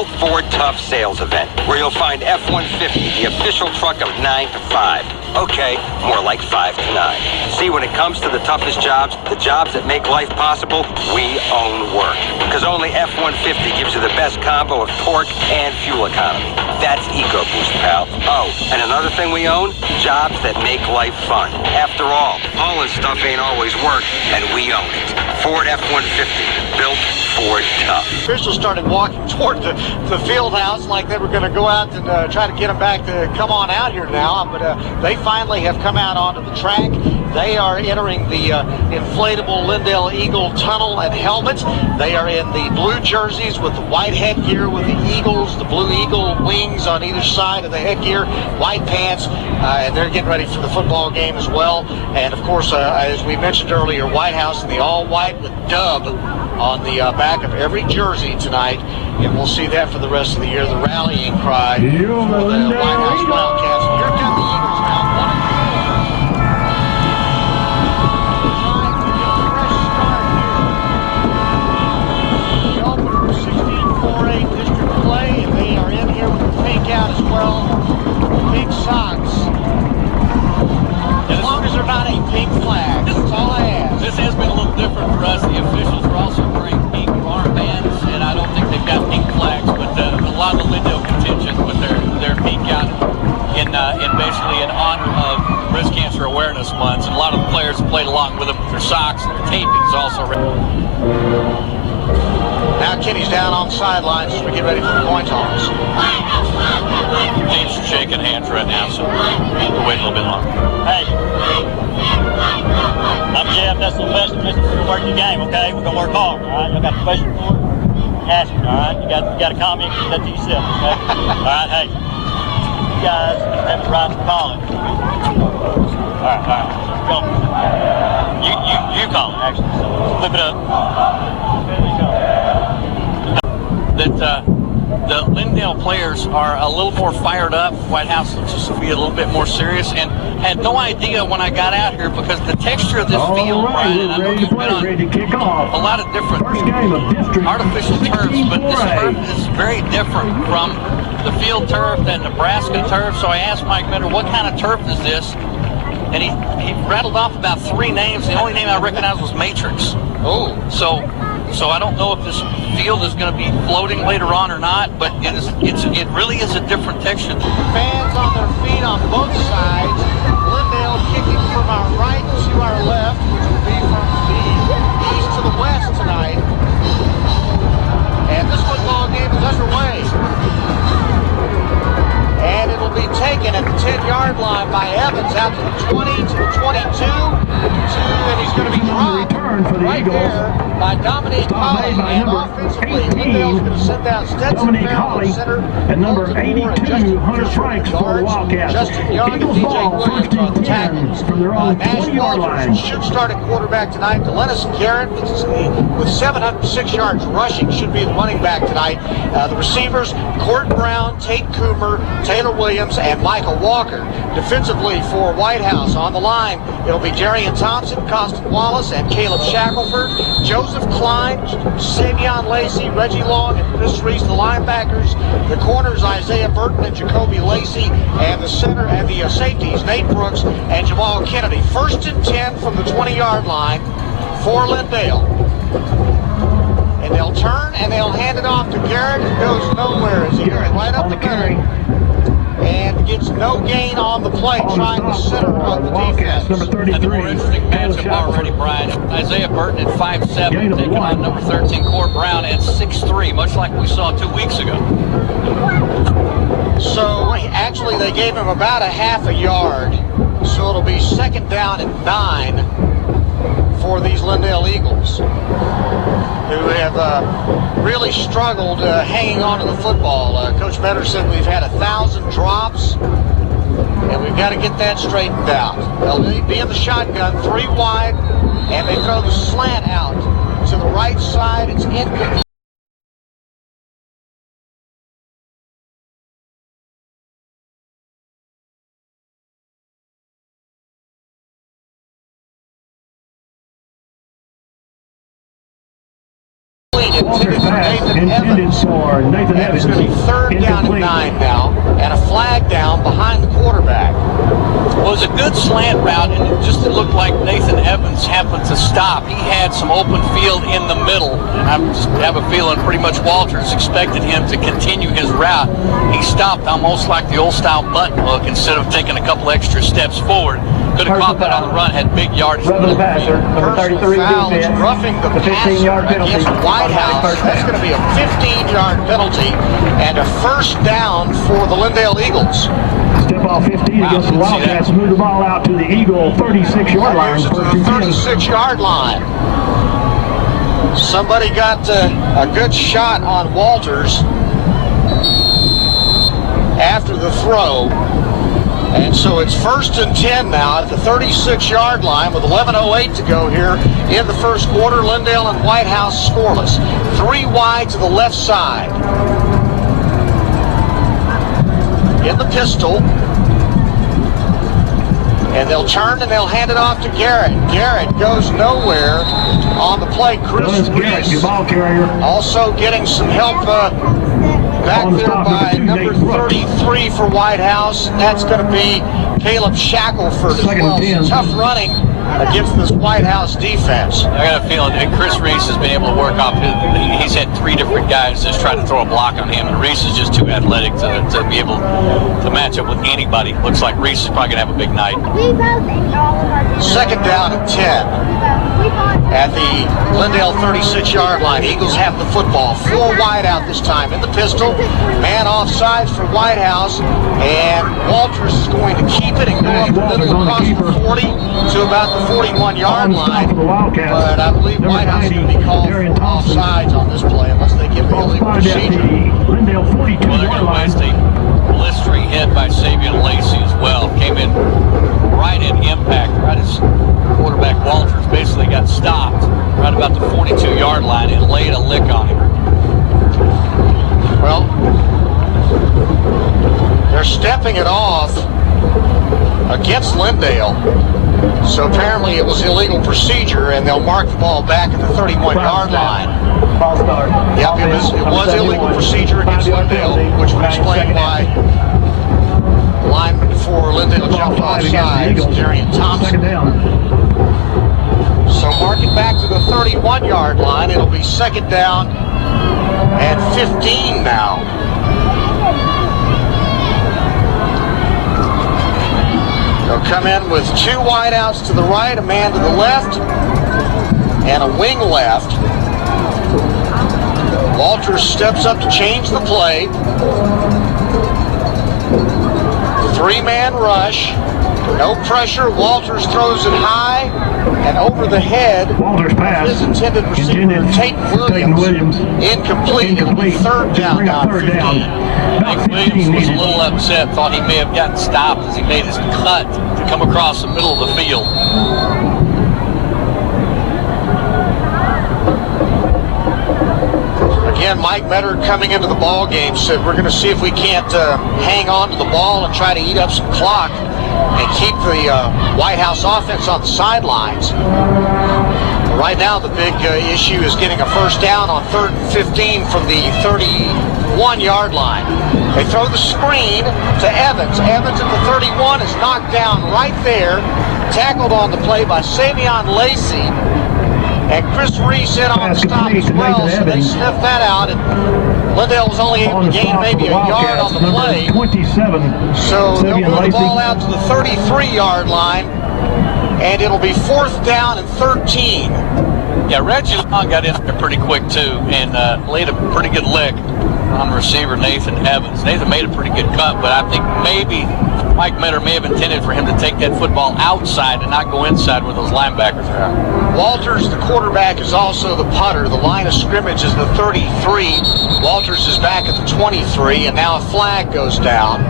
Built Ford Tough sales event, where you'll find F-150, the official truck of 9 to 5. Okay, more like 5 to 9. See, when it comes to the toughest jobs, the jobs that make life possible, we own work. Because only F-150 gives you the best combo of torque and fuel economy. That's EcoBoost, pal. Oh, and another thing we own? Jobs that make life fun. After all this stuff ain't always work, and we own it. Ford F-150, built Ford Tough. Officials started walking toward the field house like they were going to go out and try to get them back to come on out here now, but they finally have come out onto the track. They are entering the inflatable Lindale Eagle tunnel and helmets. They are in the blue jerseys with the white headgear with the eagles, the blue eagle wings on either side of the headgear, white pants, and they're getting ready for the football game as well. And of course, as we mentioned earlier, Whitehouse in the all-white with Dub on the back of every jersey tonight, and we'll see that for the rest of the year. The rallying cry for the Whitehouse Wildcats. Here come the Eagles now. Out as well, pink socks. As long as they're not a pink flag, that's all I ask. This has been a little different for us. The officials are also wearing pink armbands, and I don't think they've got pink flags, but a lot of the Lindale contingent with their pink out in basically in honor of Breast Cancer Awareness Month, and a lot of the players have played along with them with their socks and their tapings also. Now Kenny's down on the sidelines as we get ready for the coin toss. Teams are shaking hands right now, so we'll wait a little bit longer. Hey, I'm Jeff. That's the best of Mr. Work the game, okay? We're going to work hard, all right? Y'all got the question for it? Ask it, all right? You got a comment, keep that to yourself, okay? All right, hey. You guys have the right to call it. All right. Go. You call it, actually. So flip it up. There you go. That the Lindale players are a little more fired up. Whitehouse looks to be a little bit more serious, and had no idea when I got out here because the texture of this field, Brian, and I know you've been on a lot of different artificial turfs, but this turf is very different from the field turf and Nebraska turf. So I asked Mike Mender, what kind of turf is this? And he rattled off about 3 names. The only name I recognized was Matrix. Oh. So I don't know if this field is going to be floating later on or not, but it really is a different texture. Fans on their feet on both sides. Lindale kicking from our right to our left, which will be from the east to the west tonight. And this football game is underway. And it'll be taken at the 10-yard line by Evans out to the 20, to the 22, and he's going to be dropped right there by Dominique Holly. And offensively, Lindale's going to send down Stetson Farrell at center. At number 82, Hunter Franks for the Wildcats. Justin Young and DJ Williams on the tackles. From their own Nash 20-yard line. should start at quarterback tonight. Delennis Garrett with 706 yards rushing should be the running back tonight. The receivers, Court Brown, Tate Coomer, Taylor Williams, and Michael Walker. Defensively for Whitehouse on the line, it'll be Darian Thompson, Costin Wallace, and Caleb Shackelford. Joseph Klein, Savion Lacey, Reggie Long, and Chris Reese, the linebackers. The corners, Isaiah Burton and Jacoby Lacey, and the center and the safeties, Nate Brooks and Jamal Kennedy. 1st and 10 from the 20-yard line for Lindale. And they'll turn and they'll hand it off to Garrett, who goes nowhere as he goes right up the middle and gets no gain on the play, trying to center on the defense. Number 33. And the more interesting matchup already, Brian. Isaiah Burton at 5'7", taking on number 13, Court Brown at 6'3", much like we saw 2 weeks ago. So actually they gave him about a half a yard, so it'll be 2nd down and 9 for these Lindale Eagles, who have really struggled hanging on to the football. Coach Metter said we've had 1,000 drops, and we've got to get that straightened out. They'll be in the shotgun, 3 wide, and they throw the slant out to the right side. It's incomplete. intended for Nathan Evans. for Nathan And it's Evans. going to be third down and 9 now, and a flag down behind the quarterback. Well, it was a good slant route, and it just looked like Nathan Evans happened to stop. He had some open field in the middle, and I just have a feeling pretty much Walters expected him to continue his route. He stopped almost like the old-style button hook instead of taking a couple extra steps forward. Could have caught that on the run, had big yardage. Roughing the passer, number 33 Fouls, defense. roughing the The 15-yard passer penalty. against Whitehouse. That's going to be a 15-yard penalty and a first down for the Lindale Eagles. Step off 15 against the Wildcats. Move the ball out to the Eagle 36-yard line. Here's it to the 36-yard line. Somebody got a good shot on Walters after the throw. And so it's 1st and 10 now at the 36-yard line with 11:08 to go here in the first quarter. Lindale and Whitehouse scoreless. 3 wide to the left side. In the pistol. And they'll turn and they'll hand it off to Garrett. Garrett goes nowhere on the play. Chris Garrett, your Reese ball carrier. also getting some help back there by number 33 for Whitehouse. That's going to be Caleb Shackelford as Second well. and 10. Tough running against this Whitehouse defense. I got a feeling that Chris Reese has been able to work off he's had 3 different guys just try to throw a block on him, and Reese is just too athletic to be able to match up with anybody. Looks like Reese is probably going to have a big night. 2nd down and 10 at the Lindale 36-yard line. Eagles have the football. 4 wide out this time in the pistol. Man offsides for Whitehouse, and Walters is going to keep it and go up the middle across the 40 to about the 41-yard line. But I believe Whitehouse is going to be called for offsides on this play unless they give the illegal procedure. Lindale 42-yard Well, they're going to waste a blistering hit by Savion Lacey as well. Came in right at impact, right as quarterback Walters basically got stopped right about the 42-yard line and laid a lick on him. Well, they're stepping it off against Lindale. So apparently it was illegal procedure, and they'll mark the ball back at the 31-yard line. Ball start. Yep, it was illegal procedure against Lindale, which would explain why the lineman for Lindale jumped offside, Darian Thompson. Second down. So mark it back to the 31-yard line. It'll be 2nd down and 15 now. They'll come in with 2 wideouts to the right, a man to the left, and a wing left. Walters steps up to change the play. 3-man rush. No pressure. Walters throws it high and over the head. Walters pass. His intended receiver, Tatum Williams. Incomplete. It'll be 3rd down now. 15. I think Williams was a little upset, thought he may have gotten stopped as he made his cut to come across the middle of the field. Again, Mike Metter coming into the ball game said we're going to see if we can't hang on to the ball and try to eat up some clock and keep the Whitehouse offense on the sidelines. Right now, the big issue is getting a first down on 3rd and 15 from the 31-yard line. They throw the screen to Evans. Evans at the 31 is knocked down right there, tackled on the play by Savion Lacey. And Chris Reese in on the stop as well, so they sniffed that out. And Lindale was only able to gain maybe a yard on the play. 27. So they'll move the ball out to the 33-yard line, and it'll be 4th down and 13. Yeah, Reggie Long got in there pretty quick too and laid a pretty good lick on receiver Nathan Evans. Nathan made a pretty good cut, but I think maybe Mike Metter may have intended for him to take that football outside and not go inside where those linebackers are. Walters, the quarterback, is also the punter. The line of scrimmage is the 33. Walters is back at the 23, and now a flag goes down.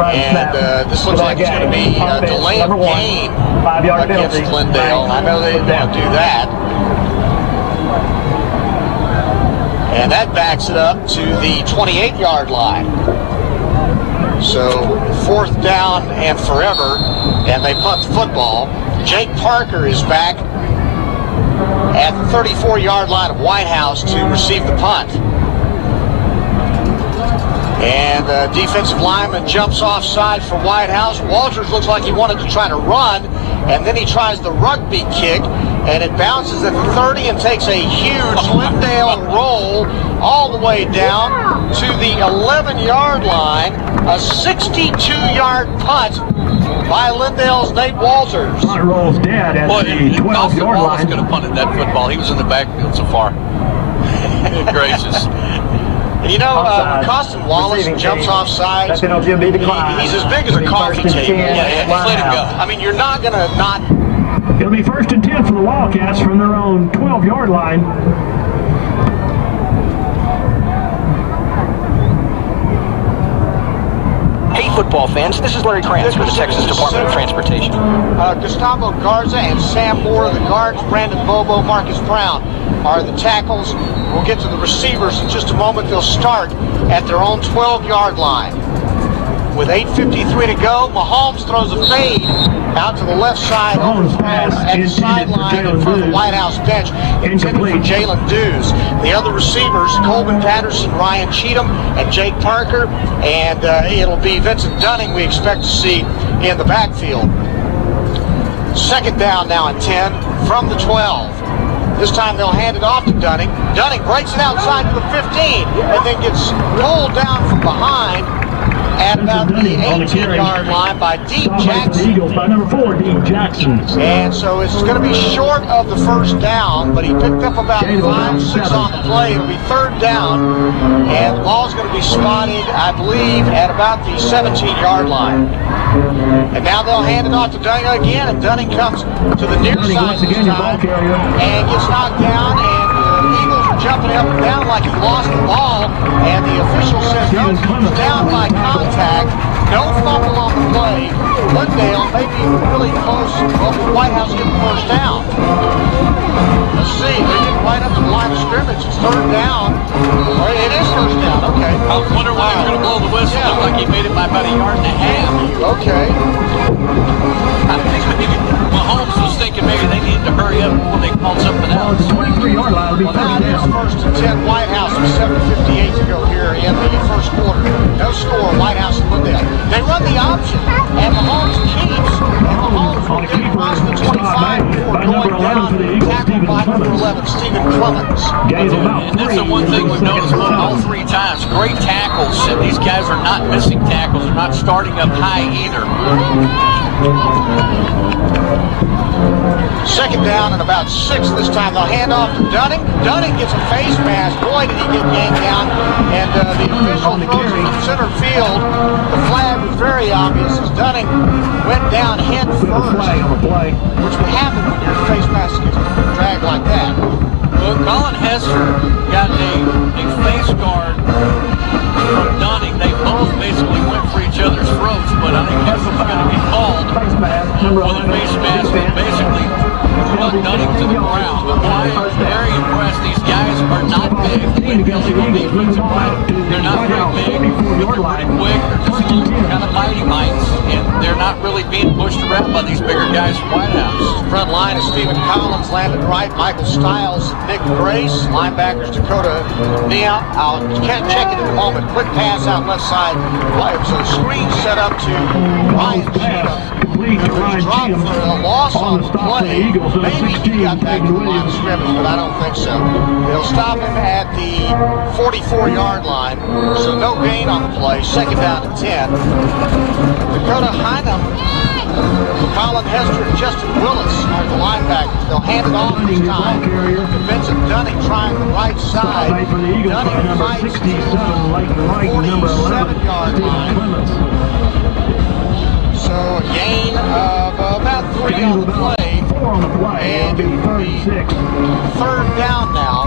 And this looks like it's going to be a delay of game against Lindale. I know they didn't want to do that. And that backs it up to the 28-yard line. So 4th down and forever, and they punt the football. Jake Parker is back at the 34-yard line of Whitehouse to receive the punt. And the defensive lineman jumps offside for Whitehouse. Walters looks like he wanted to try to run, and then he tries the rugby kick, and it bounces at the 30 and takes a huge Lindale roll all the way down to the 11-yard line. A 62-yard punt by Lindale's Nate Walters. Punt rolls dead at the 12-yard line. Could have punted that football. He was in the backfield so far. Good gracious. You know, Costin Wallace jumps offside. He's as big as a coffee table. Yeah, let him go. I mean, you're not going to not... It'll be 1st and 10 for the Wildcats from their own 12-yard line. Hey, football fans, this is Larry Krantz with the Texas Department of Transportation. Gustavo Garza and Sam Moore, the guards. Brandon Bobo, Marcus Brown are the tackles. We'll get to the receivers in just a moment. They'll start at their own 12-yard line. With 8:53 to go, Mahomes throws a fade out to the left side at the sideline in front of the Whitehouse bench, intended for Jalen Dews. The other receivers, Colvin Patterson, Ryan Cheatham, and Jake Parker, and it'll be Vincent Dunning we expect to see in the backfield. 2nd down now and 10 from the 12. This time they'll hand it off to Dunning. Dunning breaks it outside to the 15 and then gets pulled down from behind at about the 18-yard line by Dean Jackson. Eagles by number 4, Dean Jackson. And so it's going to be short of the 1st down, but he picked up about 5-6 on the play. It'll be 3rd down, and the ball's going to be spotted, I believe, at about the 17-yard line. And now they'll hand it off to Dunning again, and Dunning comes to the near side this time and gets knocked down, and the Eagles are jumping up and down like he lost the ball, and the official says no, he was down by contact, no fumble on the play. Lindale may be really close, but Whitehouse get the 1st down. Let's see, they're getting right up to the line of scrimmage. It's 3rd down. Or it is 1st down, okay. I was wondering why they were going to blow the whistle. It looked like he made it by about 1.5 yards. Okay. I think maybe Mahomes was thinking maybe they needed to hurry up before they called something else. The 23-yard line will be Well, now 1st it is down. 1st and 10 Whitehouse with 7:58 to go here in the 1st quarter. No score, Whitehouse and Lindale. They run the option, and Mahomes keeps, and Mahomes will get across the 25 before going down, tackled by number 11, Stephen Clemens. And that's the one thing we've noticed all 3 times. Great tackles, and these guys are not missing tackles. They're not starting up high either. 2nd down and about 6 this time. They'll hand off to Dunning. Dunning gets a face mask. Boy, did he get yanked down. And the official throws it from center field. The flag was very obvious as Dunning went down head first, which would happen when your face mask gets dragged like that. Well, Colin Hester got a face guard from Dunning. They both basically went for each other's throats, but I think Hester's going to be called with a face mask that basically put Dunning to the ground. But I am very impressed. These guys are not big. They're not very big, but they're pretty quick. They're just kind of mighty mites, and they're not really being pushed around by these bigger guys from Whitehouse. Front line is Stephen Collins, Landon Wright, Michael Stiles, Nick Grace, linebackers Dakota Nia. I'll check it in a moment. Quick pass out left side. So the screen set up to Ryan Cheatham. Who's dropped for a loss on the play. Maybe he got back to the line of scrimmage, but I don't think so. They'll stop him at the 44-yard line, so no gain on the play. 2nd down and 10. Dakota Hynum, Colin Hester, and Justin Willis are the linebackers. They'll hand it off this time to Vincent Dunning trying the right side. Dunning fights to the 47-yard line. So a gain of about 3 on the play. And it will be 3rd down now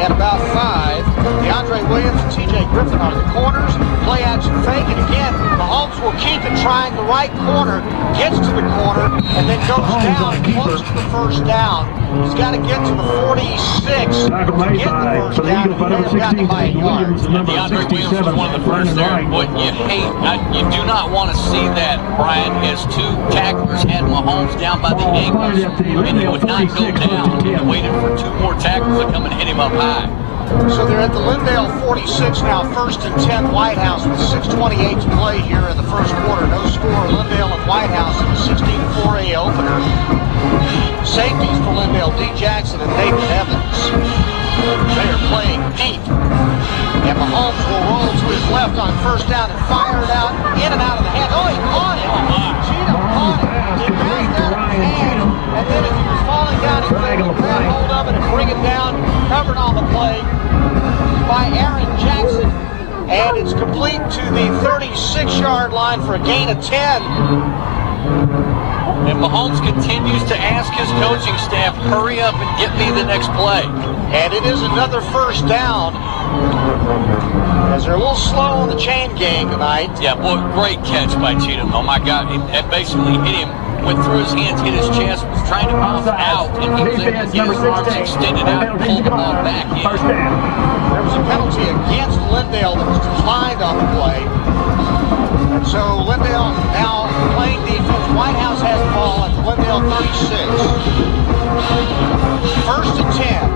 and about 5. DeAndre Williams and TJ Griffin are the corners. Play action fake, and again, Mahomes Mahomes will keep it, trying the right corner, gets to the corner, and then goes down close to the first down. He's got to get to the 46 Tackle to made get the by, first for the down. Eagles by number 16, Williams, and number DeAndre Williams 67, was one of the first there. right. What you hate, you do not want to see that, Brian, as two tacklers had Mahomes down by the ankles, and he would not go down and waited for two more tacklers to come and hit him up high. So they're at the Lindale 46 now, 1st and 10 Whitehouse with 6:28 to play here in the first quarter. No score, Lindale and Whitehouse in the 16-4A opener. Safeties for Lindale, D. Jackson and David Evans. They are playing deep. And Mahomes will roll to his left on first down and fire it out, in and out of the hands. Oh, he caught it! Cheatham caught it. He bounced out of his hand. And then as he was falling down, he was able to grab hold of it and bring it down, covered on the play by Aaron Jackson, and it's complete to the 36-yard line for a gain of 10. And Mahomes continues to ask his coaching staff, hurry up and get me the next play. And it is another first down, as they're a little slow on the chain gang tonight. Yeah, boy, great catch by Cheatham. Oh my God, it basically hit him, went through his hands, hit his chest, was trying to bounce out, and he was able to get his arms extended out and pull the ball back in. There was a penalty against Lindale that was declined on the play. And so Lindale now playing defense. Whitehouse has the ball at the Lindale 36. 1st and 10.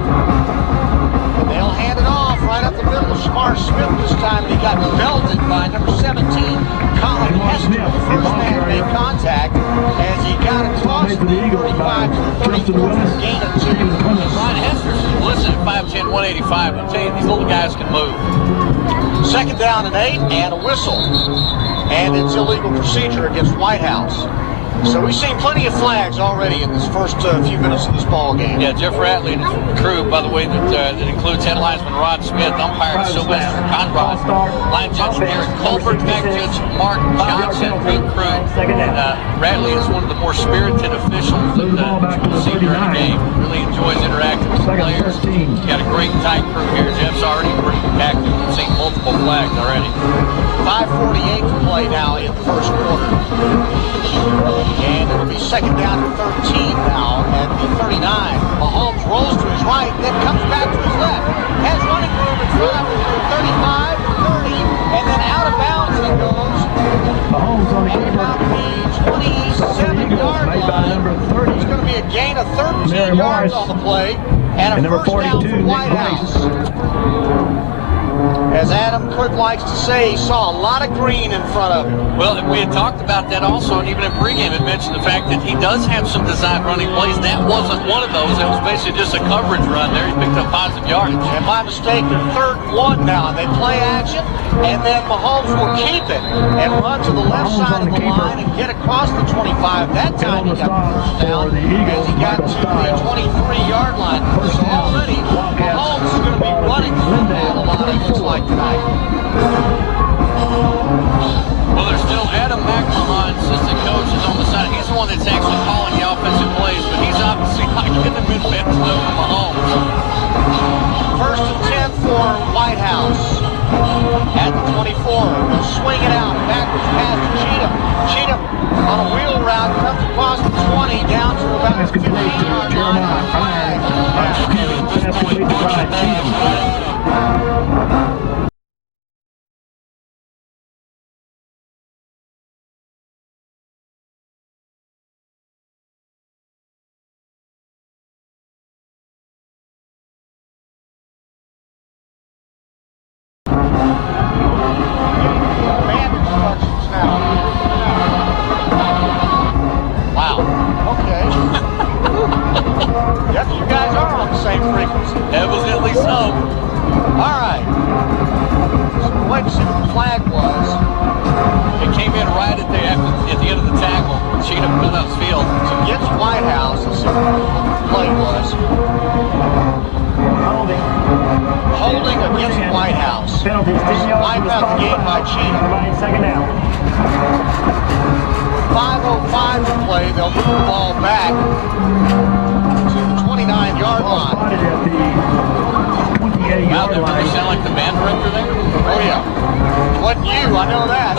And they'll hand it off right up the middle of Shamar Smith this time, and he got belted by number 17, Colin Hester. The first man made contact as he got across the 35 to the 34 for a gain of 2. Colin Hester's listed at 5'10", 185. I'll tell you, these little guys can move. 2nd down and 8, and a whistle. And it's illegal procedure against Whitehouse. So we've seen plenty of flags already in this first few minutes of this ball game. Yeah, Jeff Ratley and his crew, by the way, that includes head linesman Rod Smith, umpire Sylvester Conrad, line judge Derek Colbert, back judge Mark Johnson, good crew. And Ratley is one of the more spirited officials that you'll see during the game. Really enjoys interacting with players. He's got a great tight crew here. Jeff's already pretty active. We've seen multiple flags already. 5:48 to play now in the first quarter. And it'll be 2nd down and 13 now at the 39. Mahomes rolls to his right, then comes back to his left. Has running room in front of him to 35, 30, and then out of bounds he goes. Mahomes on the At keeper. about the 27-yard line. It's going to be a gain of 13 yards on the play. And a first down for Whitehouse. As Adam Cook likes to say, he saw a lot of green in front of him. Well, we had talked about that also, and even in pregame had mentioned the fact that he does have some designed running plays. That wasn't one of those. That was basically just a coverage run there. He picked up positive yardage. And by mistake, they're 3rd and 1 now. They play action, and then Mahomes will keep it and run to the left side of the line and get across the 25. That time he got the first down as he got to the 23-yard line. So already, Mahomes is going to be running the football a lot, it looks like, tonight. Well, there's still Adam McMahon, assistant coach, is on the side. He's the one that's actually calling the offensive plays, but he's obviously not getting the mid-fence to Mahomes. 1st and 10 for Whitehouse. At the 24, they'll swing it out, backwards pass to Cheatham. Cheatham on a wheel route comes across the 20, down to about the 15-yard line. Band instructions now. Wow. Okay. Yep, you guys are on the same frequency. Evidently so. All right. So we'll wait to see what the flag was. It came in right at the end of the tackle. Cheatham filled out the field. Against Whitehouse, let's see what the play was. Holding against Whitehouse. Penalties, 10 yards. Wipe out the game by Cheatham. 2nd down. 5:05 to play. They'll move the ball back to the 29-yard line. Spotted at the 28-yard Wow, that really line. sound like the band director there? Oh, yeah. Wasn't you, I know that.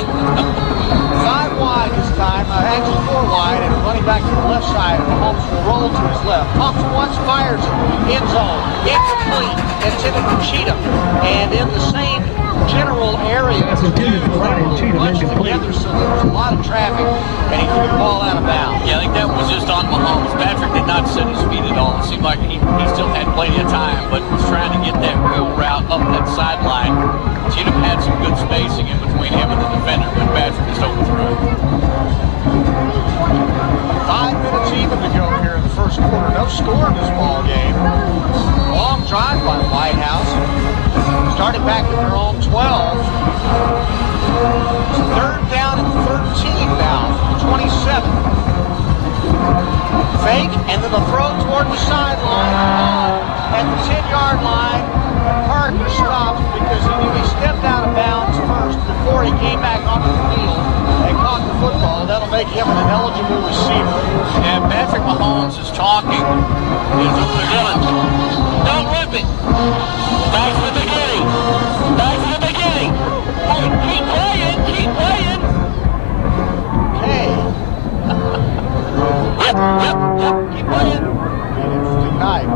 back to the left side, and Mahomes will roll to his left. Pumps once, fires it. End zone. Incomplete. Intended for Cheatham. And in the same general area, That's intended for Ryan Cheatham, bunched incomplete. together, so there was a lot of traffic, and he threw the ball out of bounds. Yeah, I think that was just on Mahomes. Patrick did not set his feet at all. It seemed like he still had plenty of time, but was trying to get that wheel route up that sideline. Cheatham had some good spacing in between him and the defender, but Patrick just overthrew it. 5 minutes even to go here in the first quarter. No score in this ball game. Long drive by Whitehouse. Started back at their own 12. It's third down and 13 now. 27. Fake, and then the throw toward the sideline. At the 10-yard line, Parker stopped because he knew he stepped out of bounds first before he came back onto the field and caught the football. That'll make him an ineligible receiver. And Patrick Mahomes is talking. He's over there yelling, "Don't rip it. Back to the beginning. Back to the beginning. Hey, keep playing. Keep playing." Okay. Keep playing. Interesting night.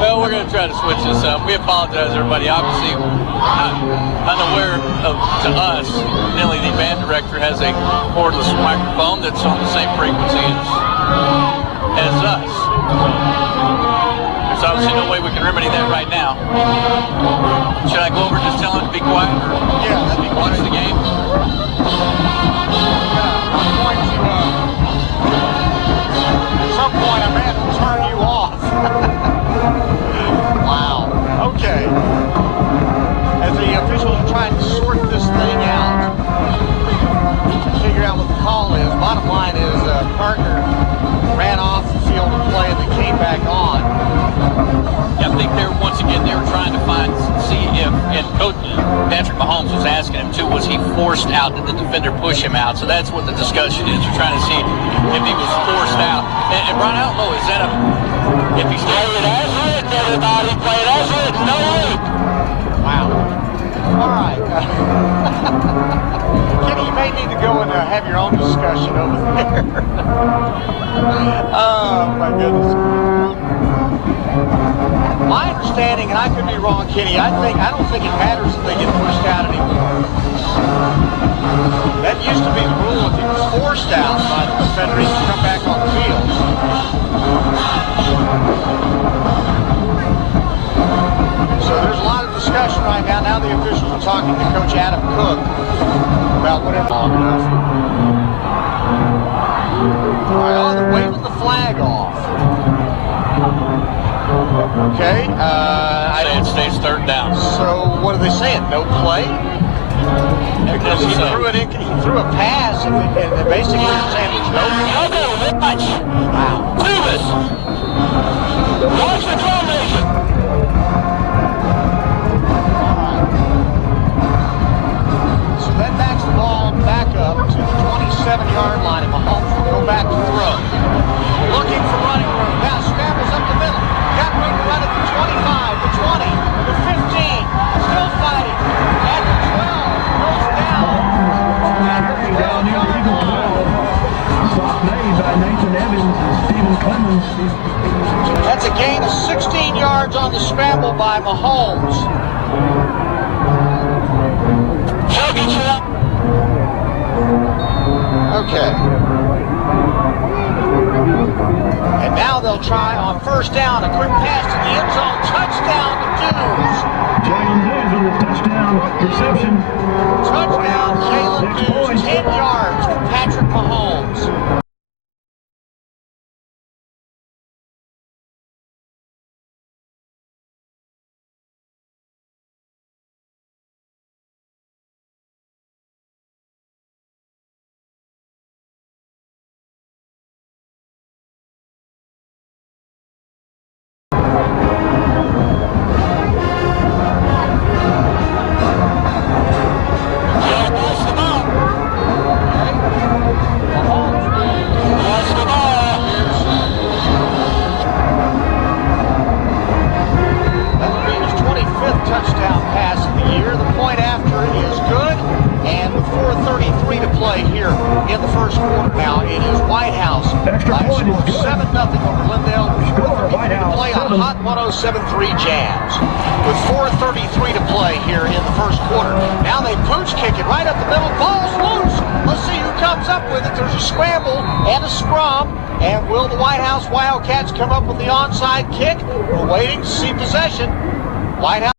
Well, we're going to try to switch this up. We apologize, everybody. Obviously, unaware of, to us, Nelly, the band director, has a cordless microphone that's on the same frequency as us. There's obviously no way we can remedy that right now. Should I go over and just tell him to be quiet, or Yeah, that'd be watch great. the game? I'm going to, at some point, I may have to turn you off. Wow. Okay. As the officials are trying to sort this thing out, figure out what the call is, bottom line is Parker ran off the field of play and then came back on. Yeah, I think once again, they were trying to see if, and Coach Patrick Mahomes was asking him too, was he forced out? Did the defender push him out? So that's what the discussion is. They're trying to see if he was forced out. And Brian, I don't know, is that if he's played as it, everybody played as it, no way. Wow. All right. Kenny, you may need to go and have your own discussion over there. Oh, my goodness. My understanding, and I could be wrong, Kenny, I don't think it matters if they get pushed out anymore. That used to be the rule. If he was forced out by the defender, he could come back on the field. So there's a lot of discussion right now. Now the officials are talking to Coach Adam Cook about whatever long enough. All right, oh, they're waving the flag off. Okay. It stays third down. So what are they saying? No play? Because he threw it in. He threw a pass, and basically they're saying there's no play. Watch. Wow. Davis. Watch the formation. So that backs the ball back up to the 27-yard line, and Mahomes will go back to throw. Looking for running room. Now scrambles up the middle. Got room to run at the 25, the 20, the 15. Still fighting. At the 12. Goes down. At the Down near the Eagle 12. Stop made by Nathan Evans and Stephen Clemens. That's a gain of 16 yards on the scramble by Mahomes. Okay. And now they'll try on first down. A quick pass to the end zone. Touchdown to Dunes. Jalen Dewes with a touchdown reception. Touchdown, Jalen Dunes. 10 yards for Patrick Mahomes. to play here in the first quarter now. It is Whitehouse. Extra point is good. 7-0 over Lindale. Score, 4:33 to Whitehouse, play on 7. Hot 107.3 Jams. With 4:33 to play here in the first quarter. Now they pooch kick it right up the middle. Ball's loose. Let's see who comes up with it. There's a scramble and a scrum. And will the Whitehouse Wildcats come up with the onside kick? We're waiting to see possession. Whitehouse.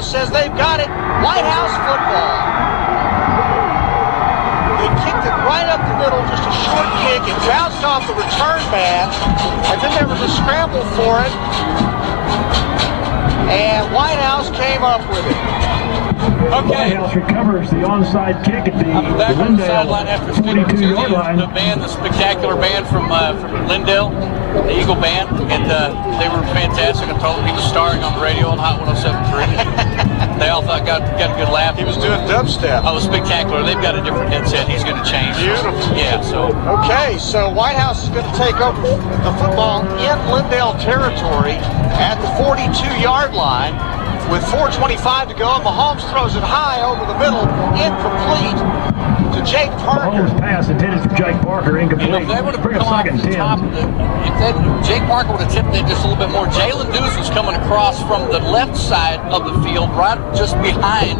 Says they've got it. Whitehouse football. They kicked it right up the middle, just a short kick. It bounced off the return man, and then there was a scramble for it. And Whitehouse came up with it. Okay. Whitehouse recovers the onside kick at the Back on the sideline Lindale after speaking to 42-yard line. the band, the spectacular band from Lindale, the Eagle Band, and they were fantastic. I told them he was starring on the radio on Hot 107.3. They all thought got a good laugh. He was doing dubstep. Oh, it was spectacular. They've got a different headset. He's going to change. Beautiful. Yeah, so. Okay, so Whitehouse is going to take over the football in Lindale territory at the 42-yard line with 4:25 to go. Mahomes throws it high over the middle, incomplete to Jake Parker. Mahomes pass intended for Jake Parker, incomplete. You know, if they would have Bring come up off second the 10. top of if Jake Parker would have tipped it just a little bit more. Jalen Deuce was coming across from the left side of the field, right just behind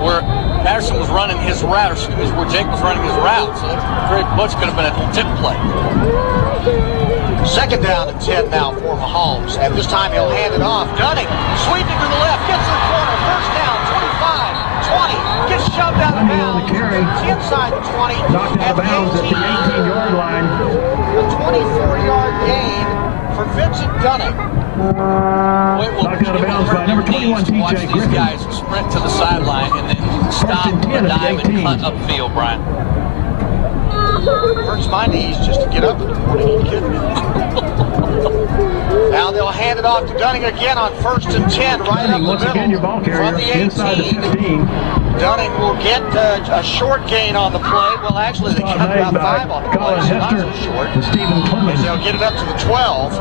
where Patterson was running his route, or excuse me, where Jake was running his route. So that very much could have been a tip play. Second down and 10 now for Mahomes, and this time he'll hand it off. Dunning sweeping to the left, gets to the corner, first down, 25, 20, gets shoved out of Dunning on the bounds. carry. Inside the 20. Knocked out of bounds at the 18-yard line. A 24-yard gain for Vincent Dunning. Knocked out of bounds by number 21, TJ Watch these Griffin. guys sprint to the sideline and then stop and 10 the at the dive and 18. cut upfield, Brian. Hurts my knees just to get up in the morning. Are you kidding me? Now they'll hand it off to Dunning again on 1st and 10, right up the Once middle again, your ball carrier from the inside the 18. 15. Dunning will get a short gain on the play. Well, actually, they Stop got made about by 5 on the Colin play, so not Hester so short. and Stephen Clemens. They'll get it up to the 12.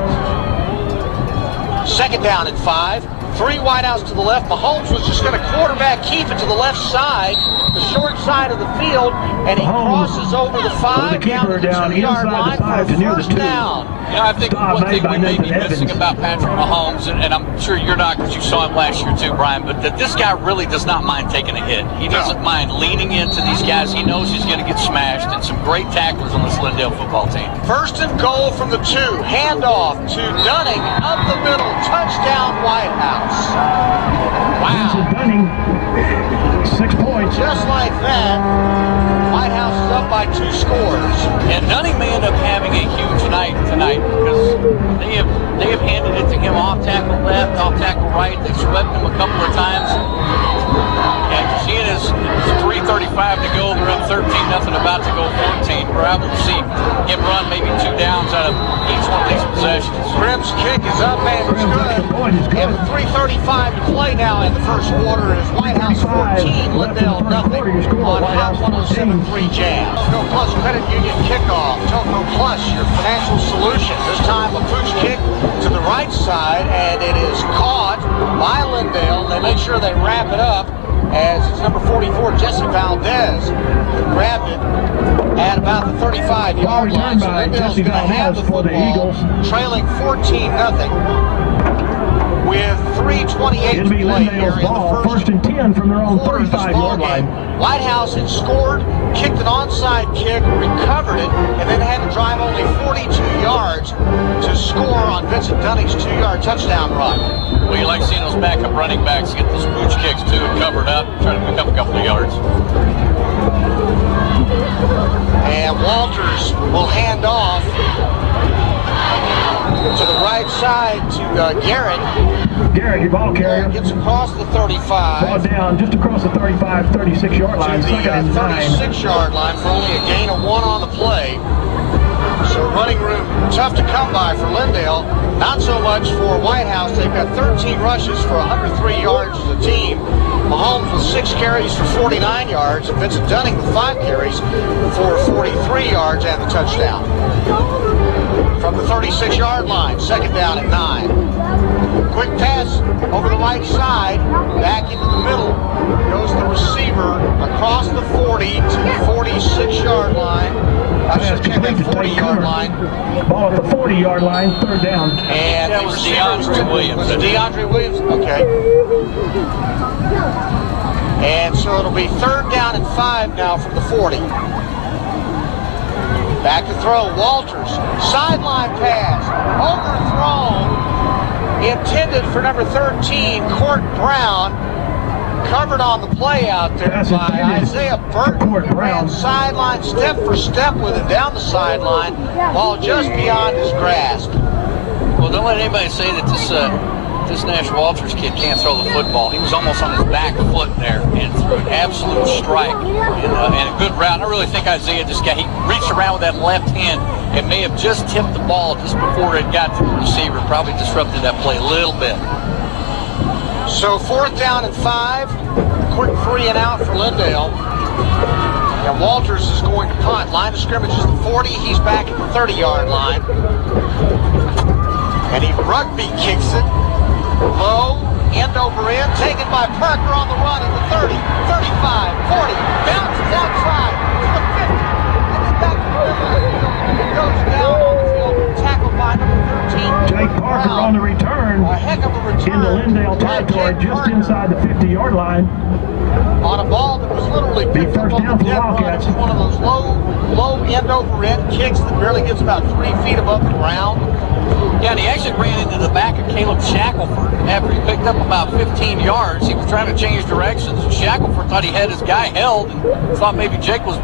Second down and 5. 3 Whitehouse to the left. Mahomes was just going to quarterback keep it to the left side, the short side of the field, and he Mahomes crosses over the 5 the down to keeper the down 2-yard inside the line 5 for to near the first 2. down. You know, I think Stop one made thing by we may Nathan be missing Evans. about Patrick Mahomes, and I'm sure you're not because you saw him last year too, Brian, but that this guy really does not mind taking a hit. He doesn't mind leaning into these guys. He knows he's going to get smashed, and some great tacklers on this Lindale football team. First and goal from the 2. Handoff to Dunning up the middle. Touchdown Whitehouse. Vincent Wow. Dunning, 6 points. Just like that, Whitehouse is up by 2 scores. And Dunning may end up having a huge night tonight because they have handed it to him off tackle left, off tackle right. They've swept him a couple of times. And seeing his 3:35 to go, they're up 13-0, about to go 14. We're able to see him run maybe 2 downs out of each one of these possessions. Grimm's kick is up and it's Grimm's extra point is good. good. And with 3:35 to play now in the first quarter is Whitehouse 14, Lindale nothing on Hot 107.3 Jams. Telco Plus Credit Union kickoff. Telco Plus, your financial solution. This time a pooch kick to the right side, and it is caught by Lindale. They make sure they wrap it up as it's number 44, Jesse Valdez, who grabbed it at about the 35-yard line. So Lindale's going to have the football, trailing 14-0. With 3:28 It'll to be play here Lindale's in the ball, first 1st and 10 from their own quarter of this 35-yard ballgame. line. Whitehouse had scored, kicked an onside kick, recovered it, and then had to drive only 42 yards to score on Vincent Dunning's 2-yard touchdown run. Well, you like seeing those backup running backs get those pooch kicks too and covered up, try to pick up a couple of yards. And Walters will hand off to the right side to Garrett. Garrett, your ball carrier. Gets across the 35. Ball down just across the 35, 36-yard line. To the 2nd and 9. 36-yard line for only a gain of 1 on the play. So running room tough to come by for Lindale. Not so much for Whitehouse. They've got 13 rushes for 103 yards as a team. Mahomes with 6 carries for 49 yards, and Vincent Dunning with 5 carries for 43 yards and the touchdown. From the 36-yard line, second down at 9. Quick pass over the right side, back into the middle. Goes the receiver across the 40 to the 46-yard line. I should check that 40-yard line. Ball at the 40-yard line, third down. And that was DeAndre Williams. Was it DeAndre Williams? Okay. And so it'll be third down and 5 now from the 40. Back to throw, Walters. Sideline pass. Overthrown. Intended for number 13, Court Brown. Covered on the play out there by Isaiah Burton. Ran sideline, step for step with him down the sideline. Ball just beyond his grasp. Well, don't let anybody say that this Nash Walters kid can't throw the football. He was almost on his back foot there and threw an absolute strike and a good route. I really think Isaiah he reached around with that left hand and may have just tipped the ball just before it got to the receiver. Probably disrupted that play a little bit. So fourth down and 5. Quick 3 and out for Lindale. And Walters is going to punt. Line of scrimmage is the 40. He's back at the 30-yard line. And he rugby kicks it. Low, end over end, taken by Parker on the run at the 30, 35, 40, bounces outside to the 50, and then back to the middle. It goes down on the field, tackled by number 13. Jake Parker on the return. A heck of a return. Into Lindale territory, just inside the 50-yard line. On a ball that was literally picked up on the dead run. It's one of those low end over end kicks that barely gets about 3 feet above the ground. Yeah, and he actually ran into the back of Caleb Shackelford after he picked up about 15 yards. He was trying to change directions, and Shackelford thought he had his guy held and thought maybe Jake was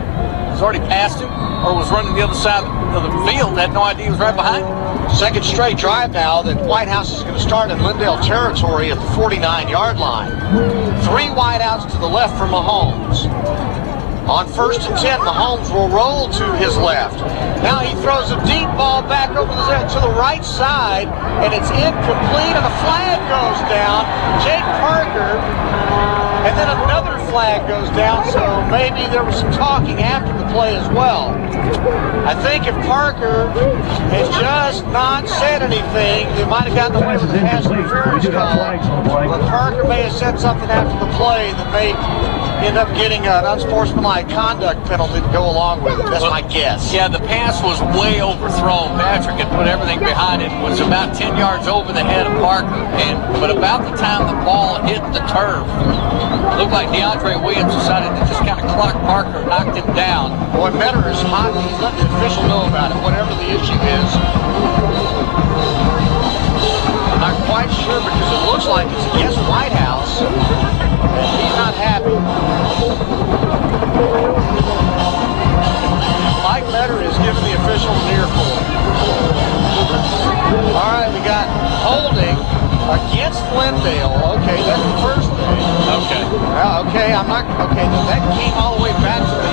already past him or was running the other side of the field. Had no idea he was right behind him. Second straight drive now that Whitehouse is going to start in Lindale territory at the 49-yard line. 3 wideouts to the left for Mahomes. On first and 10, Mahomes will roll to his left. Now he throws a deep ball back over to the right side, and it's incomplete, and a flag goes down. Jake Parker, and then another flag goes down, so maybe there was some talking after the play as well. I think if Parker has just not said anything, they might have gotten away with the pass interference call. But Parker may have said something after the play that may end up getting an unsportsmanlike conduct penalty to go along with it. That's my guess. Yeah, the pass was way overthrown. Patrick had put everything behind it. It was about 10 yards over the head of Parker. But about the time the ball hit the turf, it looked like DeAndre Williams decided to just kind of clock Parker and knocked him down. Boy, Metter is hot. He's letting the official know about it, whatever the issue is. I'm not quite sure because it looks like it's against Whitehouse. And he's not happy. Mike Metter is giving the official an earful. All right, we got holding against Lindale. Okay, that's the first thing. Okay. Okay, I'm not. Okay, that came all the way back to the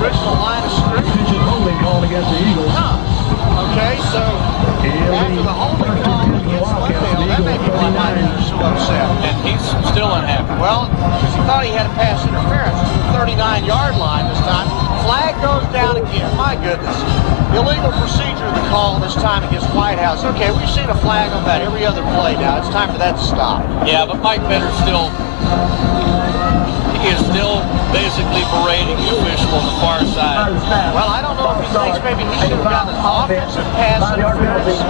original line of scrimmage. Pitches holding called against the Eagles. Huh. Okay, so after the holding call against Lindale, that may be why Mike is so upset. And he's still unhappy. Well, because he thought he had a pass interference to the 39-yard line this time. Flag goes down again. My goodness. Illegal procedure, the call this time against Whitehouse. Okay, we've seen a flag on that every other play now. It's time for that to stop. Yeah, but Mike Metter he is still basically berating the official on the far side. Well, I don't know if he thinks maybe he should have gotten an offensive pass interference,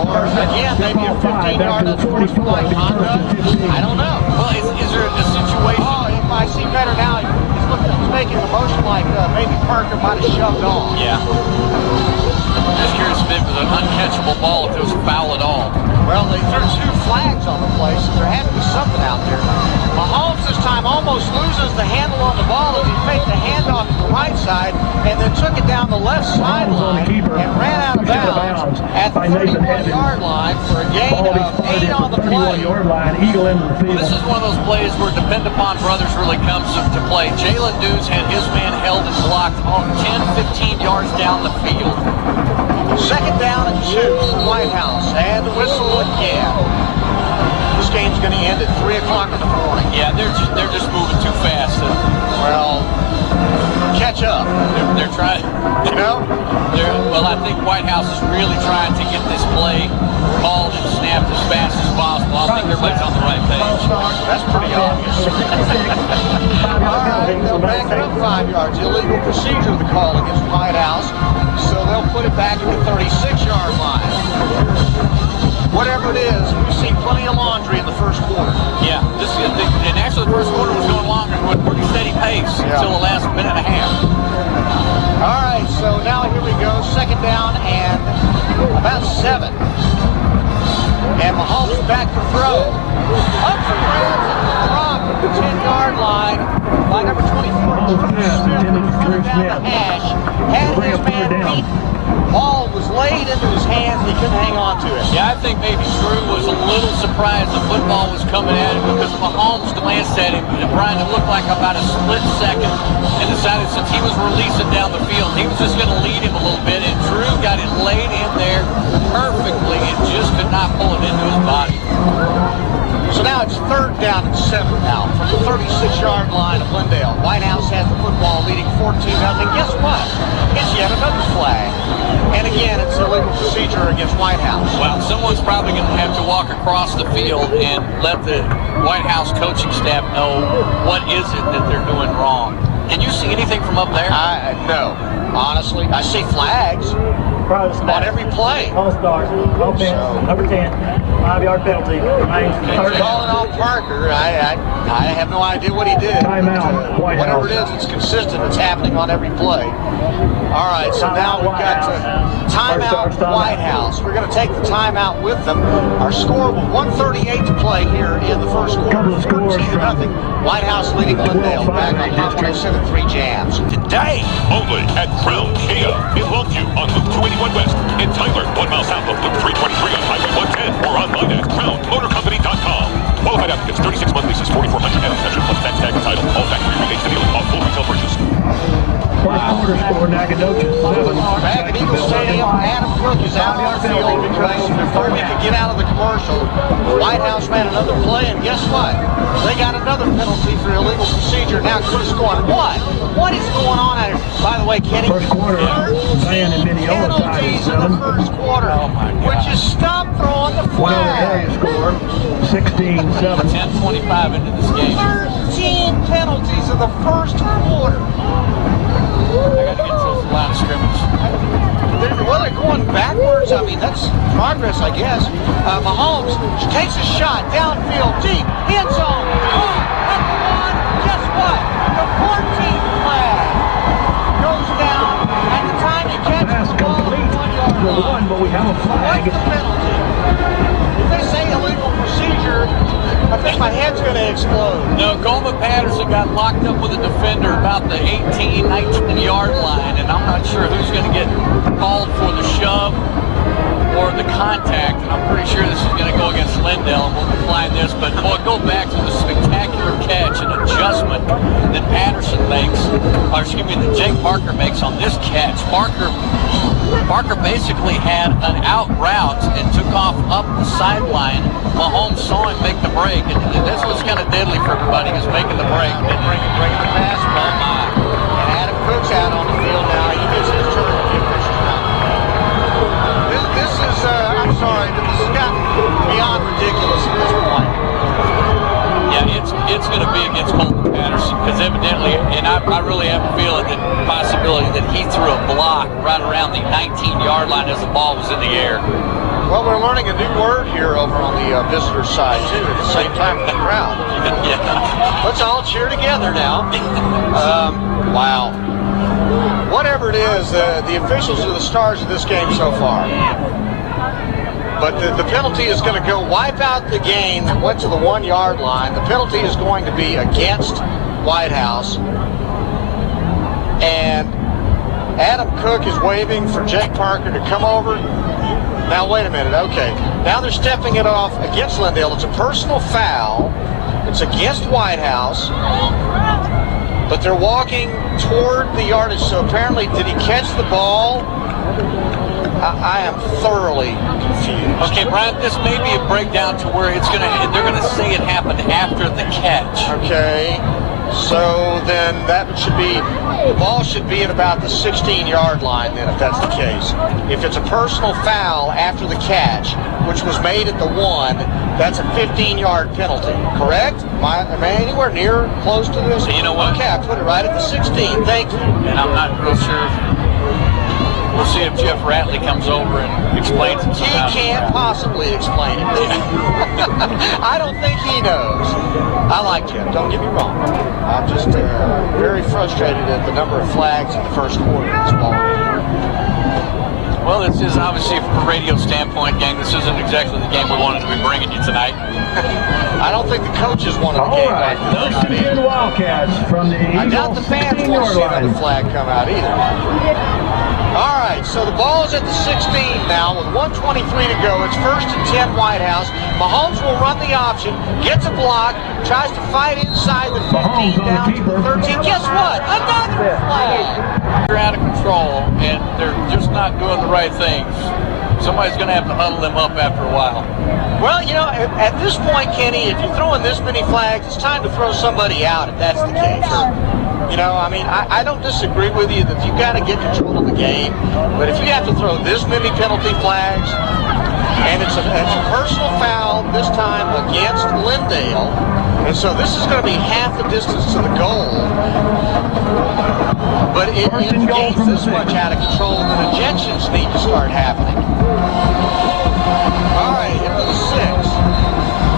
or again, maybe a 15-yard unsportsmanlike conduct. I don't know. Well, is there a situation? Oh, if I see better now, he's making a motion like maybe Parker might have shoved off. Yeah. Just curious if it was an uncatchable ball, if it was a foul at all. Well, they threw 2 flags on the play, so there had to be something out there. Mahomes this time almost loses the handle on the ball as he faked the handoff to the right side and then took it down the left sideline and ran out of bounds at the 31-yard line for a gain of 8 on the play. This is one of those plays where Depend Upon Brothers really comes to play. Jalen Dews had his man held and blocked on 10, 15 yards down the field. Second down and 2 for Whitehouse, and the whistle again. this game's going to end at 3 o'clock in the morning. Yeah, they're just moving too fast. Well, catch up. They're trying. You know? Well, I think Whitehouse is really trying to get this play called and snapped as fast as possible. I think everybody's on the right page. That's pretty obvious. All right, they'll back it up 5 yards. Illegal procedure, the call against Whitehouse. So they'll put it back at the 36-yard line. Whatever it is, we've seen plenty of laundry in the first quarter. Yeah, and actually the first quarter was going longer with a pretty steady pace until the last minute and a half. All right, so now here we go. Second down and about 7. And Mahomes back to throw. Up for grabs and the drop at the 10-yard line by number 24. Running down the hash. Had his man beat. Ball was laid into his hands and he couldn't hang on to it. Yeah, I think maybe Drew was a little surprised the football was coming at him because Mahomes glanced at him and Brian, it looked like about a split second and decided since he was releasing down the field, he was just going to lead him a little bit, and Drew got it laid in there perfectly and just could not pull it into his body. So now it's third down and 7 now from the 36-yard line of Lindale. Whitehouse has the football leading 14-0. Guess what? It's yet another flag. And again, it's illegal procedure against Whitehouse. Well, someone's probably going to have to walk across the field and let the Whitehouse coaching staff know what is it that they're doing wrong. Can you see anything from up there? No. Honestly, I see flags on every play. All stars. Offense, number 10. 5-yard penalty. They're calling on Parker. I have no idea what he did. Timeout, Whitehouse. Whatever it is, it's consistent. It's happening on every play. All right, so now we've got timeout Whitehouse. We're going to take the timeout with them. Our score with 1:38 to play here in the first quarter. 14-0. Whitehouse leading Lindale. Back on Hot 107.3 Jams. Today, only at Crown Kia in Longview on Loop 281 West. In Tyler, 1 mile south of Loop 323 on Highway 110. Or online at crownmotorcompany.com. Qualified applicants, 36-month leases, $4,400 and exception plus tax tag and title. All factory rebates to dealer. All full retail purchase. First quarter score, Nacogdoches 7. Back at Eagle Stadium, Adam Brook is out on the field because before we could get out of the commercial, Whitehouse ran another play, and guess what? They got another penalty for illegal procedure. Now Chris going, what? What is going on out here? By the way, Kenny, First quarter, Diane and Mineola tied penalties at in the 7. first quarter. Oh, my God. Would you stop throwing the One other area flag? score, 16-7. 10:25 into this game. 13 penalties in the first quarter. I got to get to the line of scrimmage. They're going backwards. I mean, that's progress, I guess. Mahomes takes a shot downfield, deep, end zone. At the one, guess what? The 14th flag goes down at the time you catch Pass the ball at complete the 1-yard for the line. one, but we have a What's flag. the penalty? If they say illegal procedure, I think my head's going to explode. No, Coleman Patterson got locked up with a defender about the 18, 19-yard line, and I'm not sure who's going to get called for the shove or the contact. And I'm pretty sure this is going to go against Lindale, and we'll decline this. But boy, go back to the spectacular catch and adjustment that Patterson makes, or excuse me, that Jake Parker makes on this catch. Parker basically had an out route and took off up the sideline. Mahomes saw him make the break, and this was kind of deadly for everybody who's making the break. Been bringing the pass. Oh my. And Adam Cook's out on the field now. He gets his turn to get this time. This is, I'm sorry, but this has gotten beyond ridiculous at this point. Yeah, it's going to be against Coleman Patterson because evidently, and I really have a feeling that possibility that he threw a block right around the 19-yard line as the ball was in the air. Well, we're learning a new word here over on the visitor side, too, at the same time with the crowd. Yeah. Let's all cheer together now. Wow. Whatever it is, the officials are the stars of this game so far. But the penalty is going to go wipe out the game that went to the 1-yard line. The penalty is going to be against Whitehouse. And Adam Cook is waving for Jake Parker to come over. Now, wait a minute. Okay. Now they're stepping it off against Lindale. It's a personal foul. It's against Whitehouse. But they're walking toward the yardage. So apparently, did he catch the ball? I am thoroughly confused. Okay, Brian, this may be a breakdown to where they're gonna say it happened after the catch. Okay, so then the ball should be at about the 16-yard line then, if that's the case. If it's a personal foul after the catch, which was made at the 1, that's a 15-yard penalty, correct? Am I anywhere near close to this? You know what? Okay, I put it right at the 16. Thank you. And I'm not real sure. We'll see if Jeff Ratley comes over and explains it somehow. He can't possibly explain it. I don't think he knows. I like Jeff, don't get me wrong. I'm just very frustrated at the number of flags in the first quarter of this ball game. Well, this is obviously from a radio standpoint, gang. This isn't exactly the game we wanted to be bringing you tonight. I don't think the coaches wanted the All game right, back. first and 10 Wildcats from the I doubt Eagles the fans want to 16-yard see another line. flag come out either. All right, so the ball is at the 16 now with 1:23 to go. It's first and 10 Whitehouse. Mahomes will run the option, gets a block, tries to fight inside the 15 Mahomes on the down to keeper. the 13. Guess what? Another flag. They're out of control, and they're just not doing the right things. Somebody's going to have to huddle them up after a while. Well, you know, at this point, Kenny, if you're throwing this many flags, it's time to throw somebody out if that's the case. You know, I mean, I don't disagree with you that you've got to get control of the game, but if you have to throw this many penalty flags, and it's a personal foul this time against Lindale, and so this is going to be half the distance to the goal, but if the game's this much out of control, then ejections need to start happening. All right, into the 6.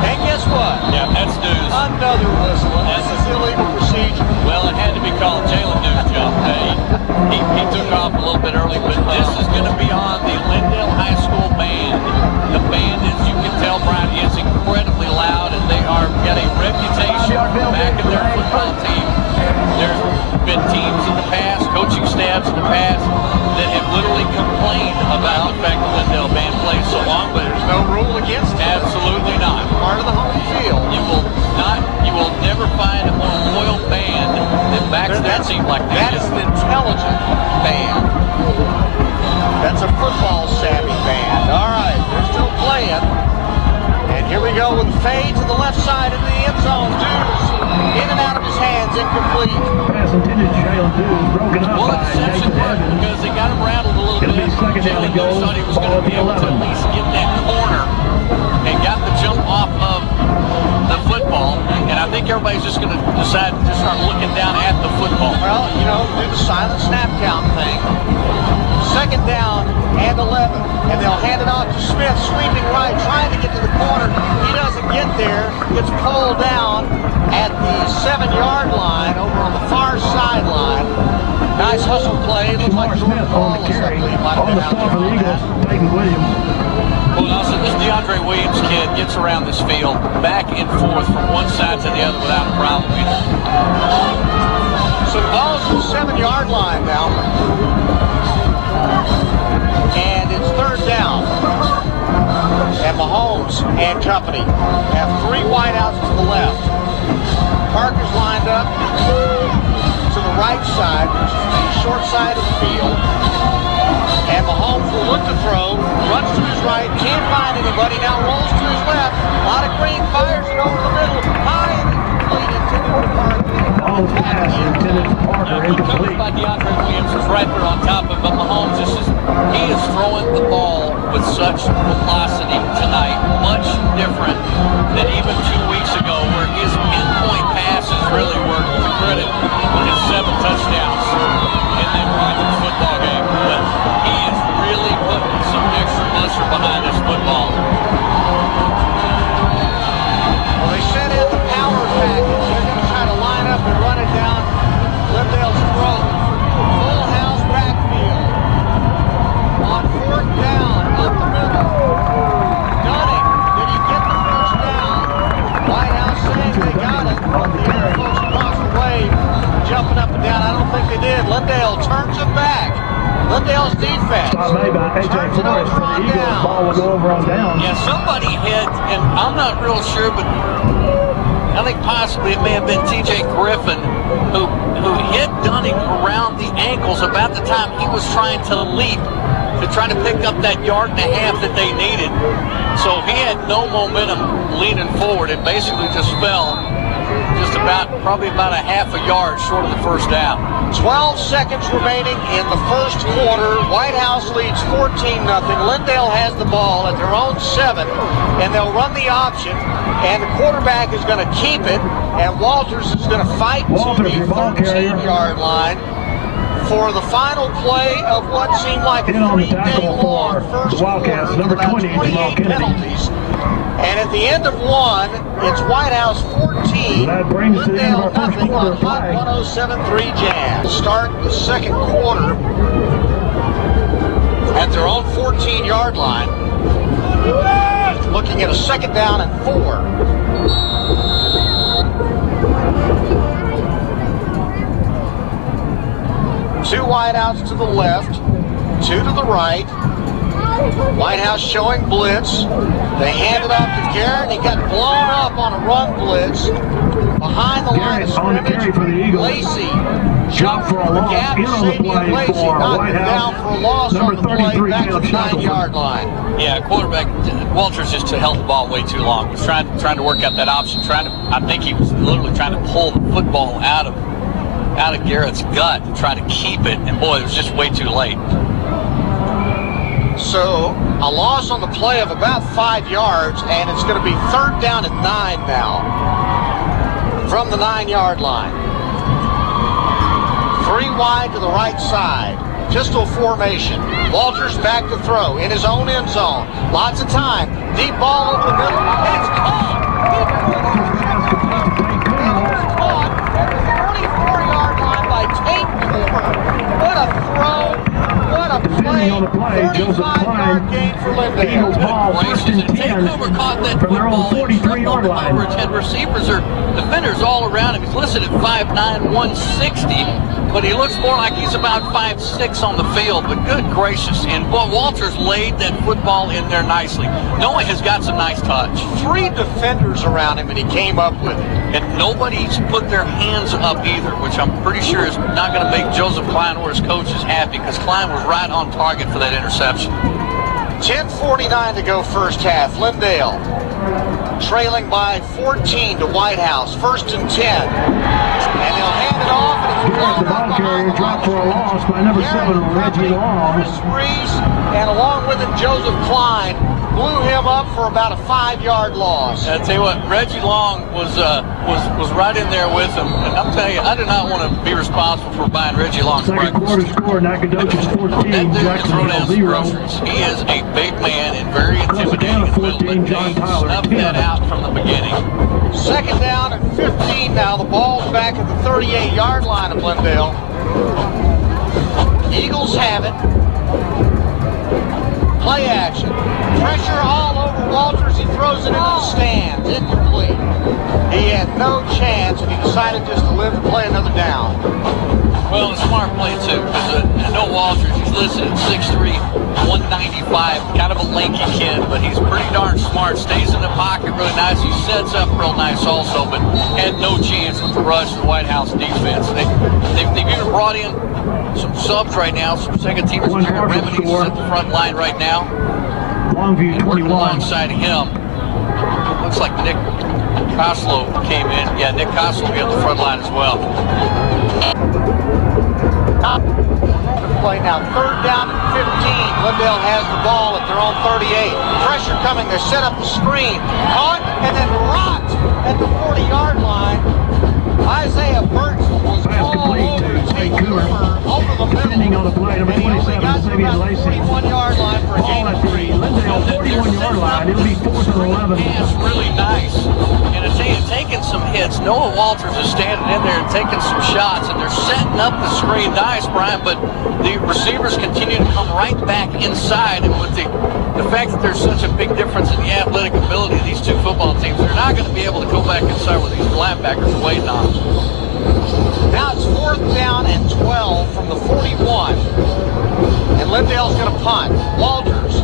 And guess what? Yeah, that's news. Another whistle. This is illegal procedure. Well, it had to be called Jalen News, John. He took off a little bit early, but this is going to be on the Lindale High School band. The band, as you can tell, Brian, is incredibly loud, and they are got a reputation back in their football team. There's been teams in the past, coaching staffs in the past, that have literally complained about the fact the Lindale band plays so long, but There's no rule against it. absolutely not. Part of the home field. You will never find a more loyal band that backs their team like That is an intelligent band. That's a football savvy band. All right, they're still playing. And here we go with a fade to the left side of the end zone. Deuce in and out of his hands, incomplete. Pass intended to Jalen Dews, broken up Well, by interception Nathan worked Evans. because they got him rattled a little It'll bit. be second down Jalen and goal, News thought he was ball going to at be the able to 11. at least get that corner and got the jump off of the football. And I think everybody's just going to decide to just start looking down at the football. Well, you know, do the silent snap count thing. Second down and 11. And they'll hand it off to Smith, sweeping right, trying to get to the corner. He doesn't get there. Gets pulled down at the 7-yard line over on the far sideline. Nice hustle play. Looks like Jamar Smith on the carry. On the stop for the Eagles, Peyton Williams. Well, also, this DeAndre Williams kid gets around this field back and forth from one side to the other without a problem either. So the ball's at the 7-yard line now. And it's third down. And Mahomes and company have 3 wideouts to the left. Parker's lined up to the right side, which is the short side of the field. And Mahomes will look to throw, runs to his right, can't find anybody, now rolls to his left. A lot of green, fires it over the middle, high and incomplete, intended for Parker. Long pass intended for Parker, Covered incomplete. by DeAndre Williams is right there on top of him, but Mahomes, he is throwing the ball with such velocity tonight, much different than even 2 weeks ago, where his pinpoint passes really worked to credit with his 7 touchdowns in that Rogers football game. But he is really putting some extra muscle behind this football. Well, they sent in the power package. They're going to try to line up and run it down Lindale's throat. Full house backfield. On 4th down, up the middle. Dunning, did he get the first down? Whitehouse saying they got it. But the other folks across the way jumping up and down. I don't think they did. Lindale turns it back. Lindale's defense. Shot made by A.J. turns it Flores over for the on Eagles. down. Ball will go over on down. Yeah, somebody hit, and I'm not real sure, but I think possibly it may have been T.J. Griffin who hit Dunning around the ankles about the time he was trying to leap to try to pick up that 1.5 yards that they needed. So he had no momentum leaning forward and basically just fell probably about 0.5 yard short of the first down. 12 seconds remaining in the first quarter. Whitehouse leads 14-0. Lindale has the ball at their own 7, and they'll run the option, and the quarterback is going to keep it, and Walters is going to fight to the 13-yard line for the final play of what seemed like a 3-day-long first quarter with about 28 penalties. And at the end of one, it's Whitehouse 14, that brings us to the end of our Lindale first nothing quarter on Hot play. 107.3 Jam. Start the second quarter at their own 14-yard line. Looking at a 2nd down and 4. Two wideouts to the left, 2 to the right. Whitehouse showing blitz. They hand it off to Garrett. He got blown up on a run blitz behind the line of scrimmage. Lacey jumped for a from the loss. gap. In on the play Lacey for knocked him Whitehouse. down for a loss Number on the play 33, back to the Caleb 9-yard line. Yeah, quarterback Walters just held the ball way too long. He was trying to work out that option. I think he was literally trying to pull the football out of Garrett's gut to try to keep it, and boy, it was just way too late. So a loss on the play of about 5 yards, and it's going to be 3rd down and 9 now from the 9-yard line. 3 wide to the right side. Pistol formation. Walters back to throw in his own end zone. Lots of time. Deep ball over the middle. And it's caught. It's caught at the 44-yard line by Tate Cooper. What a throw. What a play. On the play, Joseph 35-yard gain for Lindale. Eagles ball, 1st and 10 Cooper caught that from their own football in 43-yard triple line. coverage, and defenders all around him. He's listed at 5'9", 160, but he looks more like he's about 5'6" on the field. But good gracious, and boy, Walters laid that football in there nicely. Noah has got some nice touch. 3 defenders around him, and he came up with it. And nobody's put their hands up either, which I'm pretty sure is not going to make Joseph Klein or his coaches happy, because Klein was right on target for that interception. 10:49 to go first half. Lindale trailing by 14 to Whitehouse. 1st and 10. And they'll hand it off, and it's Garrett, blown the up ball carrier, dropped for a loss by number 7, Reggie Long. Chris Reese, and along with him, Joseph Klein, blew him up for about a 5-yard loss. I tell you what, Reggie Long was right in there with him, and I'm telling you, I do not want to be responsible for buying Reggie Long's Second breakfast. quarter score, Nacogdoches 14, That dude can throw Jacksonville down some 0. groceries. He is a big man and very Down intimidating. to Will 14, John Tyler, snuff 10. that out from the beginning. 2nd down and 15 now. The ball's back at the 38-yard line of Lindale. Eagles have it. Play action. Pressure all over Walters. He throws it into the stands. Incomplete. He had no chance, and he decided just to live and play another down. Well, a smart play, too, because I know Walters, he's listed at 6'3", 195, kind of a lanky kid, but he's pretty darn smart. Stays in the pocket really nice. He sets up real nice also, but had no chance with the rush of the Whitehouse defense. They've even brought in some subs right now, some second-teamers. Remedies is at the front line right now. Longview And working 21. alongside him, looks like Nick Koslow came in. Yeah, Nick Koslow will be on the front line as well. Play now, 3rd down and 15. Lindale has the ball at their own 38. Pressure coming. They set up the screen. Caught and then rocked at the 40-yard line. Isaiah Burton was all complete over to Tate Tate Cooper over the Defending middle. on the play, number And he only 27, got to Savion about the Lacey. 41-yard line for a Ball gain at of the 3. Lindale 41-yard line. It'll be 4th and 11. Pass really nice. And I tell you, taking some hits. Noah Walters is standing in there and taking some shots, and they're setting up the screen nice, Brian, but the receivers continue to come right back inside, and with the fact that there's such a big difference in the athletic ability of these two football teams, they're not going to be able to go back inside where these linebackers are waiting on them. Now it's 4th down and 12 from the 41. And Lindale's going to punt. Walters.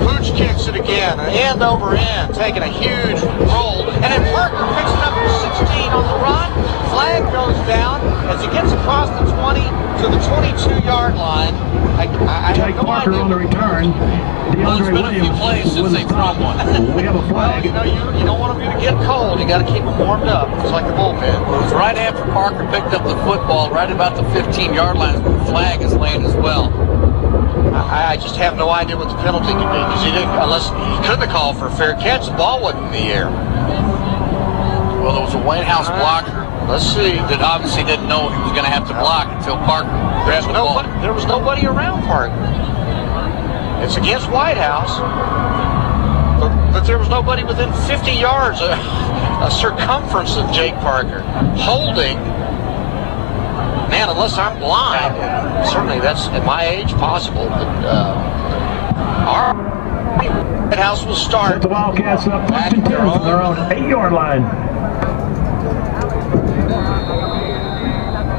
Pooch kicks it again. End over end. Taking a huge roll. And then Parker picks it up 16 on the run. Flag goes down as he gets across the 20 to the 22-yard line. I Jake have no Parker idea. on the return. Well, it's DeAndre been a few Williams plays since with a they stop. thrown one. We have a Well, flag. you know, you don't want them to get cold. You got to keep them warmed up. It's like the bullpen. It was right after Parker picked up the football, right about the 15-yard line. The flag is laying as well. I just have no idea what the penalty could be because he didn't, unless he couldn't have called for a fair catch. The ball wasn't in the air. Well, there was a Whitehouse blocker Let's see. that obviously didn't know he was going to have to block until Parker grabbed the ball. There was nobody around Parker. It's against Whitehouse, but there was nobody within 50 yards, a circumference of Jake Parker. Holding, man, unless I'm blind, and certainly that's at my age possible, but our Whitehouse will start. Set the Wildcats up first and 10 from their own 8-yard line.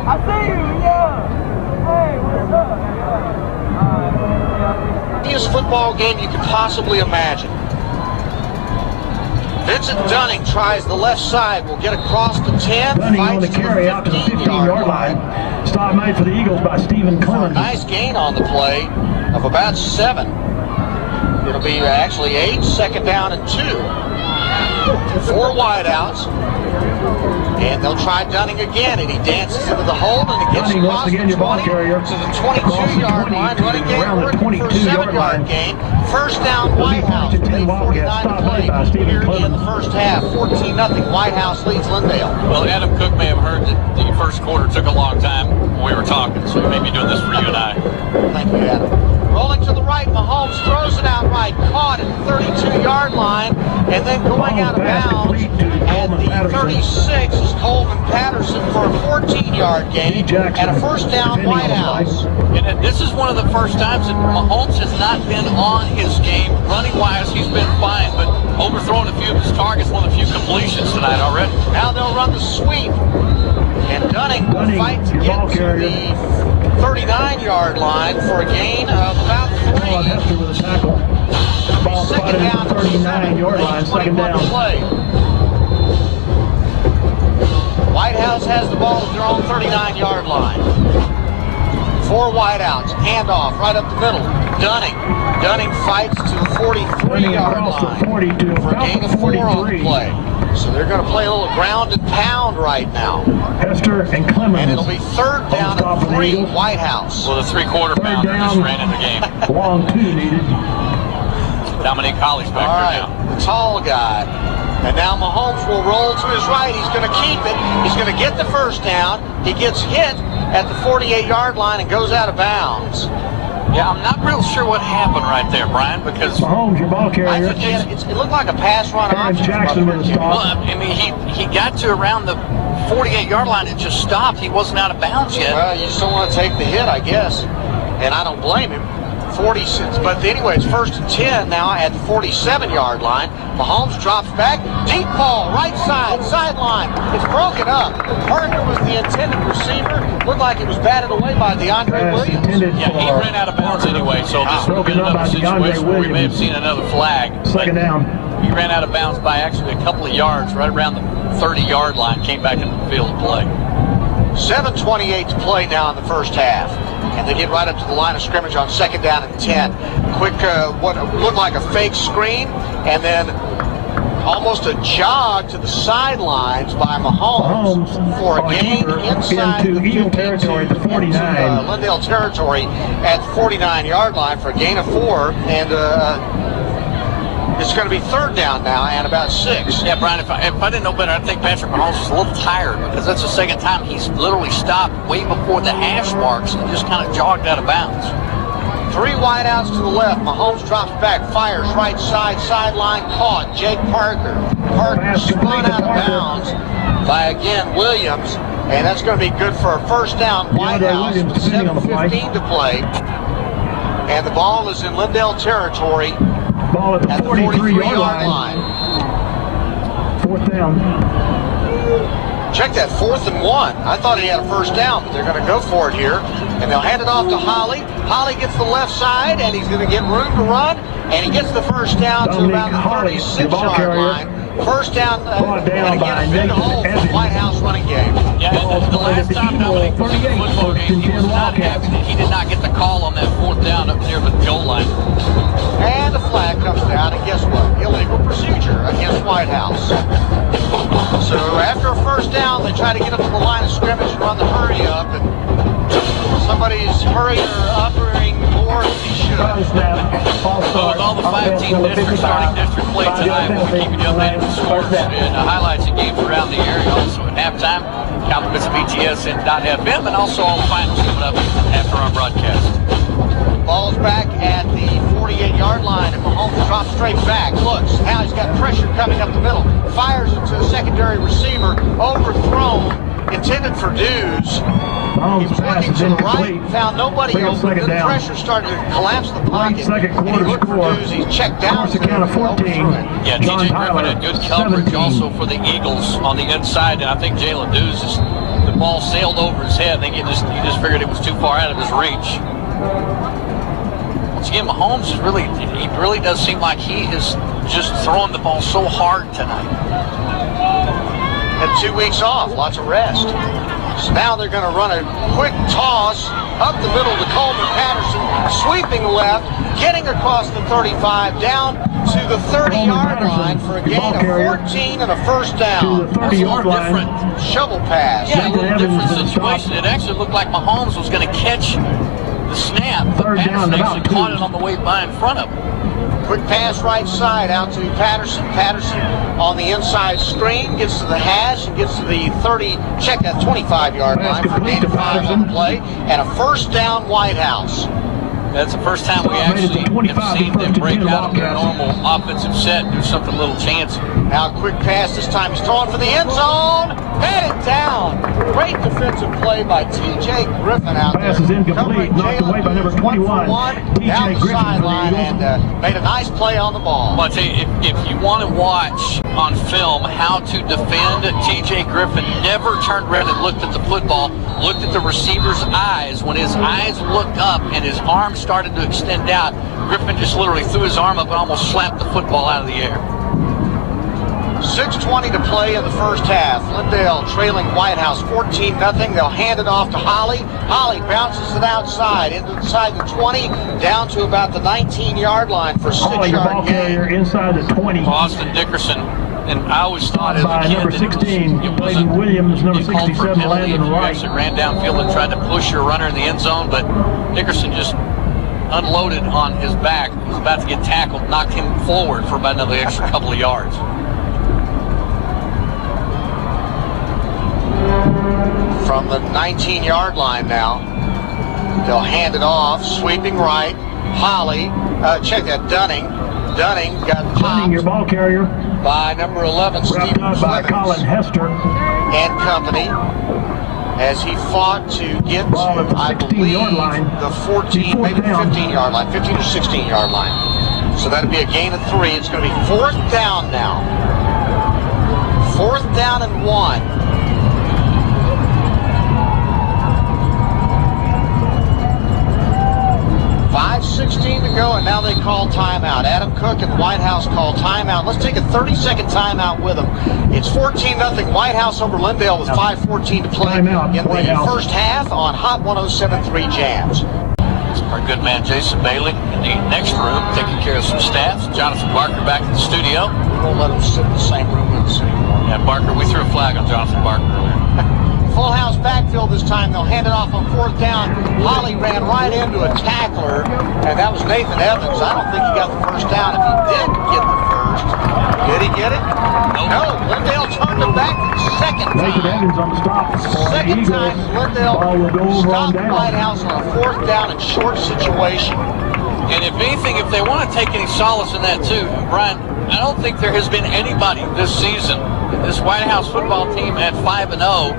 I see you, yeah. Hey, what's up? Easiest football game you could possibly imagine. Vincent Dunning tries the left side, will get across the 10, Dunning on fights the to carry out to the 15-yard line. Stop made for the Eagles by Stephen Clemens. Nice gain on the play of about 7. It'll be actually 8, second down and 2. 4 wideouts. And they'll try Dunning again, and he dances into the hole, and it gets Dunning across once again, the your ball 20 carrier. to the 22-yard line. Running game Around the working for a 22-yard 7-yard line. gain. First down, It'll be Whitehouse. 5 to 10 Wildcats. 8:49 to Stop play made by Stephen here in Clemens. the first half. 14-0. Whitehouse leads Lindale. Well, Adam Cook may have heard that the first quarter took a long time when we were talking, so he may be doing this for you and I. Thank you, Adam. Rolling to the right, Mahomes throws it out right, caught at the 32-yard line, and then going out of bounds at the 36 is Colvin Patterson for a 14-yard gain and a first down Whitehouse. And this is one of the first times that Mahomes has not been on his game. Running-wise, he's been fine, but overthrowing a few of his targets, one of the few completions tonight already. Now they'll run the sweep, and Dunning will fight to get to the 39-yard line for a gain of about 3. Hester with a tackle. Ball spotted at the 39-yard line, second down. Whitehouse has the ball at their own 39-yard line. 4 wideouts, handoff right up the middle. Dunning fights to the 43-yard line for a gain of 4 on the play. So they're going to play a little ground and pound right now. Hester and Clemens. And it'll be third down and 3, Whitehouse. Well, the three-quarter pounder just ran in the game. Long 2 needed. Dominique Holly's back All there right, now. the tall guy. And now Mahomes will roll to his right. He's going to keep it. He's going to get the first down. He gets hit at the 48-yard line and goes out of bounds. Yeah, I'm not real sure what happened right there, Brian, because Mahomes, your ball I carrier. think it looked like a pass run Aaron option. Jackson with a well, stop. I mean, he got to around the 48-yard line and just stopped. He wasn't out of bounds yet. Well, you just don't want to take the hit, I guess. And I don't blame him. 46, but anyway, it's first and 10 now at the 47-yard line. Mahomes drops back, deep ball, right side, sideline. It's broken up. Parker was the intended receiver. Looked like it was batted away by DeAndre Williams. Yeah, he ran out of bounds anyway, so this will be another situation where we may have seen another flag. Second down. He ran out of bounds by actually a couple of yards, right around the 30-yard line, came back into the field of play. 7:28 to play now in the first half. And they get right up to the line of scrimmage on second down and 10. Quick, what looked like a fake screen, and then almost a jog to the sidelines by Mahomes for a gain inside into the Eagle 52, territory at the 49. into, Lindale territory at the 49-yard line for a gain of 4. And it's going to be third down now and about 6. Yeah, Brian, if I didn't know better, I'd think Patrick Mahomes was a little tired because that's the second time he's literally stopped way before the hash marks and just kind of jogged out of bounds. 3 wideouts to the left. Mahomes drops back, fires right side, sideline caught. Jake Parker. Parker spun out of bounds by, again, Williams. And that's going to be good for a first down. Whitehouse with 7:15 to play. And the ball is in Lindale territory. Ball at the 43-yard line. Fourth down. Check that, 4th and 1. I thought he had a first down, but they're going to go for it here. And they'll hand it off to Holly. Holly gets the left side, and he's going to get room to run. And he gets the first down to about the 36-yard line. First down, Brought down and by again, a big Nathan hole for the Evans. White House running game. Yeah, the last time Dominic was in the football game, he was not happy that he did not get the call on that 4th down up near the goal line. And the flag comes down, and guess what? Illegal procedure against Whitehouse. So after a first down, they try to get up to the line of scrimmage and run the hurry up, and somebody's hurrying or uppering more than he should. So with all the 5-team districts starting district play tonight, we'll be keeping you updated with scores and highlights of games around the area. Also at halftime, compliments of BTS and .FM, and also all the finals coming up after our broadcast. Ball's back at the 48-yard line, and Mahomes drops straight back. Looks, now he's got pressure coming up the middle. Fires it to the secondary receiver, overthrown, intended for Dews. He was looking to the right, found nobody open, then the pressure started to collapse the pocket, and he looked for Dews. He's checked down to count of 14. Yeah, TJ Griffin had good coverage also for the Eagles on the inside, and I think Jalen Dews, the ball sailed over his head. I think he just figured it was too far out of his reach. Once again, Mahomes is he really does seem like he is just throwing the ball so hard tonight. Had 2 weeks off, lots of rest. So now they're going to run a quick toss up the middle to Coleman Patterson, sweeping left, getting across the 35, down to the 30-yard line for a gain of 14 and a first down. To the 30-yard line. Different. Shovel pass. Yeah, a little different situation. It actually looked like Mahomes was going to catch the snap, but Third down, Patterson actually about caught 2. it on the way by in front of him. Quick pass right side out to Patterson. Patterson on the inside screen, gets to the hash and gets to the 25-yard line for a gain of 5 on the play, and a first down Whitehouse. That's the first time we actually have seen them break out of their normal offensive set and do something a little chancy. Now a quick pass, this time he's throwing for the end zone. Headed down. Great defensive play by T.J. Griffin out there. Pass is incomplete, knocked away by number 21. Down the Griffin sideline for the Eagles. and made a nice play on the ball. Well, I tell you, if you want to watch on film how to defend, T.J. Griffin never turned around and looked at the football, looked at the receiver's eyes. When his eyes looked up and his arm started to extend out, Griffin just literally threw his arm up and almost slapped the football out of the air. 6:20 to play in the first half. Lindale trailing Whitehouse 14-0. They'll hand it off to Holly. Holly bounces it outside, inside the 20, down to about the 19-yard line for a 6-yard ball carrier gain. inside the 20. Austin Dickerson, and I always thought as a By kid number that 16, it Bladen wasn't Williams, number you called for a 67, penalty if Landon you Wright. actually ran downfield and tried to push your runner in the end zone, but Dickerson just unloaded on his back. He was about to get tackled, knocked him forward for about another extra couple of yards. From the 19-yard line now, they'll hand it off, sweeping right. Holly, check that, Dunning. Dunning got Dunning, your popped ball carrier. by number 11, Wrapped Stephen up by Clemens Colin Hester. and company, as he fought to get Ball to, at the I 16-yard believe, line. the 14, Fourth maybe the down. 15-yard line, 15 or 16-yard line. So that'd be a gain of 3. It's going to be 4th down now. 4th down and 1. 5:16 to go, and now they call timeout. Adam Cook and the Whitehouse call timeout. Let's take a 30-second timeout with them. It's 14-0 Whitehouse over Lindale with 5:14 to play Timeout, in the Whitehouse. first half on Hot 107.3 Jams. Our good man Jason Bailey in the next room taking care of some stats. Jonathan Barker back in the studio. We'll let them sit in the same room with us anymore. Yeah, Barker, we threw a flag on Jonathan Barker earlier. Full house backfield this time. They'll hand it off on 4th down. Holly ran right into a tackler, and that was Nathan Evans. I don't think he got the first down. If he did get the first, did he get it? No. Lindale turned it back the second Nathan time. Evans on the stop for the Second Eagles. time Lindale Ball will go over on stopped down. Whitehouse on a 4th down and short situation. And if anything, if they want to take any solace in that too, Brian, I don't think there has been anybody this season. This Whitehouse football team at 5-0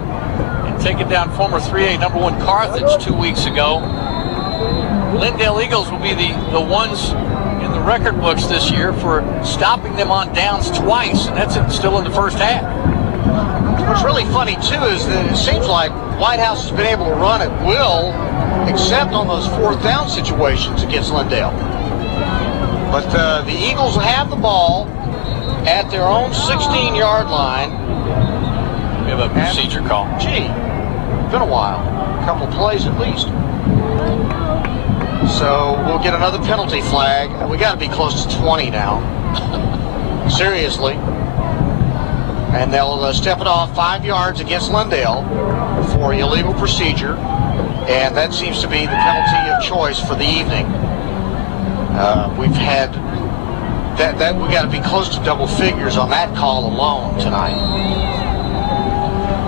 and taking down former 3A #1 Carthage 2 weeks ago. Lindale Eagles will be the ones in the record books this year for stopping them on downs twice, and that's still in the first half. What's really funny too is that it seems like Whitehouse has been able to run at will, except on those 4th down situations against Lindale. But the Eagles have the ball. at their own 16-yard line. We have a procedure call. Gee, been a while. A couple plays at least. So we'll get another penalty flag. We got to be close to 20 now. Seriously. And they'll step it off 5 yards against Lindale for illegal procedure. And that seems to be the penalty of choice for the evening. We've had that we got to be close to double figures on that call alone tonight.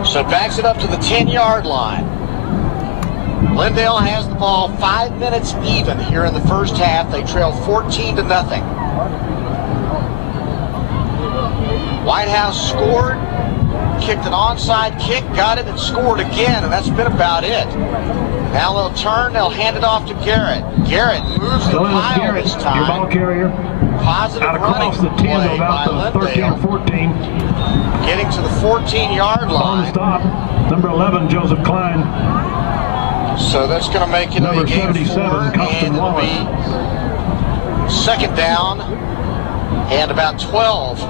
So backs it up to the 10-yard line. Lindale has the ball 5 minutes even here in the first half. They trail 14-0. Whitehouse scored, kicked an onside kick, got it, and scored again, and that's been about it. Now they'll turn, they'll hand it off to Garrett. Garrett moves the pile Garrett, this time. your ball carrier. Positive Out across the 10 to about the 13 or 14. Getting to the 14-yard line. On the stop, number 11, Joseph Klein. So that's going to make it Number a game 77, 4, and Costin it'll Wallace. be second down and about 12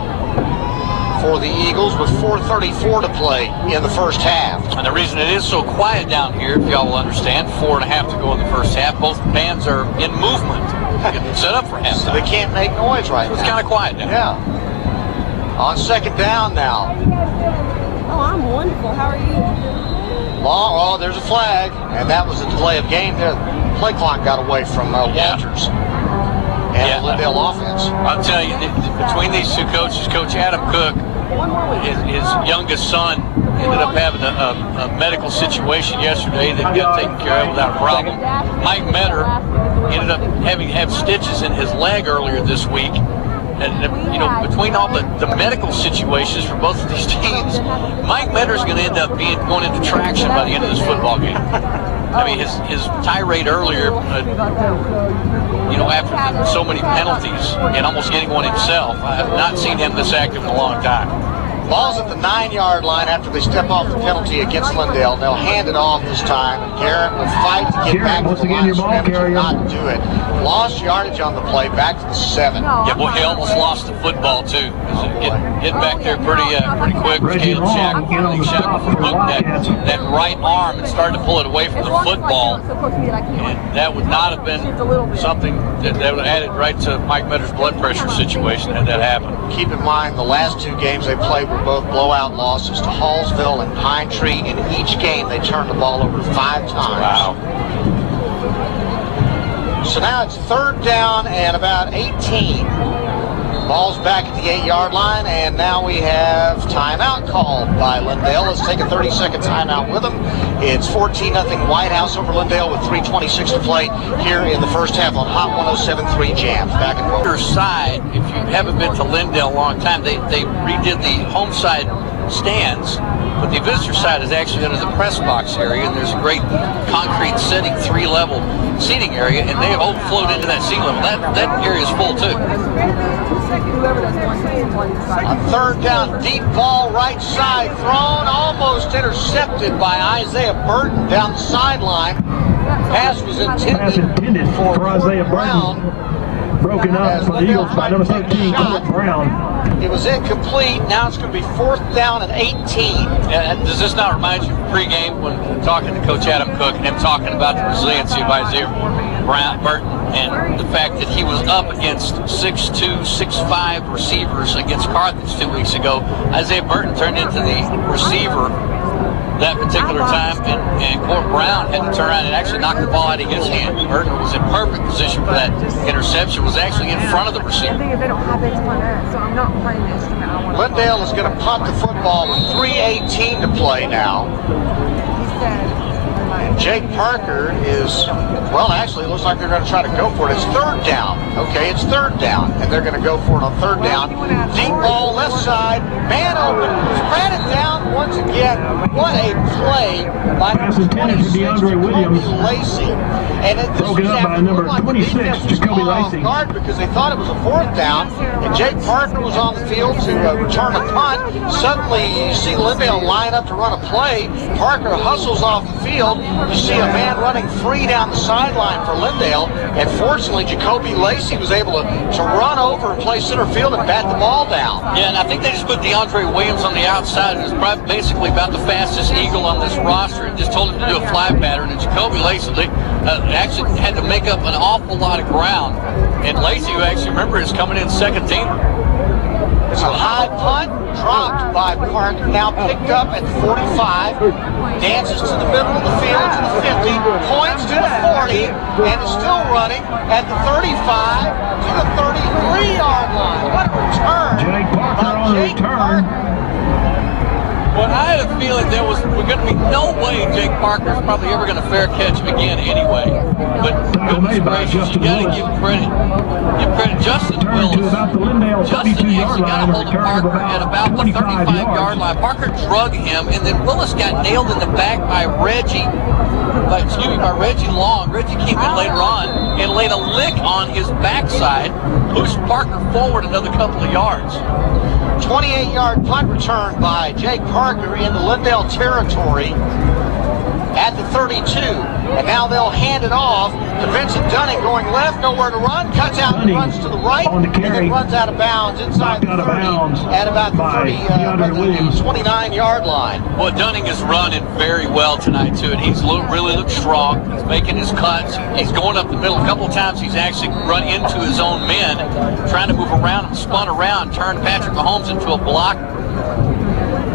for the Eagles with 4:34 to play in the first half. And the reason it is so quiet down here, if y'all will understand, 4.5 to go in the first half. Both bands are in movement, getting set up for halftime. So they can't make noise right now. It's kind of quiet down here. Yeah. On second down now. Oh, I'm wonderful. How are you? Long, oh, there's a flag, and that was a delay of game there. The play clock got away from Walters and the Lindale offense. I'll tell you, between these two coaches, Coach Adam Cook, his youngest son ended up having a medical situation yesterday that got taken care of without a problem. Mike Metter ended up having to have stitches in his leg earlier this week. And, you know, between all the medical situations for both of these teams, Mike Metter's going to end up going into traction by the end of this football game. I mean, his tirade earlier, you know, after so many penalties and almost getting one himself, I have not seen him this active in a long time. Ball's at the 9-yard line after they step off the penalty against Lindale. They'll hand it off this time, and Garrett will fight to get back to the line of scrimmage and not do it. Lost yardage on the play, back to the 7. Yeah, boy, he almost lost the football too. Getting back there pretty quick. Caleb Shackle hooked that right arm and started to pull it away from the football. And that would not have been something that would have added right to Mike Metter's blood pressure situation had that happened. Keep in mind, the last 2 games they played were both blowout losses to Hallsville and Pine Tree. In each game, they turned the ball over 5 times. Wow. So now it's third down and about 18. Ball's back at the 8-yard line, and now we have timeout called by Lindale. Let's take a 30-second timeout with them. It's 14-0 Whitehouse over Lindale with 3:26 to play here in the first half on Hot 107.3 Jams. Back and forth. Your side, if you haven't been to Lindale a long time, they redid the home side stands, but the visitor side is actually under the press box area, and there's a great concrete sitting 3-level seating area, and they have overflowed into that seat level. That area is full too. On third down, deep ball right side, thrown, almost intercepted by Isaiah Burton down the sideline. Pass was intended for Isaiah Brown. Burton. Broken up for the Eagles by number 13, Colt Brown. It was incomplete. Now it's going to be 4th down and 18. Does this not remind you of pregame when talking to Coach Adam Cook and him talking about the resiliency of Isaiah Burton and the fact that he was up against 6'2", 6'5" receivers against Carthage 2 weeks ago? Isaiah Burton turned into the receiver that particular time, and Court Brown had to turn around and actually knock the ball out of his hand. Burton was in perfect position for that interception, was actually in front of the receiver. Lindale is going to punt the football with 3:18 to play now. And Jake Parker is, well, actually, it looks like they're going to try to go for it. It's third down. Okay, it's third down, and they're going to go for it on third down. Deep ball left side, man open, spread it down once again. What a play by number 26, Jacoby Lacey. And it Broken up by number 26, Jacoby Lacey. Guard because they thought it was a 4th down, and Jake Parker was on the field to return a punt. Suddenly, you see Lindale line up to run a play. Parker hustles off the field, You see a man running free down the sideline for Lindale, and fortunately, Jacoby Lacey was able to run over and play center field and bat the ball down. Yeah, and I think they just put DeAndre Williams on the outside, who's probably basically about the fastest Eagle on this roster, and just told him to do a fly pattern. And Jacoby Lacey actually had to make up an awful lot of ground. And Lacey, who actually, remember, is coming in second team. It's a high punt, dropped by Parker, now picked up at the 45, dances to the middle of the field to the 50, points to the 40, and is still running at the 35 to the 33-yard line. What a return! Jake Parker on the return. Well, I had a feeling there was going to be no way Jake Parker's probably ever going to fair catch again anyway. But goodness gracious, you got to give credit. Give credit. Justin Willis. Justin actually got a hold of Parker at about the 35-yard line. Parker drug him, and then Willis got nailed in the back by Reggie Long. Reggie came in later on and laid a lick on his backside, pushed Parker forward another couple of yards. 28-yard punt return by Jake Parker into Lindale territory at the 32. And now they'll hand it off to Vincent Dunning, going left, nowhere to run, cuts out and runs to the right, and then runs out of bounds inside the 30 at about the 29-yard line. Well, Dunning is running very well tonight, too, and he's really looked strong. He's making his cuts. He's going up the middle. A couple of times he's actually run into his own men, trying to move around and spun around, turned Patrick Mahomes into a block.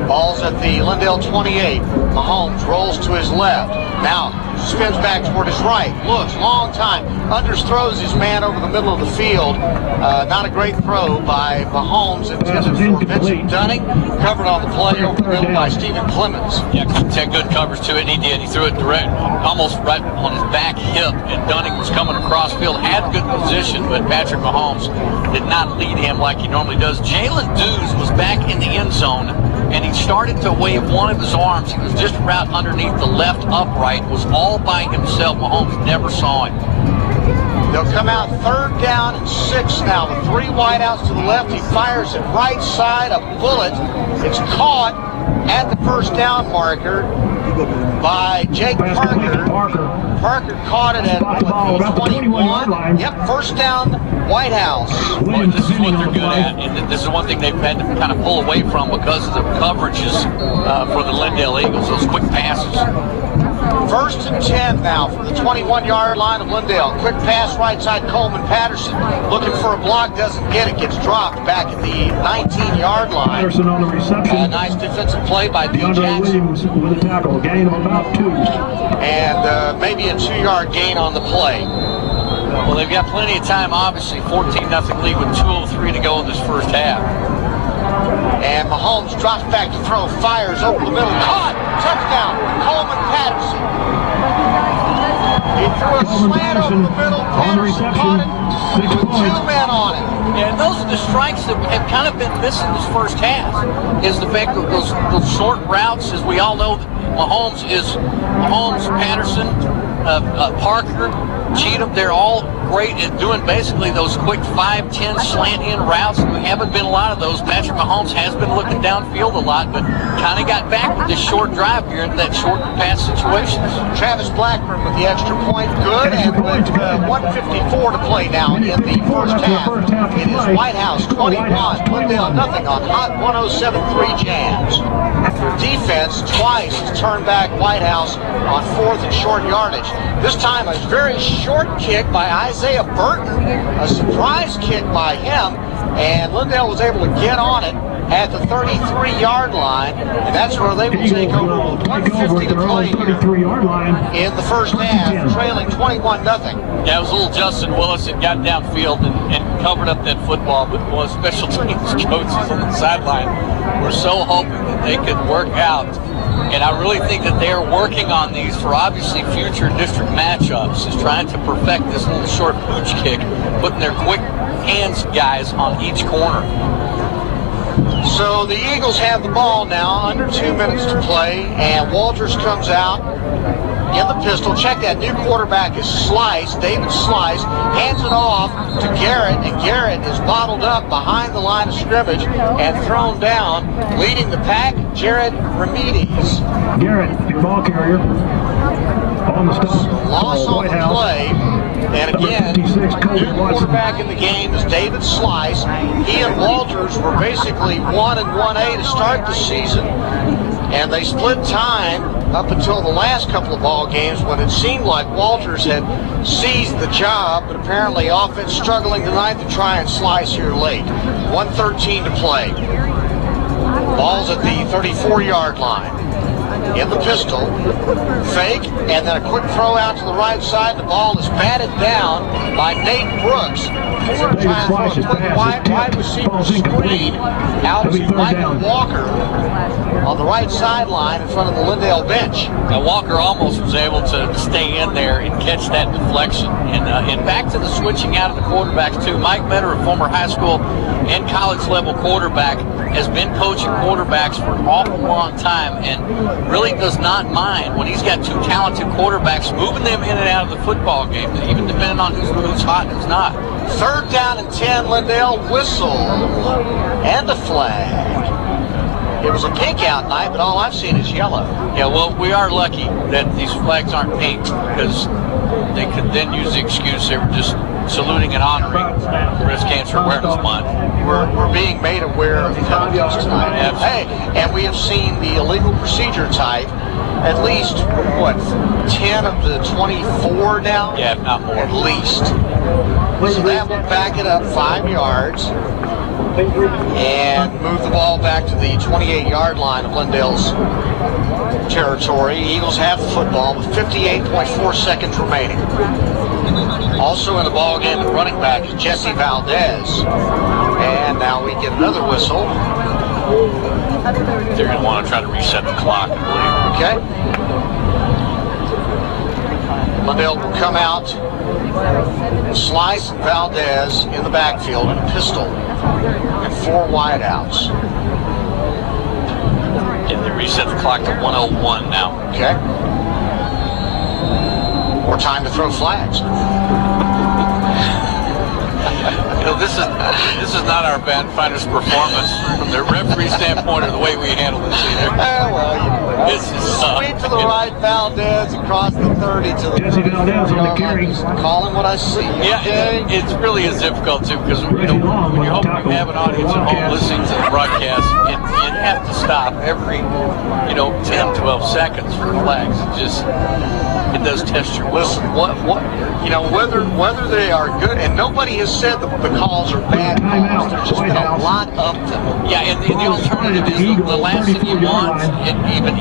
Ball's at the Lindale 28. Mahomes rolls to his left. Now spins back toward his right. Looks, long time. Underthrows his man over the middle of the field. Not a great throw by Mahomes. Intended for Vincent Dunning. Covered on the play over the middle by Stephen Clemens. Yeah, had good coverage to it, and he did. He threw it direct, almost right on his back hip, and Dunning was coming across field. Had good position, but Patrick Mahomes did not lead him like he normally does. Jalen Dews was back in the end zone, and he started to wave one of his arms. He was just right underneath the left upright. It was all by himself. Mahomes never saw him. They'll come out third down and 6 now. The 3 wideouts to the left. He fires it right side. A bullet. It's caught at the first down marker by Jake Parker. Parker caught it at the 21. Yep, first down, Whitehouse. Well, this is what they're good at, and this is one thing they've had to kind of pull away from because of the coverages for the Lindale Eagles, those quick passes. First and 10 now from the 21-yard line of Lindale. Quick pass right side, Coleman Patterson looking for a block, doesn't get it, gets dropped back at the 19-yard line. Patterson on the reception. Nice defensive play by D. DeAndre Jackson. Williams with a tackle, gain of about 2. And maybe a 2-yard gain on the play. Well, they've got plenty of time, obviously. 14-0 lead with 2:03 to go in this first half. And Mahomes drops back to throw, fires over the middle, caught, touchdown, Coleman Patterson. He threw a slant over the middle, Patterson caught it with 2 men on it. Yeah, and those are the strikes that have kind of been missing this first half, is the fact that those short routes, as we all know, Mahomes, Patterson, Parker, Cheatham, they're all great at doing basically those quick 5-10 slant-in routes. There haven't been a lot of those. Patrick Mahomes has been looking downfield a lot, but kind of got back with this short drive here into that short pass situations. Travis Blackburn with the extra point, good, and with 1:54 to play now in the first half. It is Whitehouse 21, Lindale nothing on Hot 107.3 Jams. Defense twice has turned back Whitehouse on 4th and short yardage. This time a very short kick by Isaiah Burton, a surprise kick by him, and Lindale was able to get on it at the 33-yard line, and that's where they will take over with 1:50 to play here in the first half, trailing 21-0. Yeah, it was a little Justin Willis that got downfield and covered up that football, but boy, special teams coaches on the sideline were so hoping that they could work out. And I really think that they are working on these for obviously future district matchups, is trying to perfect this little short pooch kick, putting their quick hands guys on each corner. So the Eagles have the ball now, under 2 minutes to play, and Walters comes out in the pistol. Check that, new quarterback is Slice, David Slice, hands it off to Garrett, and Garrett is bottled up behind the line of scrimmage and thrown down. Leading the pack, Jared Ramirez. Garrett, your ball carrier. on the stop. Loss on the Whitehouse. play. And again, 56, Colby new Watson. quarterback in the game is David Slice. He and Walters were basically 1 and 1A to start the season. And they split time up until the last couple of ball games when it seemed like Walters had seized the job, but apparently offense struggling tonight to try and Slice here late. 1:13 to play. Ball's at the 34-yard line. In the pistol, fake, and then a quick throw out to the right side. The ball is batted down by Nate Brooks. They're trying to throw a quick wide receiver screen out to Michael Walker on the right sideline in front of the Lindale bench. Now Walker almost was able to stay in there and catch that deflection. And back to the switching out of the quarterbacks too. Mike Metter, a former high school and college level quarterback, has been coaching quarterbacks for an awful long time and really does not mind when he's got two talented quarterbacks moving them in and out of the football game, even depending on who's hot and who's not. 3rd down and 10, Lindale, whistle and a flag. It was a pink out night, but all I've seen is yellow. Yeah, well, we are lucky that these flags aren't pink because they could then use the excuse they were just saluting and honoring Breast Cancer Awareness Month. We're being made aware of penalties tonight. Hey, and we have seen the illegal procedure type at least, 10 of the 24 now? Yeah, if not more. At least. So that will back it up 5 yards and move the ball back to the 28-yard line of Lindale's territory. Eagles have the football with 58.4 seconds remaining. Also in the ball game, the running back is Jesse Valdez. And now we get another whistle. They're going to want to try to reset the clock, I believe. Okay. Lindale will come out. Slice and Valdez in the backfield in a pistol. And 4 wideouts. And they reset the clock to 1:01 now. Okay. More time to throw flags. You know, this is not our band finest performance from the referee standpoint or the way we handle this either. Well, you know, This is sweep to the right, Valdez across the 30 to the Jesse Valdez on the carry. Calling what I see. Yeah, Okay. it really is difficult too because when you hope you have an audience at home listening to the broadcast, you have to stop every 10, 12 seconds for flags. It does test your will. Listen, whether they are good, and nobody has said the calls are bad calls. There's just been a lot of them. Yeah, and the alternative is the last thing you want,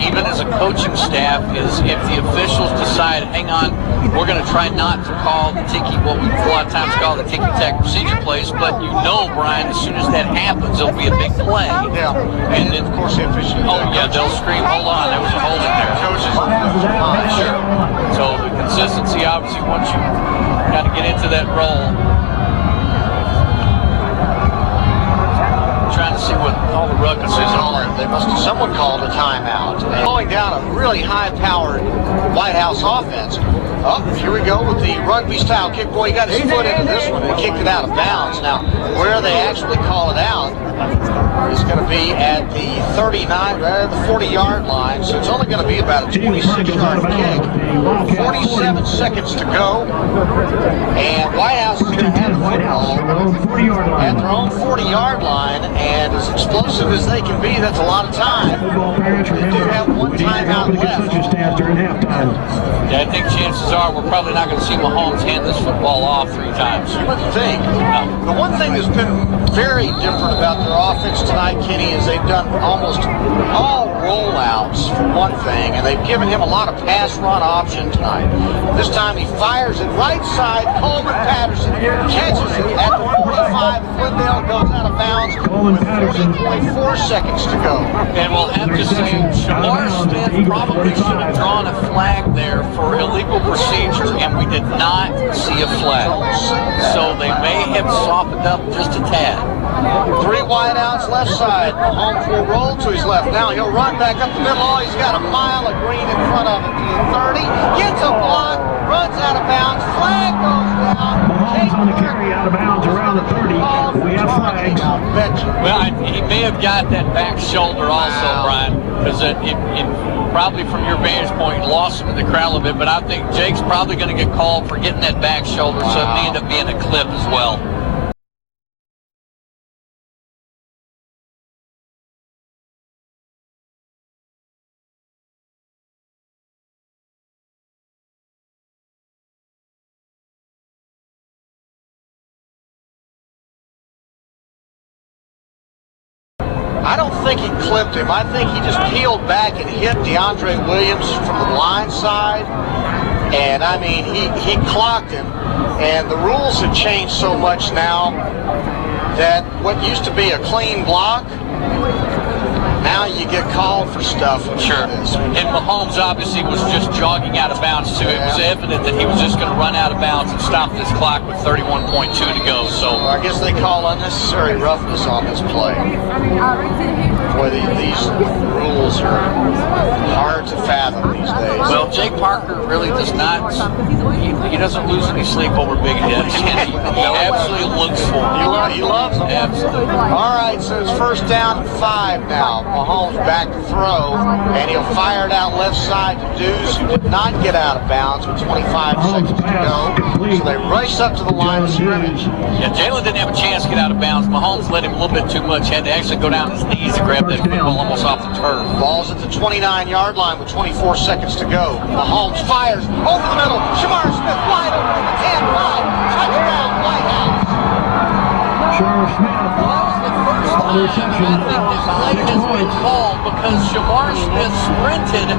even as a coaching staff, is if the officials decide, hang on, we're going to try not to call the what we a lot of times call the ticky-tack procedure plays, but Brian, as soon as that happens, there'll be a big play. Yeah, and then of course the officials. They'll scream, hold on, there was a hold in there. Coaches. Sure. So the consistency, obviously, once you kind of get into that role, trying to see what all the ruckus is on. Someone called a timeout. And going down a really high-powered Whitehouse offense. Oh, here we go with the rugby-style kick. Boy, he got his foot into this one and kicked it out of bounds. Now, where they actually call it out is going to be at the 40-yard line. So it's only going to be about a 26-yard kick. 47 seconds to go. And Whitehouse is going to have the football at their own 40-yard line. And as explosive as they can be, that's a lot of time. They do have one timeout left. Yeah, I think chances are we're probably not going to see Mahomes hand this football off 3 times. You wouldn't think. The one thing that's been very different about their offense tonight, Kenny, is they've done almost all rollouts for one thing, and they've given him a lot of pass-run option tonight. This time he fires it right side. Coleman Patterson catches it at the 45. Lindale goes out of bounds with 40.4 seconds to go. And we'll have to say, Shamar Smith probably should have drawn a flag there for illegal procedure, and we did not see a flag. So they may have softened up just a tad. 3 wideouts left side. Mahomes will roll to his left. Now he'll run back up the middle. Oh, he's got a mile of green in front of him to the 30. Gets a block, runs out of bounds. Flag goes down. Mahomes on the carry out of bounds around the 30. We have flags. Well, he may have got that back shoulder also, Brian, because probably from your vantage point, lost him in the crowd a little bit, but I think Jake's probably going to get called for getting that back shoulder, so it may end up being a clip as well. I don't think he clipped him. I think he just peeled back and hit DeAndre Williams from the blind side. And I mean, he clocked him. And the rules have changed so much now that what used to be a clean block, now you get called for stuff. Sure. And Mahomes obviously was just jogging out of bounds, too. It was evident that he was just going to run out of bounds and stop this clock with 31.2 to go. So I guess they call unnecessary roughness on this play. Boy, these rules are hard to fathom these days. Well, Jake Parker really does not, he doesn't lose any sleep over big hits. He absolutely looks for it. He loves them. Absolutely. All right, so it's first down and 5 now. Mahomes back to throw, and he'll fire it out left side to Deuce, who did not get out of bounds with 25 seconds to go. So they rush up to the line of scrimmage. Yeah, Jalen didn't have a chance to get out of bounds. Mahomes let him a little bit too much. Had to actually go down his knees to grab that football almost off the turf. Ball's at the 29-yard line with 24 seconds to go. Mahomes fires over the middle. Shamar Smith wide open at the 10-5. Touchdown, Whitehouse. Shamar Smith. I think this play has been called because Shamar Smith sprinted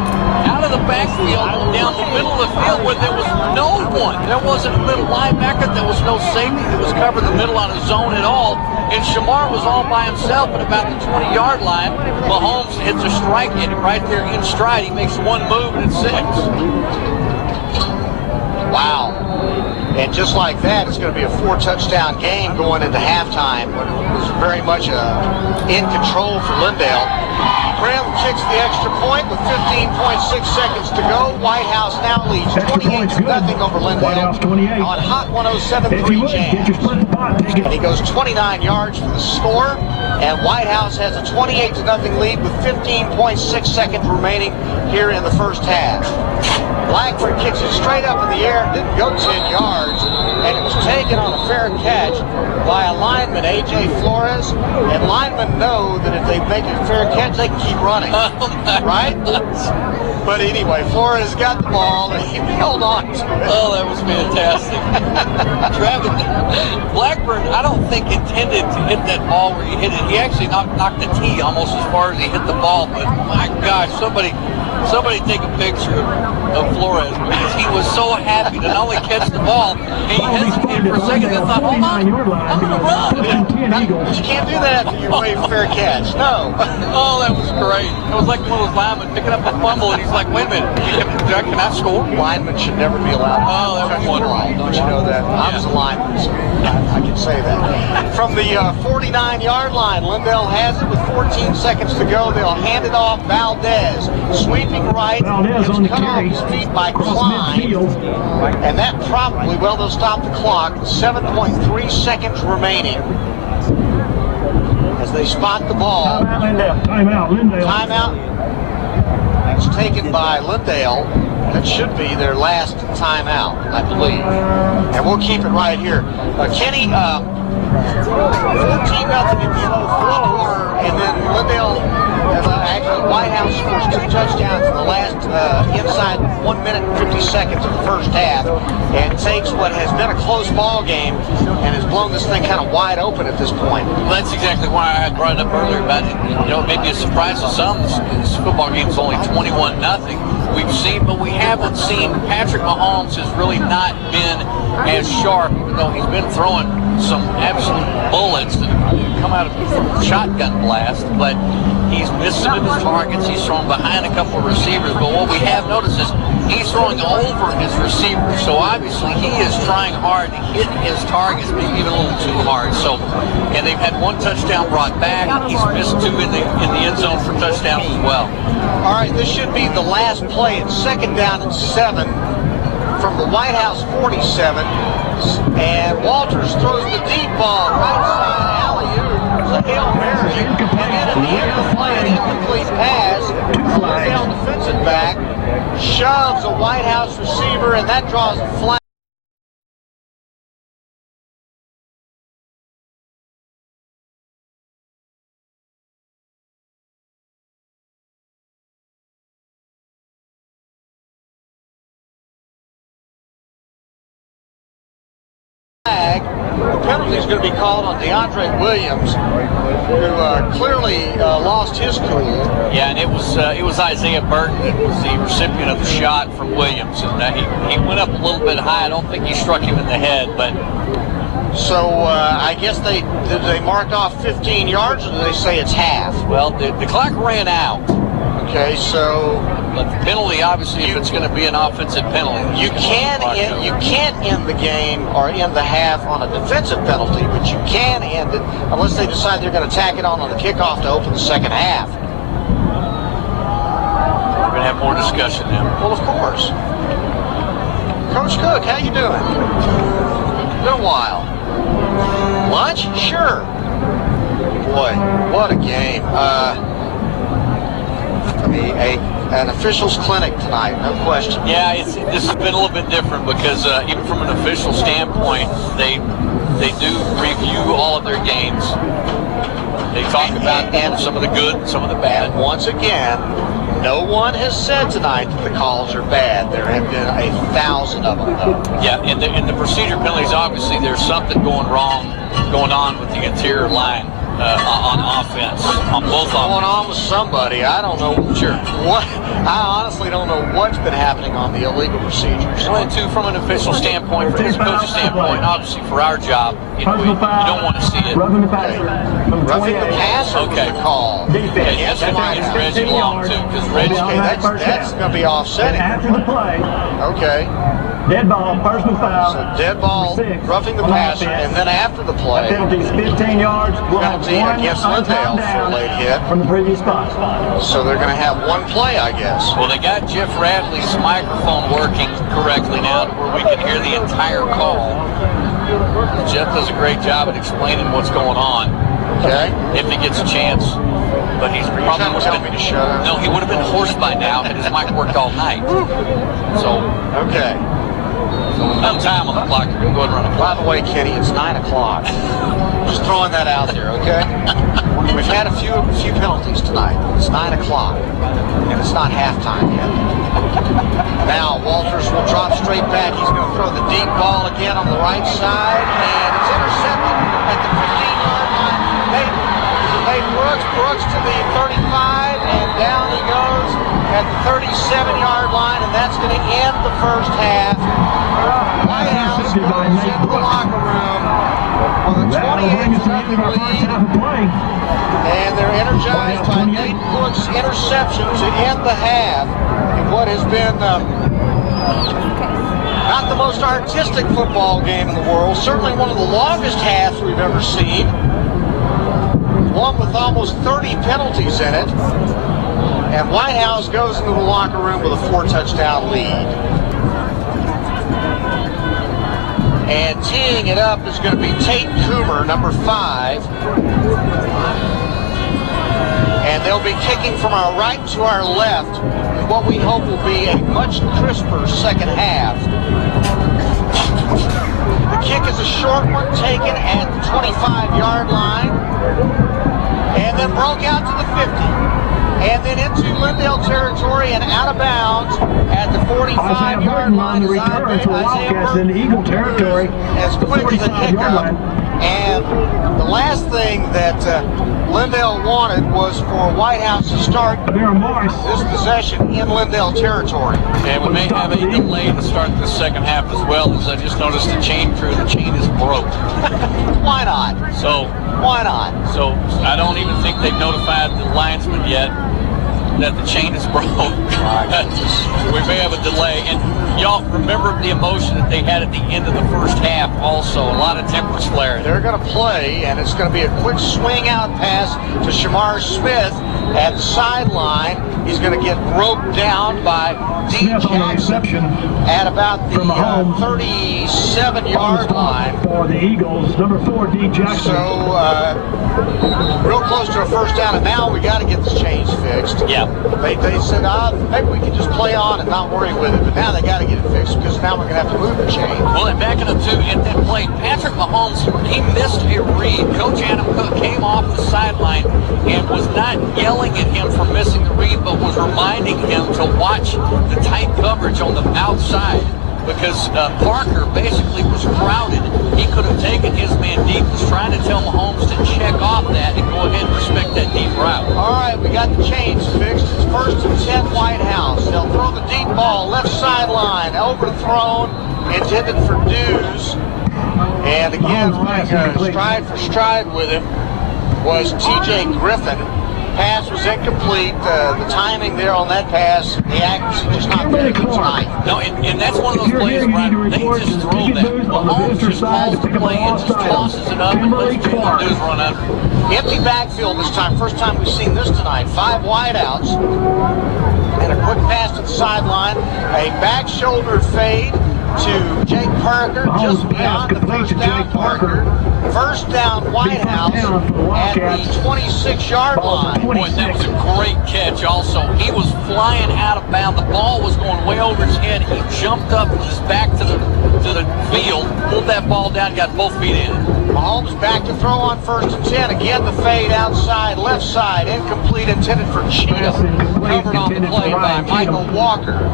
out of the backfield down the middle of the field where there was no one. There wasn't a middle linebacker. There was no safety that was covering the middle on his zone at all. And Shamar was all by himself at about the 20-yard line. Mahomes hits a strike at him right there in stride. He makes one move and it's 6. Wow. And just like that, it's going to be a 4-touchdown game going into halftime. It was very much in control for Lindale. Graham kicks the extra point with 15.6 seconds to go. Whitehouse now leads 28-0 over Lindale on Hot 107.3 Jams. And he goes 29 yards for the score. And Whitehouse has a 28-0 lead with 15.6 seconds remaining here in the first half. Blackford kicks it straight up in the air, didn't go 10 yards, and it was taken on a fair catch by a lineman, A.J. Flores. And linemen know that if they make a fair catch, they can keep running, right? But anyway, Flores got the ball, and he held on to it. Oh, that was fantastic. Travis, Blackburn, I don't think intended to hit that ball where he hit it. He actually knocked the tee almost as far as he hit the ball, but my gosh, somebody take a picture of Flores because he was so happy to not only catch the ball, and he hesitated for a second and thought, hold on, I'm going to run. But you can't do that after you wave fair catch. No. Oh, that was great. It was like one of those linemen picking up a fumble, and he's like, wait a minute, can I score? Linemen should never be allowed to touch the ball. Don't you know that? I was a lineman, so I can say that. From the 49-yard line, Lindale has it with 14 seconds to go. They'll hand it off. Valdez sweeping right. Valdez on the cut carry. off his feet by Klein. And that probably, well, they'll stop the clock. 7.3 seconds remaining as they spot the ball. Timeout, Lindale. Timeout. That's taken by Lindale. That should be their last timeout, I believe. And we'll keep it right here. Kenny, 14-0 in the fourth quarter, and then Lindale, actually Whitehouse scores 2 touchdowns in the last inside 1 minute and 50 seconds of the first half, and takes what has been a close ball game and has blown this thing kind of wide open at this point. Well, that's exactly why I had brought it up earlier about it. You know, maybe a surprise to some. This football game is only 21-0. We've seen, but we haven't seen. Patrick Mahomes has really not been as sharp, even though he's been throwing some absolute bullets that have come out of a shotgun blast, but he's missed some of his targets. He's thrown behind a couple of receivers, but what we have noticed is he's throwing over his receivers. So obviously he is trying hard to hit his targets, maybe even a little too hard. So, and they've had 1 touchdown brought back. He's missed 2 in the end zone for touchdowns as well. All right, this should be the last play. It's 2nd down and 7 from the Whitehouse 47. And Walters throws the deep ball right side alley-oop was a Hail Mary. And then at the end of the play, an incomplete pass. The Lindale defensive back shoves a Whitehouse receiver, and that draws a flag. The penalty is going to be called on DeAndre Williams, who clearly lost his cool. Yeah, and it was Isaiah Burton that was the recipient of the shot from Williams, and he went up a little bit high. I don't think he struck him in the head, but. So I guess they marked off 15 yards, or did they say it's half? Well, the clock ran out. Okay, so. But the penalty, obviously, if it's going to be an offensive penalty, you can't end the game or end the half on a defensive penalty, but you can end it unless they decide they're going to tack it on the kickoff to open the second half. We're going to have more discussion now. Well, of course. Coach Cook, how you doing? Been a while. Lunch? Sure. Boy, what a game. An officials clinic tonight, no question. Yeah, this has been a little bit different because even from an official standpoint, they do review all of their games. They talk about some of the good and some of the bad. And once again, no one has said tonight that the calls are bad. There have been 1,000 of them, though. Yeah, in the procedure penalties, obviously there's something going on with the interior line. On offense, on both going on with somebody. I don't know. Sure. What? I honestly don't know what's been happening on the illegal procedures. Well, and too, from an official standpoint, from his coach's standpoint, obviously for our job, you don't want to see it. Roughing the passer. Roughing the passer was the call. Okay, that's going to get Reggie long too, because Reggie. Okay, that's going to be offsetting. After the play. Okay. Dead ball, personal foul. So dead ball, roughing the passer, and then after the play. Penalty is 15 yards. Penalty against Lindale for a late hit. From the previous spot. So they're going to have one play, I guess. Well, they got Jeff Radley's microphone working correctly now to where we can hear the entire call. Jeff does a great job at explaining what's going on. Okay. If he gets a chance. But he's probably would have been, me to shut up. no, he would have been hoarse by now had his mic worked all night. So, okay. So no time on the clock. You're going to go ahead and run a clock. By the way, Kenny, it's 9 o'clock. Just throwing that out there, okay? We've had a few penalties tonight. It's 9 o'clock, and it's not halftime yet. Now Walters will drop straight back. He's going to throw the deep ball again on the right side, and it's intercepted at the 15-yard line. They Brooks to the 35, and down he goes at the 37-yard line, and that's going to end the first half. Whitehouse goes into the locker room with a 28-0 lead, and they're energized by Nate Brooks' interception to end the half in what has been not the most artistic football game in the world, certainly one of the longest halves we've ever seen, one with almost 30 penalties in it, and Whitehouse goes into the locker room with a 4-touchdown lead. And teeing it up is going to be Tate Coomer, number 5. And they'll be kicking from our right to our left in what we hope will be a much crisper second half. The kick is a short one taken at the 25-yard line. And then broke out to the 50. And then into Lindale territory and out of bounds at the 45-yard line. The return to Wildcats in Eagle territory. As quick as a hiccup. And the last thing that Lindale wanted was for Whitehouse to start this possession in Lindale territory. And we may have a delay to start the second half as well, as I just noticed the chain is broke. Why not? So why not? So I don't even think they've notified the linesman yet that the chain is broke. We may have a delay. And y'all remember the emotion that they had at the end of the first half also. A lot of tempers flaring. They're going to play, and it's going to be a quick swing out pass to Shamar Smith at the sideline. He's going to get roped down by D. Smith on the Jackson reception at about the from Mahomes. 37-yard line. For the Eagles, number 4, D. Jackson. So, real close to a first down, and now we got to get this change fixed. Yeah. They said, maybe we can just play on and not worry with it, but now they got to get it fixed because now we're going to have to move the chain. Well, and backing up too, at that play, Patrick Mahomes, he missed a read. Coach Adam Cook came off the sideline and was not yelling at him for missing the read, but was reminding him to watch the tight coverage on the outside because Parker basically was crowded. He could have taken his man deep, was trying to tell Mahomes to check off that and go ahead and respect that deep route. All right, we got the chains fixed. It's 1st and 10 Whitehouse. They'll throw the deep ball, left sideline, overthrown, intended for Dews. And again, stride for stride with him was T.J. Griffin. Pass was incomplete. The timing there on that pass, the accuracy just not there tonight. No, and that's one of those plays, Brian, they just throw that. Mahomes just calls the play and just tosses it up and lets Jalen Dews run under. Empty backfield this time. First time we've seen this tonight. 5 wideouts. And a quick pass to the sideline. A back shoulder fade to Jake Parker, just beyond the first down Parker. First down Whitehouse at the 26-yard line. Boy, that was a great catch also. He was flying out of bounds. The ball was going way over his head. He jumped up with his back to the field, pulled that ball down, got both feet in it. Mahomes back to throw on 1st and 10. Again, the fade outside, left side, incomplete, intended for Cheatham. Covered on the play by Michael Walker.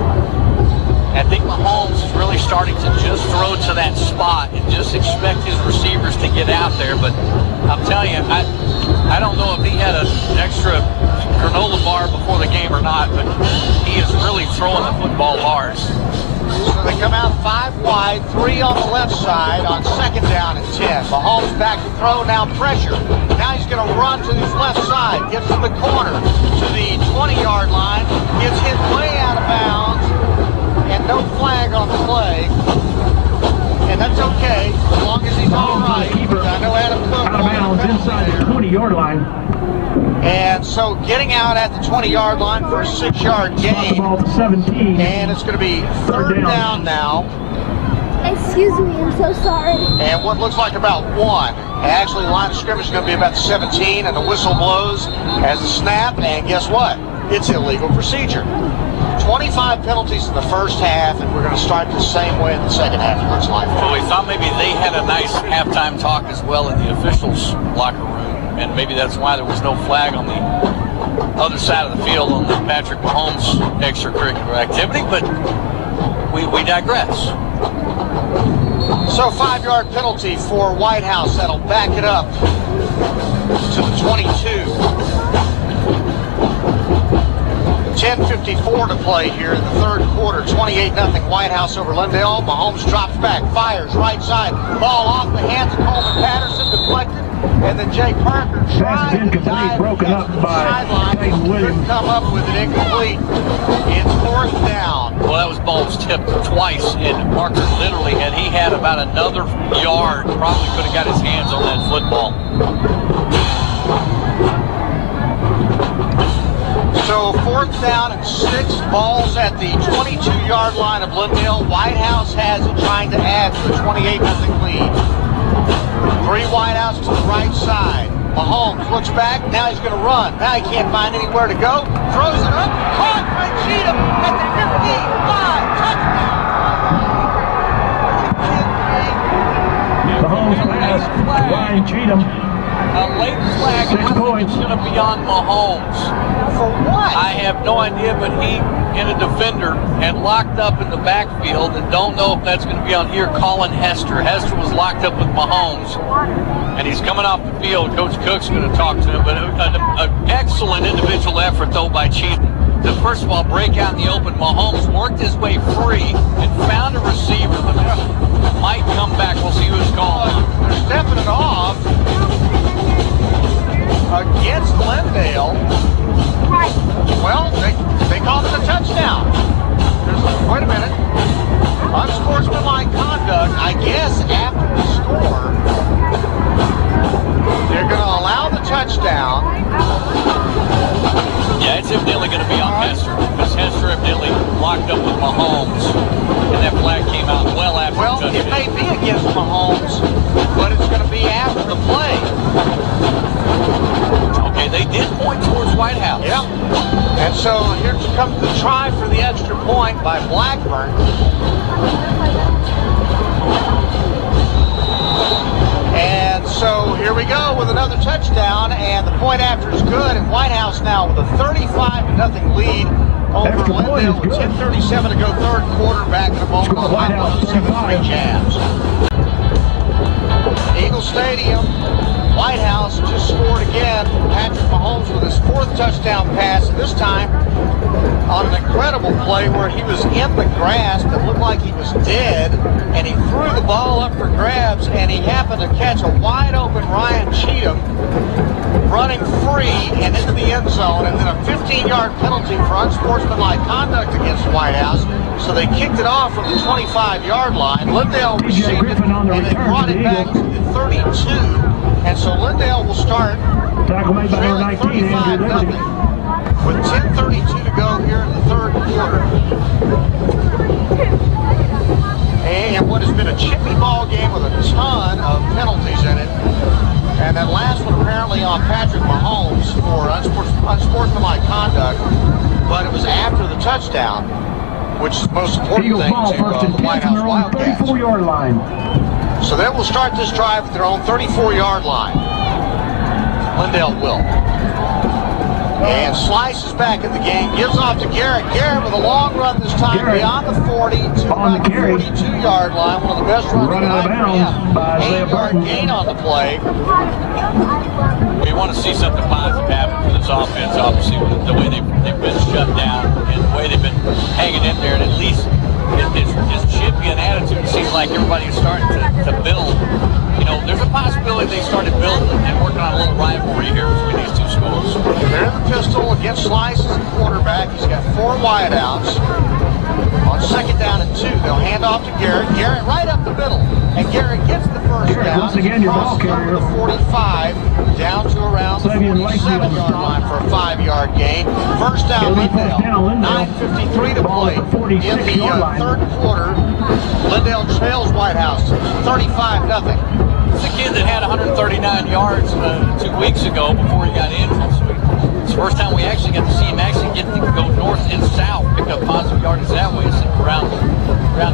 I think Mahomes is really starting to just throw to that spot and just expect his receivers to get out there. But I'm telling you, I don't know if he had an extra granola bar before the game or not, but he is really throwing the football hard. So they come out 5 wide, 3 on the left side on 2nd down and 10. Mahomes back to throw, now pressure. Now he's going to run to his left side, gets to the corner, to the 20-yard line, gets hit way out of bounds, and no flag on the play. And that's okay, as long as he's all right. I know Adam Cook out of bounds inside the 20-yard line. And so getting out at the 20-yard line for a 6-yard gain. Ball to 17. And it's going to be third down now. Excuse me, I'm so sorry. And what looks like about 1. Actually, the line of scrimmage is going to be about 17, and the whistle blows as a snap. And guess what? It's illegal procedure. 25 penalties in the first half, and we're going to start the same way in the second half, it looks like. So we thought maybe they had a nice halftime talk as well in the officials' locker room, and maybe that's why there was no flag on the other side of the field on the Patrick Mahomes extracurricular activity, but we digress. So 5-yard penalty for Whitehouse. That'll back it up to the 22. 10:54 to play here in the third quarter. 28-0 Whitehouse over Lindale. Mahomes drops back, fires right side. Ball off the hands of Coleman Patterson, deflected. And then Jay Parker tried to dive broken up by Peyton Williams. Come up with it incomplete. It's 4th down. Well, that was balls tipped twice, and Parker literally, had he had about another yard, probably could have got his hands on that football. So 4th down and 6, balls at the 22-yard line of Lindale. Whitehouse has it, trying to add to the 28-0 lead. 3 wideouts to the right side. Mahomes looks back, now he's going to run. Now he can't find anywhere to go. Throws it up, caught by Cheatham at the 55. Touchdown! Mahomes pass, Ryan Cheatham. A late flag. 6 points. It's going to be on Mahomes. For what? I have no idea, but he and a defender had locked up in the backfield, and don't know if that's going to be on here. Colin Hester. Hester was locked up with Mahomes, and he's coming off the field. Coach Cook's going to talk to him, but an excellent individual effort, though, by Cheatham. To first of all break out in the open. Mahomes worked his way free and found a receiver. The might come back. We'll see who's calling. They're stepping it off against Lindale. Well, they called it a touchdown. Wait a minute. I guess after the score, they're going to allow the touchdown. Yeah, it's evidently going to be on Hester, because Hester evidently locked up with Mahomes, and that flag came out well after Well, the it touchdown. may be against Mahomes, but it's going to be after the play. Okay, they did point towards Whitehouse. Yeah. And so here comes the try for the extra point by Blackburn. And so here we go with another touchdown, and the point after is good, and Whitehouse now with a 35-0 lead over Extra point Lindale is with good. 10:37 to go, third quarter. Back in a moment Score on Whitehouse 107.3 Jams. Eagle Stadium. Whitehouse just scored again. Patrick Mahomes with his fourth touchdown pass, and this time on an incredible play where he was in the grass that looked like he was dead, and he threw the ball up for grabs, and he happened to catch a wide open Ryan Cheatham running free and into the end zone, and then a 15-yard penalty for unsportsmanlike conduct against Whitehouse. So they kicked it off from the 25-yard line. Lindale received it, and they brought it back to the 32. And so Lindale will start Tackle made by number 19, Andrew 35-0 Liberty. with 10:32 to go here in the third quarter. And what has been a chippy ball game with a ton of penalties in it. And that last one apparently on Patrick Mahomes for unsportsmanlike conduct, but it was after the touchdown, which is the most important Eagles thing ball to first and the 10 White from House their own Wildcats. 34-yard line. So they will start this drive at their own 34-yard line. Lindale will. And Slice is back in the game. Gives off to Garrett. Garrett with a long run this time Garrett beyond the 40 to on about the the carry. 42-yard line. One of the best runs Run of the out of night for bounds him. by Isaiah 8-yard Burton. gain on the play. We want to see something positive happen for this offense, obviously, with the way they've been shut down and the way they've been hanging in there, and at least his chippy and attitude, it seems like everybody is starting to build. You know, there's a possibility they started building and working on a little rivalry here between these two schools. They're in the pistol against Slice as a quarterback. He's got 4 wideouts. On second down and 2, they'll hand off to Garrett. Garrett right up the middle. And Garrett gets the first Garrett, down. once again, your ball Crosses over carrier. the 45 down to around the Savion Lakely on the 47-yard stop. line for a 5-yard gain. First down, It'll be first Lindale. down, Lindale. 9:53 to Ball play at the 46 in the yard line. third quarter. Lindale trails Whitehouse 35-0. It's a kid that had 139 yards 2 weeks ago before he got injured. So it's the first time we actually got to see him actually get to go north and south, pick up positive yardage that way instead of around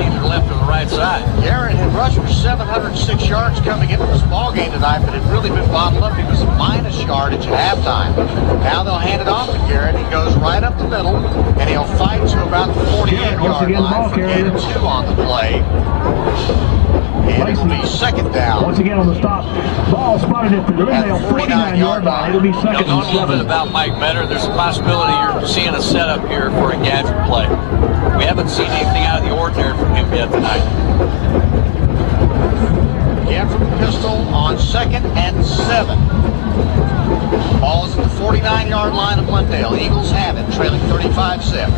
either the left or the right side. Garrett had rushed for 706 yards coming into this ball game tonight, but had really been bottled up. He was minus yardage at halftime. Now they'll hand it off to Garrett. He goes right up the middle, and he'll fight to about the 48-yard line for gain of 2 on the play. And it'll be second down. Once again on the stop. Ball spotted at the Lindale 49-yard line. It'll be You know, second knowing and a little bit 7. about Mike Metter, there's a possibility you're seeing a setup here for a gadget play. We haven't seen anything out of the ordinary from him yet tonight. Again from the pistol on second and 7. Ball is at the 49-yard line of Lindale. Eagles have it, trailing 35-7.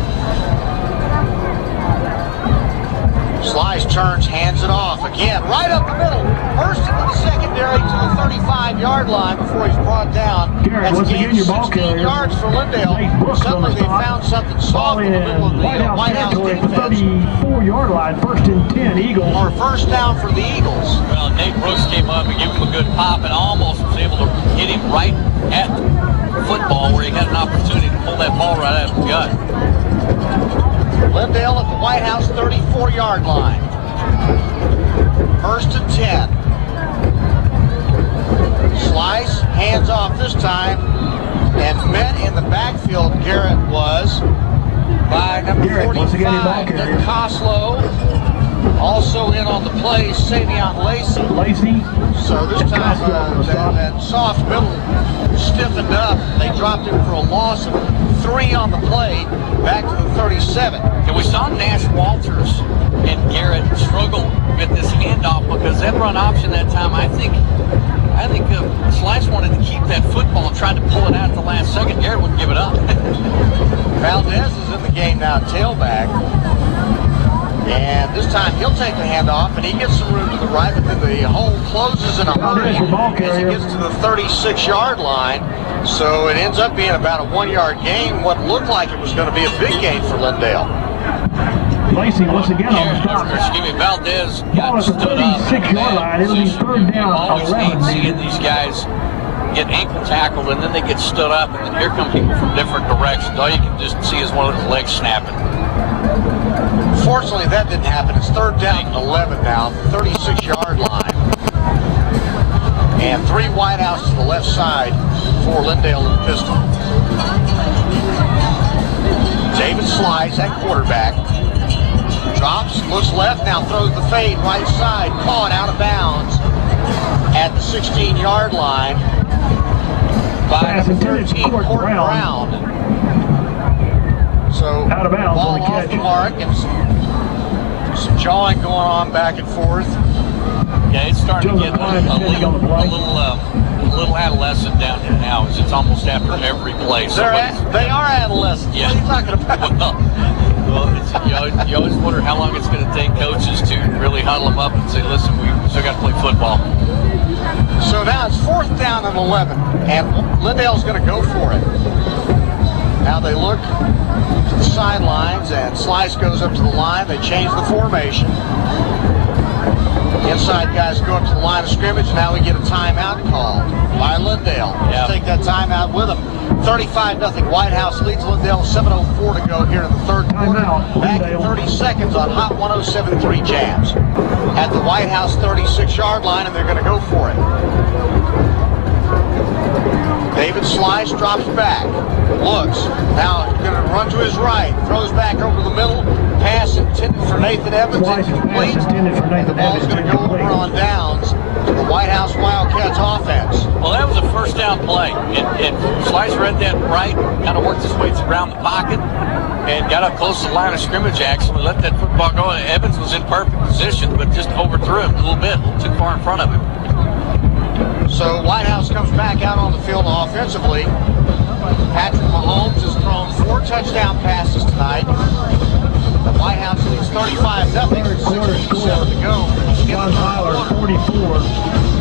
Slice turns, hands it off again, right up the middle. First into the secondary to the 35-yard line before he's brought down. Garrett, That's once a gain again, your of ball 16 carrier. yards for Lindale. Nate Brooks on Suddenly the they spot. found something Ball soft in the middle of the Whitehouse territory at the defense 34-yard line. First and 10, Eagles. for a first down for the Eagles. Well, Nate Brooks came up and gave him a good pop and almost was able to hit him right at the football where he had an opportunity to pull that ball right out of the gut. Lindale at the Whitehouse 34-yard line. First and 10. Slice, hands off this time, and met in the backfield, Garrett was, by number Garrett, once again, your ball 45, carrier. Nick Coslow. Also in on the play, Savion Lacey. So this time that soft middle stiffened up. They dropped him for a loss of 3 on the play, back to the 37. And we saw Nash Walters and Garrett struggle with this handoff because that run option that time, I think Slice wanted to keep that football and tried to pull it out at the last second. Garrett wouldn't give it up. Valdez is in the game now, tailback. And this time he'll take the handoff, and he gets some room to the right, but then the hole closes in a hurry as he gets to the 36-yard line. So it ends up being about a 1-yard gain, what looked like it was going to be a big gain for Lindale. Lacey once again on the stop. Valdez Ball at the 36-yard line. It'll be third down. Always hate seeing these guys get ankle tackled and then they get stood up, and then here come people from different directions. All you can just see is one of his legs snapping. Fortunately, that didn't happen. It's third down and 11 now, 36-yard line. And 3 Whitehouse to the left side for Lindale in the pistol. David Slice at quarterback. Drops, looks left, now throws the fade right side, caught out of bounds at the 16-yard line by number 13, Court Brown. So out of bounds ball on the off catch. the mark, and some jawing going on back and forth. Yeah, it's starting to get a little adolescent down here now. It's almost after every play. They are adolescents. Yeah. What are you talking about? Well, you always wonder how long it's going to take coaches to really huddle them up and say, listen, we still got to play football. So now it's 4th down and 11, and Lindale's going to go for it. Now they look to the sidelines, and Slice goes up to the line. They change the formation. Inside guys go up to the line of scrimmage. Now we get a timeout called by Lindale. Let's take that timeout with them. 35-0. Whitehouse leads Lindale. 7:04 to go here in the third quarter. Back in 30 seconds on Hot 107.3 Jams. At the Whitehouse 36-yard line, and they're going to go for it. David Slice drops back. Looks. Now he's going to run to his right. Throws back over the middle. Pass intended for Nathan Evans. Incomplete. And the ball's going to go over on downs to the Whitehouse Wildcats offense. Well, that was a first down play. And Slice read that right, kind of worked his way around the pocket, and got up close to the line of scrimmage, actually. Let that football go. And Evans was in perfect position, but just overthrew him a little too far in front of him. So Whitehouse comes back out on the field offensively. Patrick Mahomes has thrown 4 touchdown passes tonight. The Whitehouse leads 35-0. 6:57 to go. John Tyler, 44.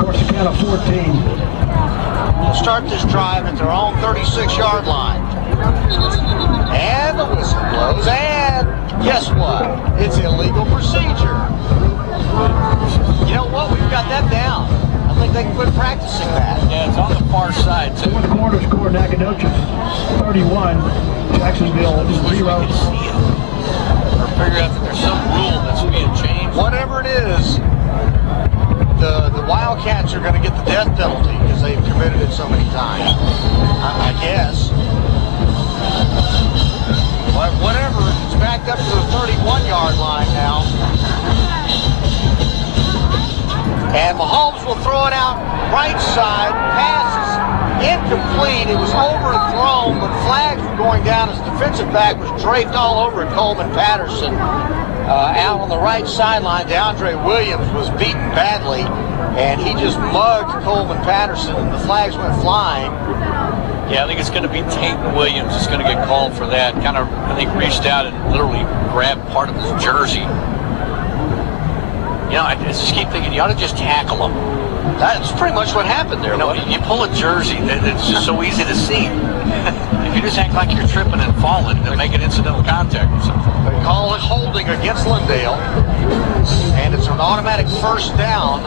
Corsicana, 14. We'll start this drive at their own 36-yard line. And the whistle blows. And guess what? It's illegal procedure. You know what? We've got that down. I think they can quit practicing that. Yeah, it's on the far side, too. Fourth quarter score, Nacogdoches 31, Jacksonville 0. Or figure out that there's some rule that's being changed. Whatever it is, the Wildcats are going to get the death penalty because they've committed it so many times. I guess. But whatever, it's backed up to the 31-yard line now. And Mahomes will throw it out right side. Passes incomplete. It was overthrown, but flags were going down as defensive back was draped all over Coleman Patterson. Out on the right sideline, DeAndre Williams was beaten badly, and he just mugged Coleman Patterson, and the flags went flying. Yeah, I think it's going to be Tate Williams that's going to get called for that. Kind of, I think, reached out and literally grabbed part of his jersey. You know, I just keep thinking, you ought to just tackle him. That's pretty much what happened there. You know, you pull a jersey, it's just so easy to see. If you just act like you're tripping and falling and make an incidental contact or something. They call it holding against Lindale, and it's an automatic first down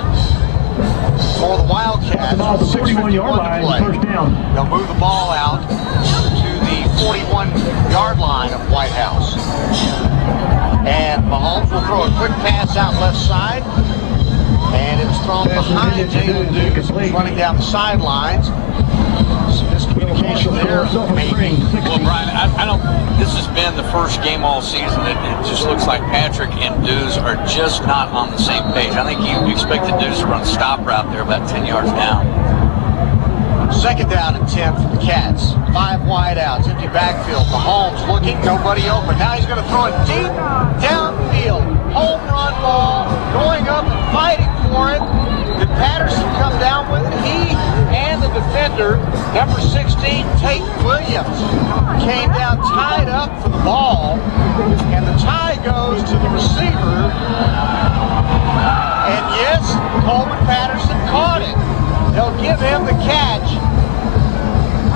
for the Wildcats. Ball at the 41-yard line, first down. They'll move the ball out to the 41-yard line of Whitehouse. And Mahomes will throw a quick pass out left side. And it's thrown behind Jalen Dukes, who's running down the sidelines. Some miscommunication there. Well, Brian, I don't. This has been the first game all season that it just looks like Patrick and Deuce are just not on the same page. I think you expected Deuce to run a stop route there about 10 yards down. Second down and 10 for the Cats. 5 wide outs, empty backfield. Mahomes looking, nobody open. Now he's going to throw it deep downfield. Home run ball, going up and fighting for it. Did Patterson come down with it. He and the defender, number 16, Tate Williams, came down tied up for the ball, and the tie goes to the receiver. And yes, Coleman Patterson caught it. They'll give him the catch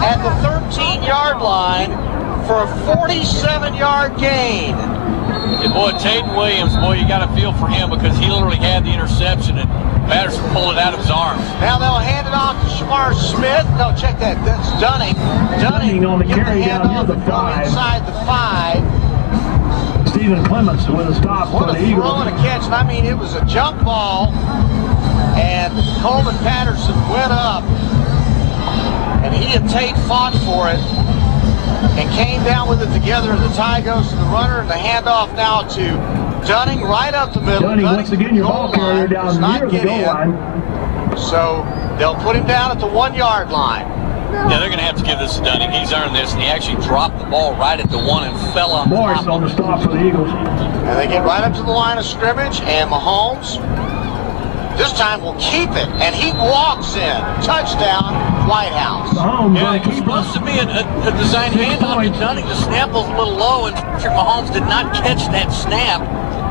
at the 13-yard line for a 47-yard gain. And boy, Tate Williams, boy, you got to feel for him because he literally had the interception and Patterson pulled it out of his arms. Now they'll hand it off to Shamar Smith. No, check that. That's Dunning. Dunning on the carry down near the 5. Inside the 5. Stephen Clements with a stop for the Eagles. What a throw and a catch. And I mean, it was a jump ball. And Coleman Patterson went up. And he and Tate fought for it. And came down with it together. And the tie goes to the runner. And the handoff now to Dunning right up the middle. Dunning once again, your ball carrier down near the goal line. So they'll put him down at the 1-yard line. Yeah, they're going to have to give this to Dunning. He's earned this, and he actually dropped the ball right at the 1 and fell on Morris top. on the stop for the Eagles. And they get right up to the line of scrimmage, and Mahomes this time will keep it, and he walks in. Touchdown, Whitehouse. Mahomes, Yeah, it was supposed to be a design handoff to Dunning. The snap was a little low, and Patrick Mahomes did not catch that snap.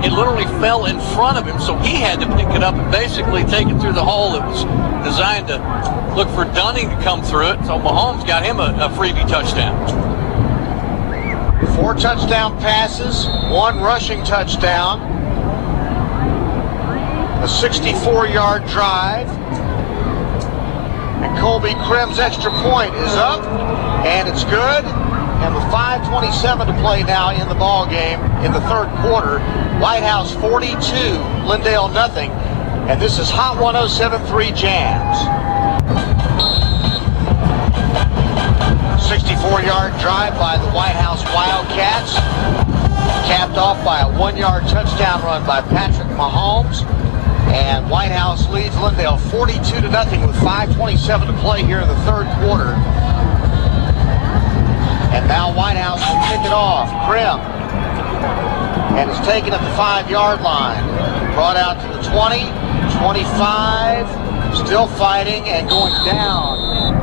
It literally fell in front of him, so he had to pick it up and basically take it through the hole. It was designed to look for Dunning to come through it, so Mahomes got him a freebie touchdown. 4 touchdown passes, 1 rushing touchdown, a 64-yard drive, and Colby Krim's extra point is up, and it's good. And with 5:27 to play now in the ball game in the third quarter, Whitehouse 42, Lindale nothing. And this is Hot 107.3 Jams. 64-yard drive by the Whitehouse Wildcats, capped off by a 1-yard touchdown run by Patrick Mahomes. And Whitehouse leads Lindale 42-0 with 5:27 to play here in the third quarter. And now Whitehouse will kick it off. Krim. And it's taken at the 5-yard line. Brought out to the 20, 25. Still fighting and going down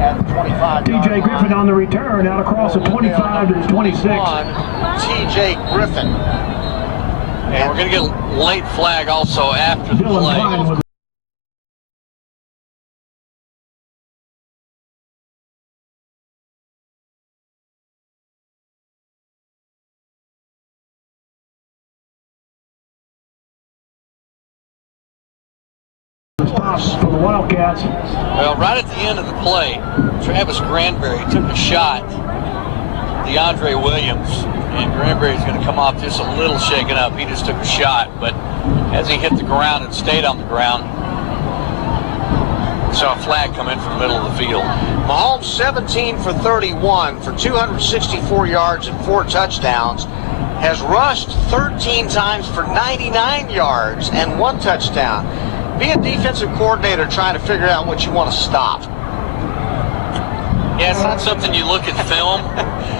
at the 25-yard line. TJ Griffin on the return out across the 25 to the 26. TJ Griffin. And we're going to get a late flag also after the play. For the Wildcats. Well, right at the end of the play, Travis Granberry took a shot. DeAndre Williams, and Granberry's going to come off just a little shaken up. He just took a shot, but as he hit the ground and stayed on the ground, we saw a flag come in from the middle of the field. Mahomes 17 for 31 for 264 yards and 4 touchdowns. Has rushed 13 times for 99 yards and 1 touchdown. Be a defensive coordinator trying to figure out what you want to stop. Yeah, it's not something you look at film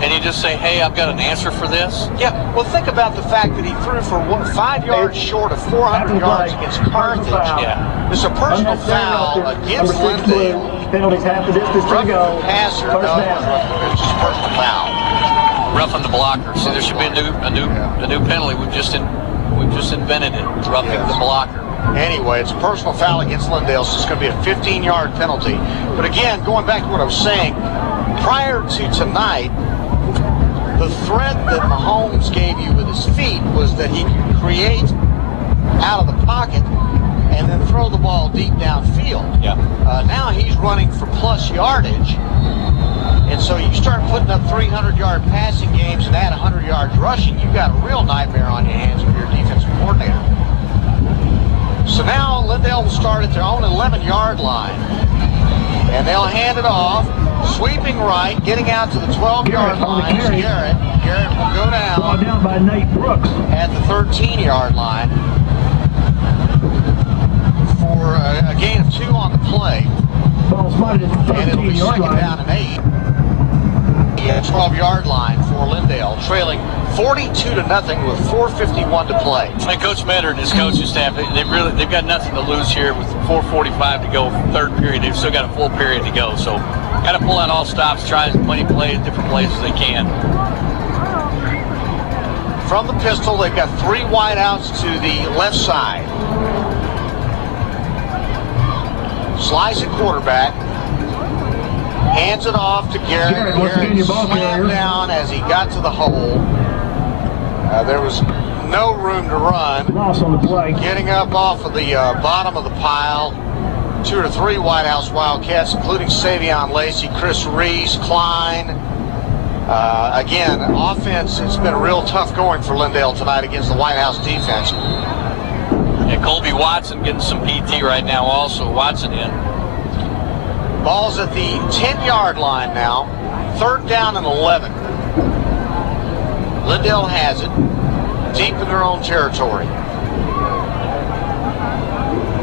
and you just say, hey, I've got an answer for this. Yeah, well, think about the fact that he threw for 5 yards short of 400 yards against Carthage. Yeah. It's a personal foul against Lindale. Penalties half the distance to go. Passer, no, it's just a personal foul. Roughing the blocker. See, there should be a new penalty. We've just invented it. Roughing the blocker. Anyway, it's a personal foul against Lindale, so it's going to be a 15-yard penalty. But again, going back to what I was saying, prior to tonight, the threat that Mahomes gave you with his feet was that he could create out of the pocket and then throw the ball deep downfield. Yeah. Now he's running for plus yardage. And so you start putting up 300-yard passing games and add 100 yards rushing, you've got a real nightmare on your hands with your defensive coordinator. So now Lindale will start at their own 11-yard line. And they'll hand it off, sweeping right, getting out to the 12-yard line. Garrett will go down. Brought down by Nate Brooks. At the 13-yard line for a gain of 2 on the play. Ball spotted at the 13-yard line. Down and 8. 12-yard line for Lindale, trailing 42-0 with 4:51 to play. And Coach Metter and his coaching staff, they've got nothing to lose here with 4:45 to go, third period. They've still got a full period to go. So got to pull out all stops, try as many plays at different places they can. From the pistol, they've got 3 wideouts to the left side. Slice at quarterback. Hands it off to Garrett. Garrett slammed down as he got to the hole. There was no room to run. Loss on the play. Getting up off of the bottom of the pile. 2 or 3 Whitehouse Wildcats, including Savion Lacey, Chris Reese, Klein. Again, offense, it's been real tough going for Lindale tonight against the Whitehouse defense. And Colby Watson getting some PT right now also. Watson in. Ball's at the 10-yard line now. 3rd down and 11. Lindale has it deep in their own territory.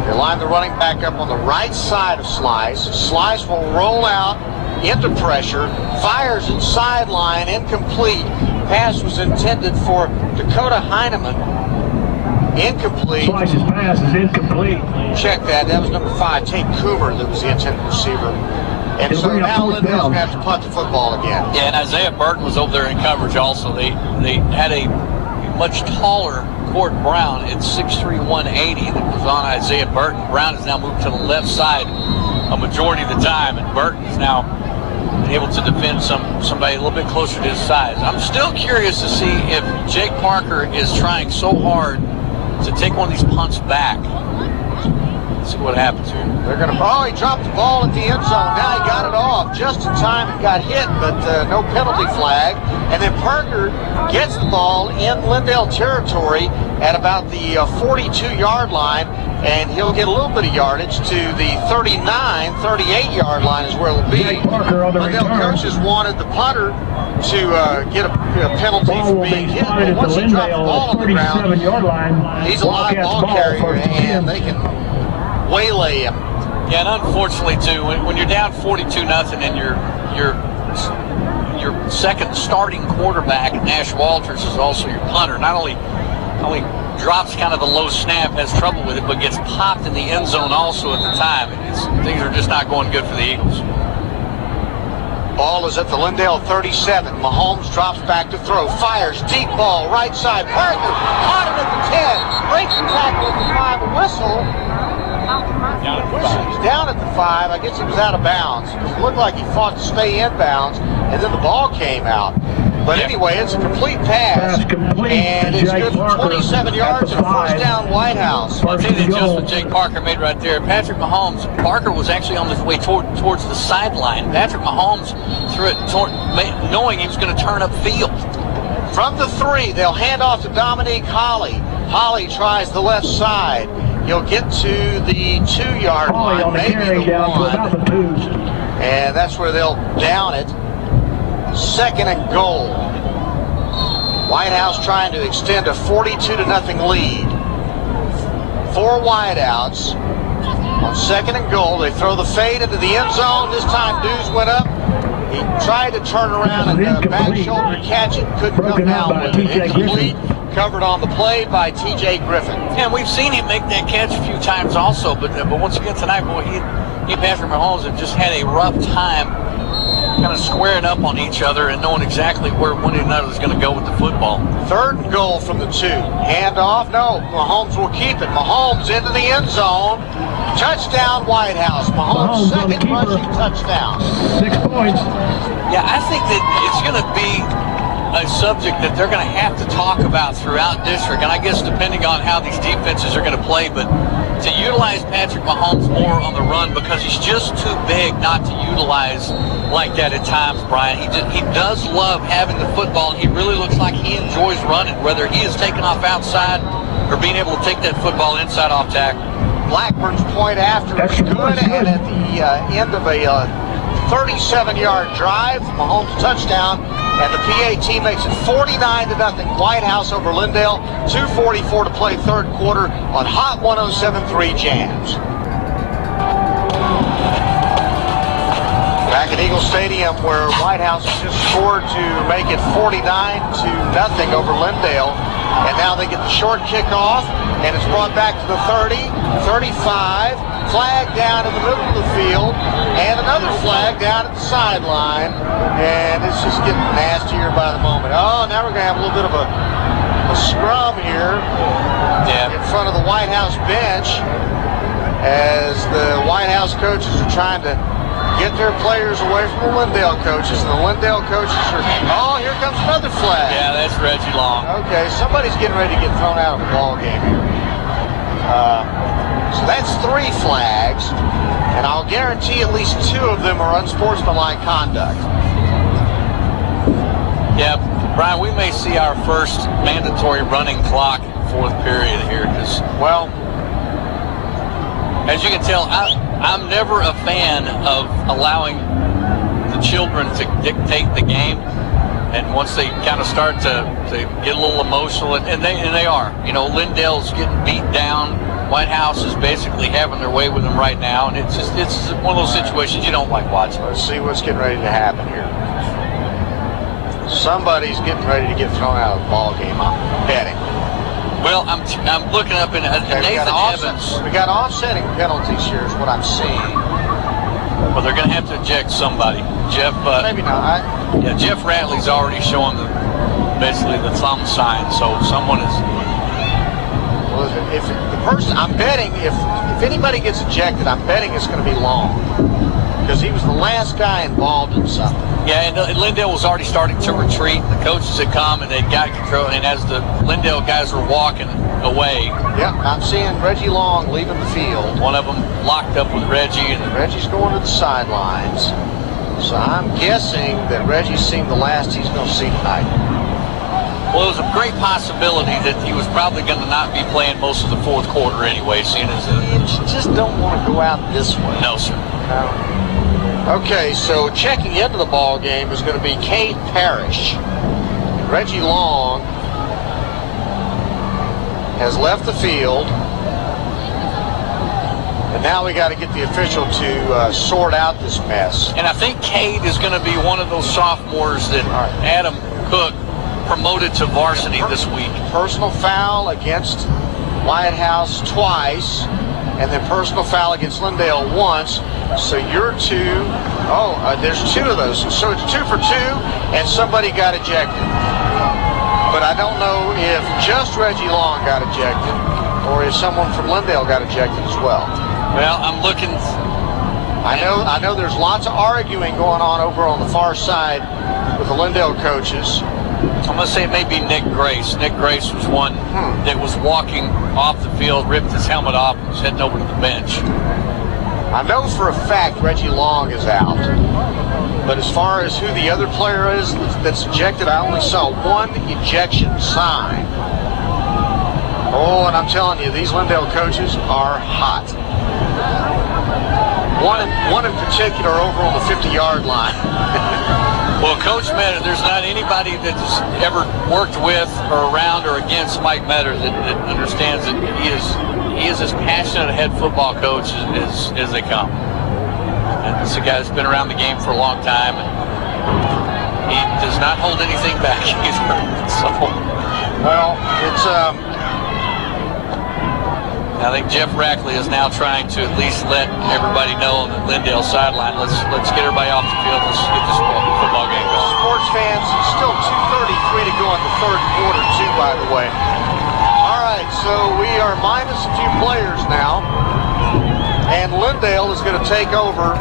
They line the running back up on the right side of Slice. Slice will roll out into pressure, fires at sideline, incomplete. Pass was intended for Dakota Heineman. Incomplete. Slice's pass is incomplete. Check that. That was number 5, Tate Coomer, that was the intended receiver. And so now Lindale's going to have to punt the football again. Yeah, and Isaiah Burton was over there in coverage also. They had a much taller Court Brown at 6'3", 180 that was on Isaiah Burton. Brown has now moved to the left side a majority of the time, and Burton is now able to defend somebody a little bit closer to his size. I'm still curious to see if Jake Parker is trying so hard to take one of these punts back. Let's see what happens here. They're going to probably drop the ball at the end zone. Now he got it off just in time and got hit, but no penalty flag. And then Parker gets the ball in Lindale territory at about the 42-yard line, and he'll get a little bit of yardage to the 39, 38-yard line is where it'll be. Lindale coaches wanted the punter to get a penalty for being hit, but once he dropped the ball on the ground, he's a live ball carrier, and they can waylay him. Yeah, and unfortunately too, when you're down 42-0 and your second starting quarterback, Nash Walters, is also your punter, not only drops kind of the low snap, has trouble with it, but gets popped in the end zone also at the time. Things are just not going good for the Eagles. Ball is at the Lindale 37. Mahomes drops back to throw. Fires deep ball right side. Parker caught him at the 10. Breaks the tackle at the 5. A whistle. He's down at the 5. I guess he was out of bounds. It looked like he fought to stay in bounds, and then the ball came out. But anyway, it's a complete pass, and it's good for 27 yards and a 1st down Whitehouse. I'll tell you the adjustment Jake Parker made right there. Patrick Mahomes, Parker was actually on his way towards the sideline. Patrick Mahomes threw it knowing he was going to turn up field. From the 3, they'll hand off to Dominique Holly. Holly tries the left side. He'll get to the 2-yard line, maybe the 1. And that's where they'll down it. 2nd and goal. Whitehouse trying to extend a 42-0 lead. 4 wideouts. On 2nd and goal, they throw the fade into the end zone. This time Dews went up. He tried to turn around and back shoulder catch it. Couldn't come down with it. Incomplete. Covered on the play by T.J. Griffin. And we've seen him make that catch a few times also, but once again tonight, boy, he and Patrick Mahomes have just had a rough time kind of squaring up on each other and knowing exactly where one another is going to go with the football. 3rd and goal from the 2. Hand off. No, Mahomes will keep it. Mahomes into the end zone. Touchdown Whitehouse. Mahomes' 2nd rushing touchdown. 6 points. Yeah, I think that it's going to be a subject that they're going to have to talk about throughout district, and I guess depending on how these defenses are going to play, but to utilize Patrick Mahomes more on the run because he's just too big not to utilize like that at times, Brian. He does love having the football, and he really looks like he enjoys running, whether he is taking off outside or being able to take that football inside off tackle. Blackburn's point after is good, and at the end of a 37-yard drive, Mahomes touchdown, and the PAT makes it 49-0. Whitehouse over Lindale. 2:44 to play 3rd quarter on Hot 107.3 Jams. Back back at Eagle Stadium, where Whitehouse just scored to make it 49-0 over Lindale. And now they get the short kickoff, and it's brought back to the 30, 35, flag down in the middle of the field, and another flag down at the sideline. And it's just getting nastier by the moment. Oh, now we're going to have a little bit of a scrum here in front of the Whitehouse bench, as the Whitehouse coaches are trying to get their players away from the Lindale coaches, and the Lindale coaches are, oh, here comes another flag. Yeah, that's Reggie Long. Okay, somebody's getting ready to get thrown out of the ball game here. So that's 3 flags, and I'll guarantee at least 2 of them are unsportsmanlike conduct. Yeah, Brian, we may see our first mandatory running clock 4th period here, because, well, as you can tell, I'm never a fan of allowing the children to dictate the game. And once they kind of start to get a little emotional, and they are, you know, Lindale's getting beat down. Whitehouse is basically having their way with them right now, and it's one of those situations you don't like watching. Let's see what's getting ready to happen here. Somebody's getting ready to get thrown out of the ball game, I'm betting. Well, I'm looking up in Nathan Evans. We got offsetting penalties here is what I'm seeing. Well, they're going to have to eject somebody. Jeff. Maybe not. Yeah, Jeff Ratley's already showing basically the thumb sign, so someone is. Well, if the person, I'm betting if anybody gets ejected, I'm betting it's going to be Long, because he was the last guy involved in something. Yeah, and Lindale was already starting to retreat. The coaches had come and they'd got control, and as the Lindale guys were walking away. Yeah, I'm seeing Reggie Long leaving the field. One of them locked up with Reggie. And Reggie's going to the sidelines. So I'm guessing that Reggie's seen the last he's going to see tonight. Well, it was a great possibility that he was probably going to not be playing most of the 4th quarter anyway, seeing as you just don't want to go out this way. No, sir. Okay, so checking into the ball game is going to be Cade Parrish. Reggie Long has left the field, and now we got to get the official to sort out this mess. And I think Cade is going to be one of those sophomores that Adam Cook promoted to varsity this week. Personal foul against Whitehouse twice, and then personal foul against Lindale once. So you're 2. There's 2 of those. So it's 2 for 2, and somebody got ejected. But I don't know if just Reggie Long got ejected, or if someone from Lindale got ejected as well. Well, I'm looking. I know there's lots of arguing going on over on the far side with the Lindale coaches. I'm going to say maybe Nick Grace. Nick Grace was one that was walking off the field, ripped his helmet off, and was heading over to the bench. I know for a fact Reggie Long is out. But as far as who the other player is that's ejected, I only saw 1 ejection sign. Oh, and I'm telling you, these Lindale coaches are hot. One in particular over on the 50-yard line. Well, Coach Metter, there's not anybody that's ever worked with or around or against Mike Metter that understands that he is as passionate a head football coach as they come. And it's a guy that's been around the game for a long time, and he does not hold anything back either. So, well, it's I think Jeff Rackley is now trying to at least let everybody know on the Lindale sideline. Let's get everybody off the field. Let's get this football game going. Sports fans, still 2:33 to go in the 3rd quarter, too, by the way. All right, so we are minus a few players now, and Lindale is going to take over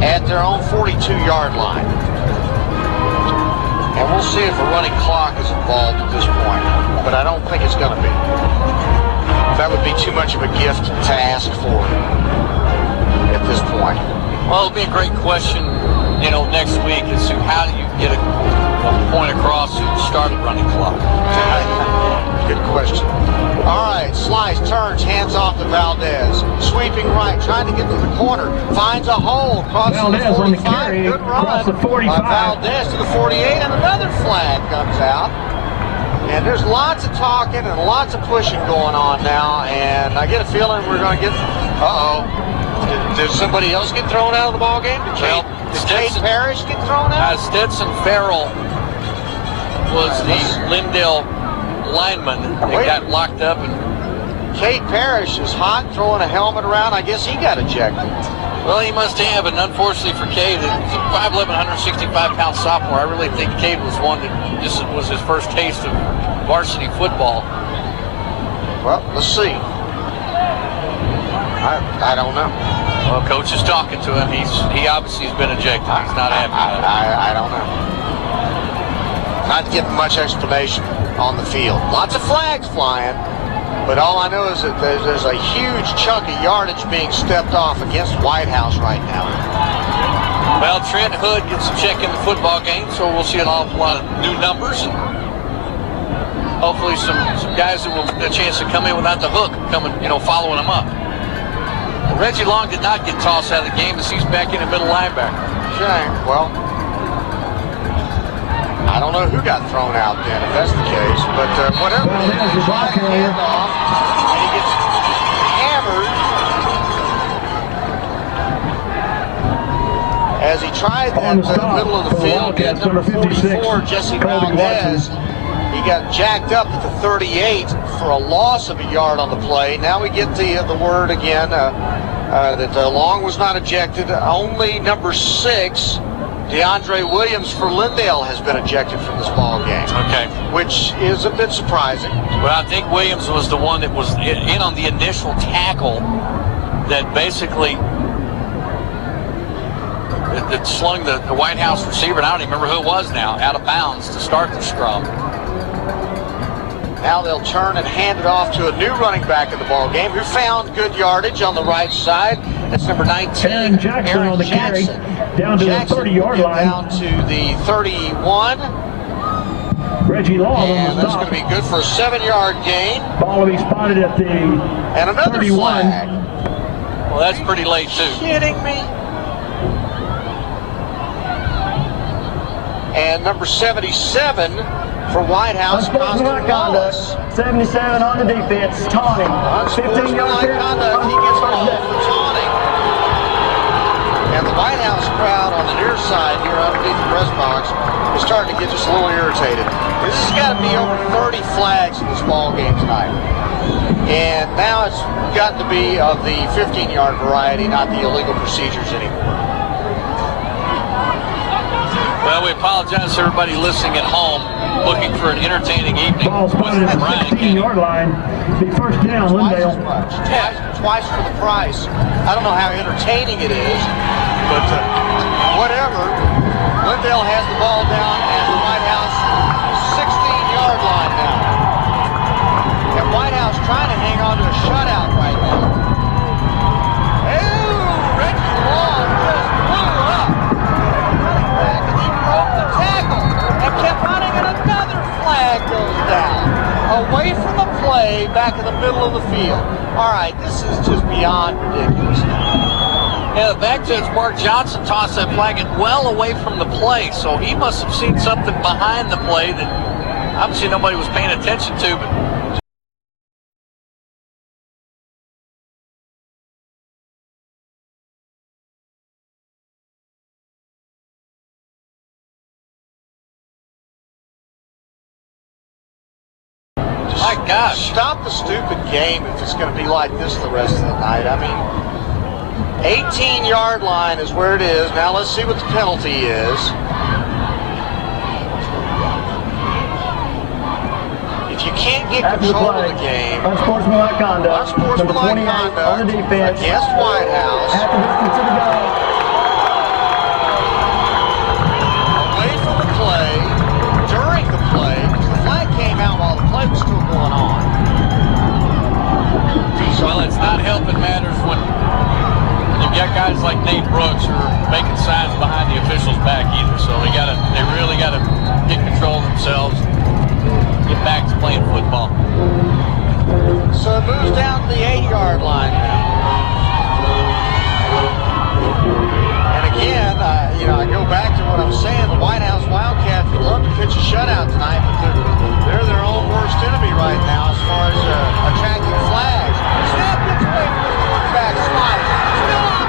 at their own 42-yard line. And we'll see if a running clock is involved at this point, but I don't think it's going to be. That would be too much of a gift to ask for at this point. Well, it'll be a great question, next week as to how do you get a point across who started running clock. Good question. All right, slice, turns, hands off to Valdez. Sweeping right, trying to get to the corner. Finds a hole, crosses the 45. On the carry, good run. across the 45. Valdez to the 48, and another flag comes out. And there's lots of talking and lots of pushing going on now, and I get a feeling we're going to get, Did somebody else get thrown out of the ball game? Did Cade Parrish get thrown out? Stetson Farrell was the Lindale lineman that got locked up. And Cade Parrish is hot, throwing a helmet around. I guess he got ejected. well, he must have, and unfortunately for Cade, he's a 5'11", 165-pound sophomore. I really think Cade was one that this was his first taste of varsity football. Well, let's see. I don't know. Well, coach is talking to him. He obviously has been ejected. He's not happy about it. I don't know. Not giving much explanation on the field. Lots of flags flying, but all I know is that there's a huge chunk of yardage being stepped off against Whitehouse right now. Well, Trent Hood gets a check in the football game, so we'll see an awful lot of new numbers and hopefully some guys that will get a chance to come in without the hook coming, following them up. Reggie Long did not get tossed out of the game as he's back in the middle linebacker. Okay, well, I don't know who got thrown out then, if that's the case, but whatever it is, he tried to hand off, and he gets hammered as he tried that in the middle of the field. At number 44, Jesse Valdez, he got jacked up at the 38 for a loss of a yard on the play. Now we get the word again that Long was not ejected. Only number 6, DeAndre Williams for Lindale, has been ejected from this ball game. Okay. Which is a bit surprising. Well, I think Williams was the one that was in on the initial tackle that basically that slung the Whitehouse receiver, and I don't even remember who it was now, out of bounds to start the scrum. Now they'll turn and hand it off to a new running back in the ball game who found good yardage on the right side. That's number 19, Aaron Jackson on the carry, down to the 30-yard line. Down to the 31. Reggie Long on And the that's stop. going to be good for a 7-yard gain. Ball will be spotted at the And another 31. flag. Well, that's pretty late, too. Kidding me? And number 77 for Whitehouse, Unsportsmanlike conduct. 77 on the defense, taunting. 15-yard conduct. He gets called for taunting. And the Whitehouse crowd on the near side here underneath the press box is starting to get just a little irritated. This has got to be over 30 flags in this ball game tonight. And now it's gotten to be of the 15-yard variety, not the illegal procedures anymore. Well, we apologize to everybody listening at home, looking for an entertaining evening. Ball spotted at the 16-yard line. Be first down, Lindale. Twice for the price. I don't know how entertaining it is, but whatever. Lindale has the ball down at the Whitehouse 16-yard line now. And Whitehouse trying to hang on to a shutout right now. Oh, Reggie Long just blew up. Running back, and he broke the tackle and kept running, and another flag goes down. Away from the play, back in the middle of the field. All right, this is just beyond ridiculous now. Yeah, the back judge Mark Johnson tossed that flag and well away from the play, so he must have seen something behind the play that obviously nobody was paying attention to. But my gosh. Stop the stupid game if it's going to be like this the rest of the night. I mean, 18-yard line is where it is. Now let's see what the penalty is. If you can't get After the control play, of the game, unsportsmanlike conduct. Number 28 on the defense. against Whitehouse, At the distance of the goal. away from the play, during the play, because the flag came out while the play was still going on. well, it's not helping matters when you've got guys like Nate Brooks who are making signs behind the officials' back either. So they really got to get control of themselves, get back to playing football. So it moves down to the 8-yard line now. And again, I go back to what I was saying. The Whitehouse Wildcats would love to pitch a shutout tonight, but they're their own worst enemy right now as far as attracting flags. Snap gets away from the quarterback slide. Still on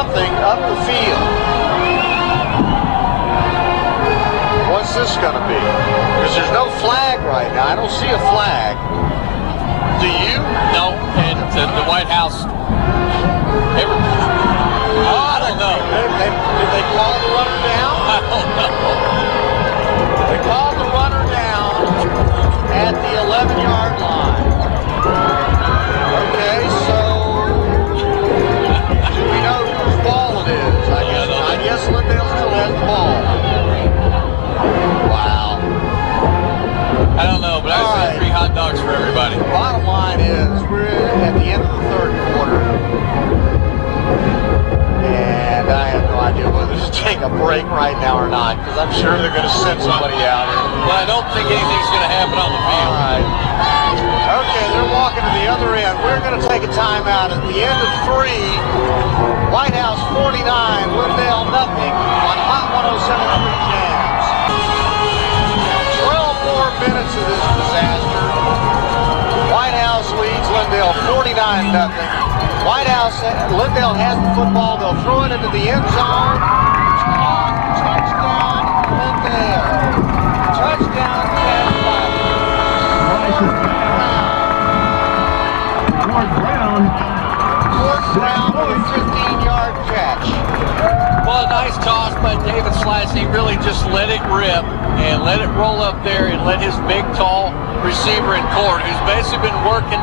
something up the field. What's this going to be? Because there's no flag right now. I don't see a flag. Do you? No, and the Whitehouse. I don't know. Did they call the runner down? I don't know. They called the runner down at the 11-yard line. Okay, so do we know whose ball it is? I guess Lindale still has the ball. Wow. I don't know, but I said 3 hot dogs for everybody. Bottom line is we're at the end of the third quarter. And I have no idea whether to take a break right now or not, because I'm sure they're going to send somebody out. Well, I don't think anything's going to happen on the field. All right. Okay, they're walking to the other end. We're going to take a timeout at the end of 3. Whitehouse 49, Lindale nothing on Hot 107.3 Jams. 12 more minutes of this disaster. Whitehouse leads Lindale 49-0. Lindale has the football. They'll throw it into the end zone. Touchdown, Lindale. Touchdown, Fort Brown with a 15-yard catch. Well, a nice toss by David Slice. He really just let it rip and let it roll up there and let his big, tall receiver in court, who's basically been working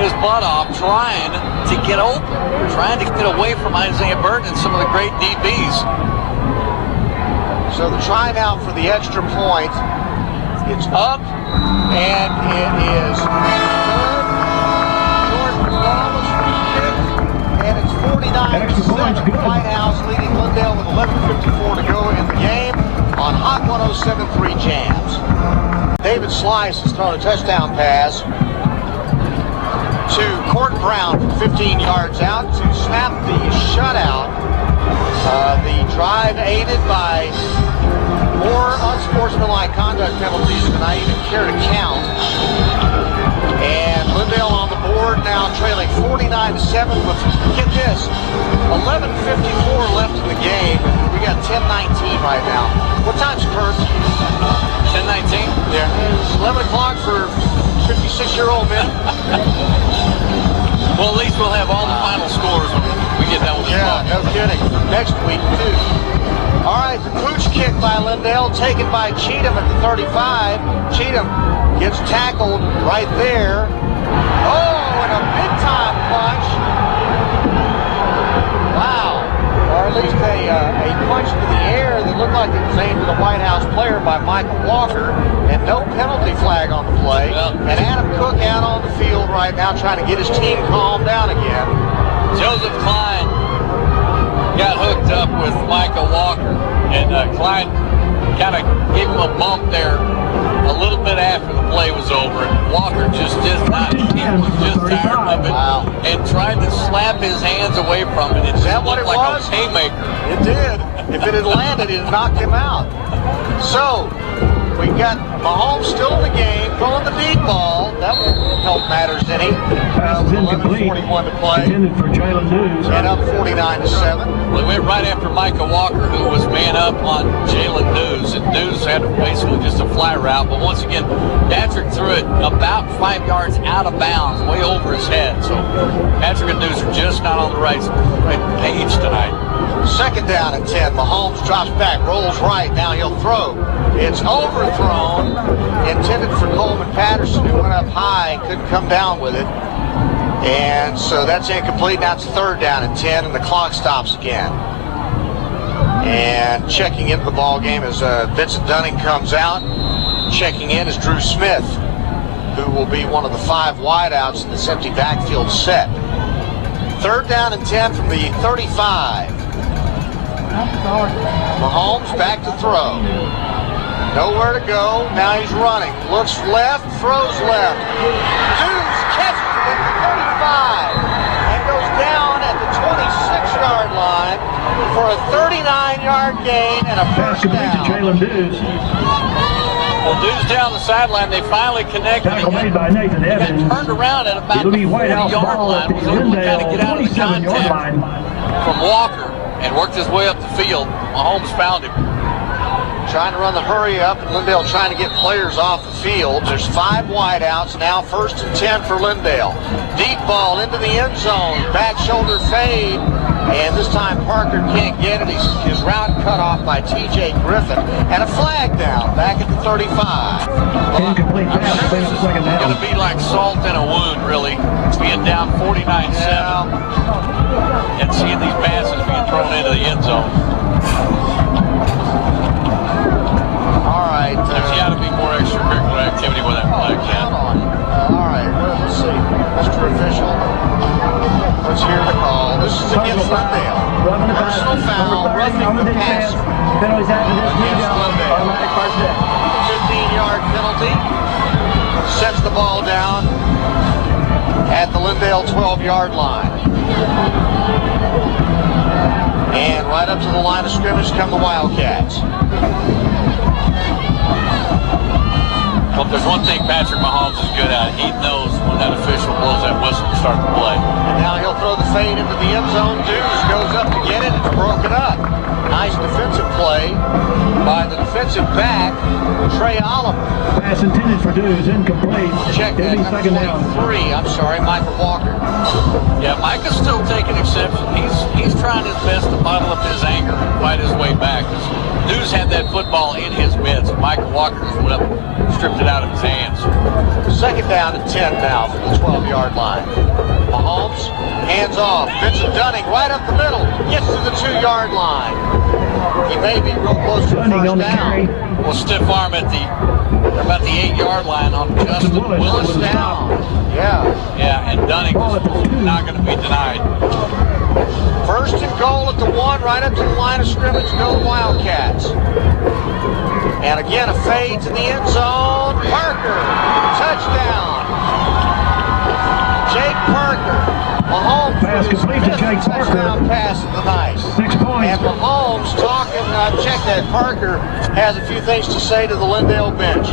his butt off trying to get open, trying to get away from Isaiah Burton and some of the great DBs. So the try now for the extra point. It's up, and it is good. Jordan Wallace kicked, and it's 49-7. Whitehouse leading Lindale with 11:54 to go in the game on Hot 107.3 Jams. David Slice has thrown a touchdown pass to Court Brown from 15 yards out to snap the shutout. The drive aided by more unsportsmanlike conduct penalties than I even care to count. And Lindale on the board now trailing 49-7 with, get this, 11:54 left in the game. We got 10:19 right now. What time's it, Kurt? 10:19? Yeah. It's 11 o'clock for 56-year-old men. Well, at least we'll have all the final scores when we get done with this ball. Yeah, no kidding. Next week, too. All right, the pooch kick by Lindale, taken by Cheatham at the 35. Cheatham gets tackled right there. Oh, and a big-time punch. Wow. Or at least a punch to the air that looked like it was aimed at a Whitehouse player by Michael Walker, and no penalty flag on the play. Well, and Adam Cook out on the field right now trying to get his team calmed down again. Joseph Klein got hooked up with Michael Walker, and Klein kind of gave him a bump there a little bit after the play was over, and Walker just did not, he was just tired of it. Wow. And tried to slap his hands away from it. It Is just that what looked it like was? a haymaker. It did. If it had landed, it knocked him out. So, we got Mahomes still in the game, throwing the deep ball. That won't help matters any. With 11:41 to play. Intended for Jalen News. And up 49-7. Well, it went right after Micah Walker, who was man up on Jalen News, and News had basically just a fly route. But once again, Patrick threw it about 5 yards out of bounds, way over his head. So Patrick and News are just not on the right page tonight. Second down and 10. Mahomes drops back, rolls right. Now he'll throw. It's overthrown, intended for Coleman Patterson, who went up high, couldn't come down with it. And so that's incomplete. Now it's third down and 10, and the clock stops again. And checking into the ball game as Vincent Dunning comes out. Checking in is Drew Smith, who will be one of the 5 wideouts in this empty backfield set. Third down and 10 from the 35. Mahomes back to throw. Nowhere to go. Now he's running. Looks left, throws left. News catches it at the 35 and goes down at the 26-yard line for a 39-yard gain and a first down. Jalen News. Well, dudes down the sideline, they finally connected. Tackle made by Nathan Got Evans. turned around at about It'll the be Whitehouse 40-yard ball at line. the Was able to kind of get out of the 27-yard contact line. from Walker and worked his way up the field. Mahomes found him. Trying to run the hurry up, and Lindale trying to get players off the field. There's 5 wideouts, now 1st and 10 for Lindale. Deep ball into the end zone, back shoulder fade, and this time Parker can't get it. His route cut off by T.J. Griffin, and a flag down back at the 35. Incomplete I'm pass, sure bring this up is second going down. to be like salt in a wound, really, being down 49-7 and seeing these passes being thrown into the end zone. There's got to be more extracurricular activity with that flag. Count on it. All right, let's see. Mr. Official, let's hear the call. This is against Lindale. Personal foul, roughing the pass Penalties after this against Lindale. automatic first down. 15-yard penalty. Sets the ball down at the Lindale 12-yard line. And right up to the line of scrimmage come the Wildcats. Well, if there's one thing Patrick Mahomes is good at, he knows when that official blows that whistle to start the play. And now he'll throw the fade into the end zone. Deuce goes up to get it. It's broken up. Nice defensive play by the defensive back, Trey Oliver. Pass intended for Dews, incomplete. Check that. It'll be second down. 23. I'm sorry, Michael Walker. Yeah, Micah's still taking exception. He's trying his best to bottle up his anger and fight his way back. Dews had that football in his midst. Michael Walker just went up and stripped it out of his hands. Second down and 10 now from the 12-yard line. Mahomes, hands off. Vincent Dunning right up the middle. Gets to the 2-yard line. He may be real close to the Dunning on first the carry. down. Well, stiff arm at about the 8-yard line on Justin Willis. Willis down. Yeah. Yeah, and Dunning was not going to be denied. First and goal at the 1, right up to the line of scrimmage. Go the Wildcats. And again, a fade to the end zone. Parker, touchdown. Jake Parker. Mahomes Pass with his complete to 5th Jake Parker. touchdown pass of the night. 6 points. And Mahomes talking, check that, Parker has a few things to say to the Lindale bench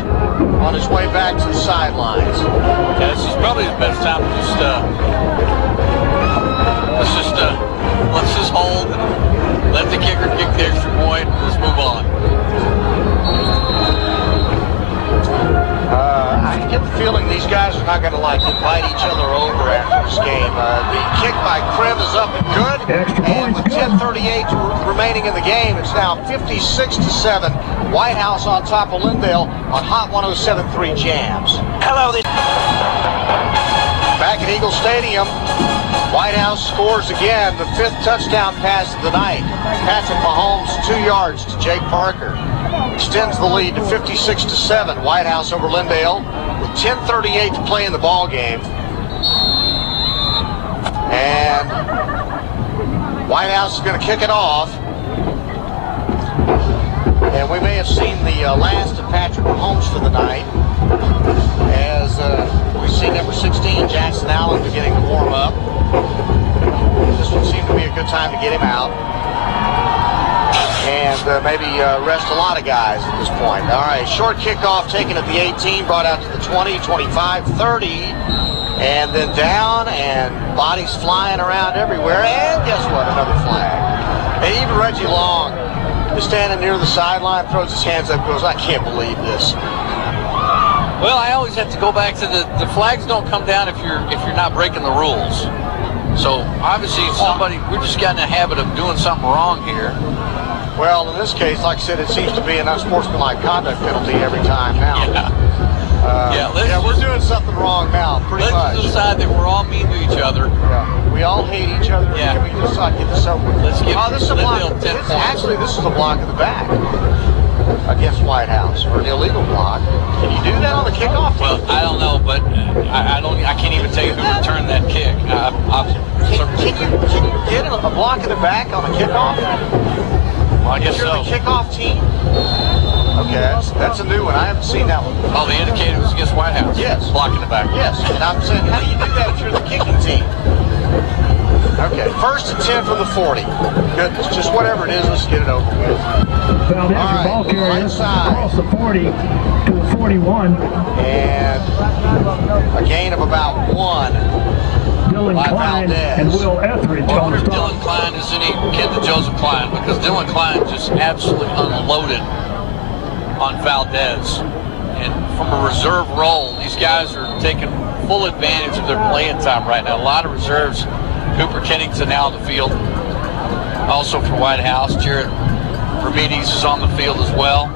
on his way back to the sidelines. Yeah, this is probably the best time to let's just hold and let the kicker kick the extra point and let's move on. I get the feeling these guys are not going to invite each other over after this game. The kick by Krim is up and good. Extra And points, with good. 10:38 remaining in the game, it's now 56-7. Whitehouse on top of Lindale on Hot 107.3 Jams. Hello, Back at Eagle Stadium, Whitehouse scores again, the 5th touchdown pass of the night. Patrick Mahomes, 2 yards to Jake Parker. Extends the lead to 56-7. Whitehouse over Lindale with 10:38 to play in the ball game. And Whitehouse is going to kick it off. And we may have seen the last of Patrick Mahomes for the night, as we see number 16, Jackson Allen, beginning to warm up. This would seem to be a good time to get him out. And maybe rest a lot of guys at this point. All right, short kickoff taken at the 18, brought out to the 20, 25, 30, and then down, and bodies flying around everywhere. And guess what? Another flag. And even Reggie Long is standing near the sideline, throws his hands up, goes, I can't believe this. Well, I always have to go back to the flags don't come down if you're not breaking the rules. So obviously we're just getting a habit of doing something wrong here. Well, in this case, like I said, it seems to be an unsportsmanlike conduct penalty every time now. Yeah. We're doing something wrong now, pretty much. Let's decide that we're all mean to each other. Yeah. We all hate each other. Yeah. Can we just get this over with? Let's give this is a block. Lindale 10 points. Actually, this is a block in the back against Whitehouse, or an illegal block. Can you do that on the kickoff? Well, I don't know, but I can't even tell you who returned that kick. Can you get a block in the back on a kickoff? Well, I guess If you're so. the kickoff team? Okay, that's a new one. I haven't seen that one. Oh, the indicator was against Whitehouse. Yes. Blocking the back. Yes, and I'm saying, how do you do that if you're the kicking team? Okay, 1st and 10 from the 40. Goodness, just whatever it is, let's get it over with. Valdez, your right, ball carrier, right side. across the 40 to the 41. And a gain of about 1. Dylan by Klein Valdez. and Will Etheridge I on wonder the if stop. Dylan Klein is any kin to Joseph Klein, because Dylan Klein just absolutely unloaded on Valdez. And from a reserve role, these guys are taking full advantage of their playing time right now. A lot of reserves. Cooper Kennington now on the field. Also for Whitehouse, Jared Remedies is on the field as well.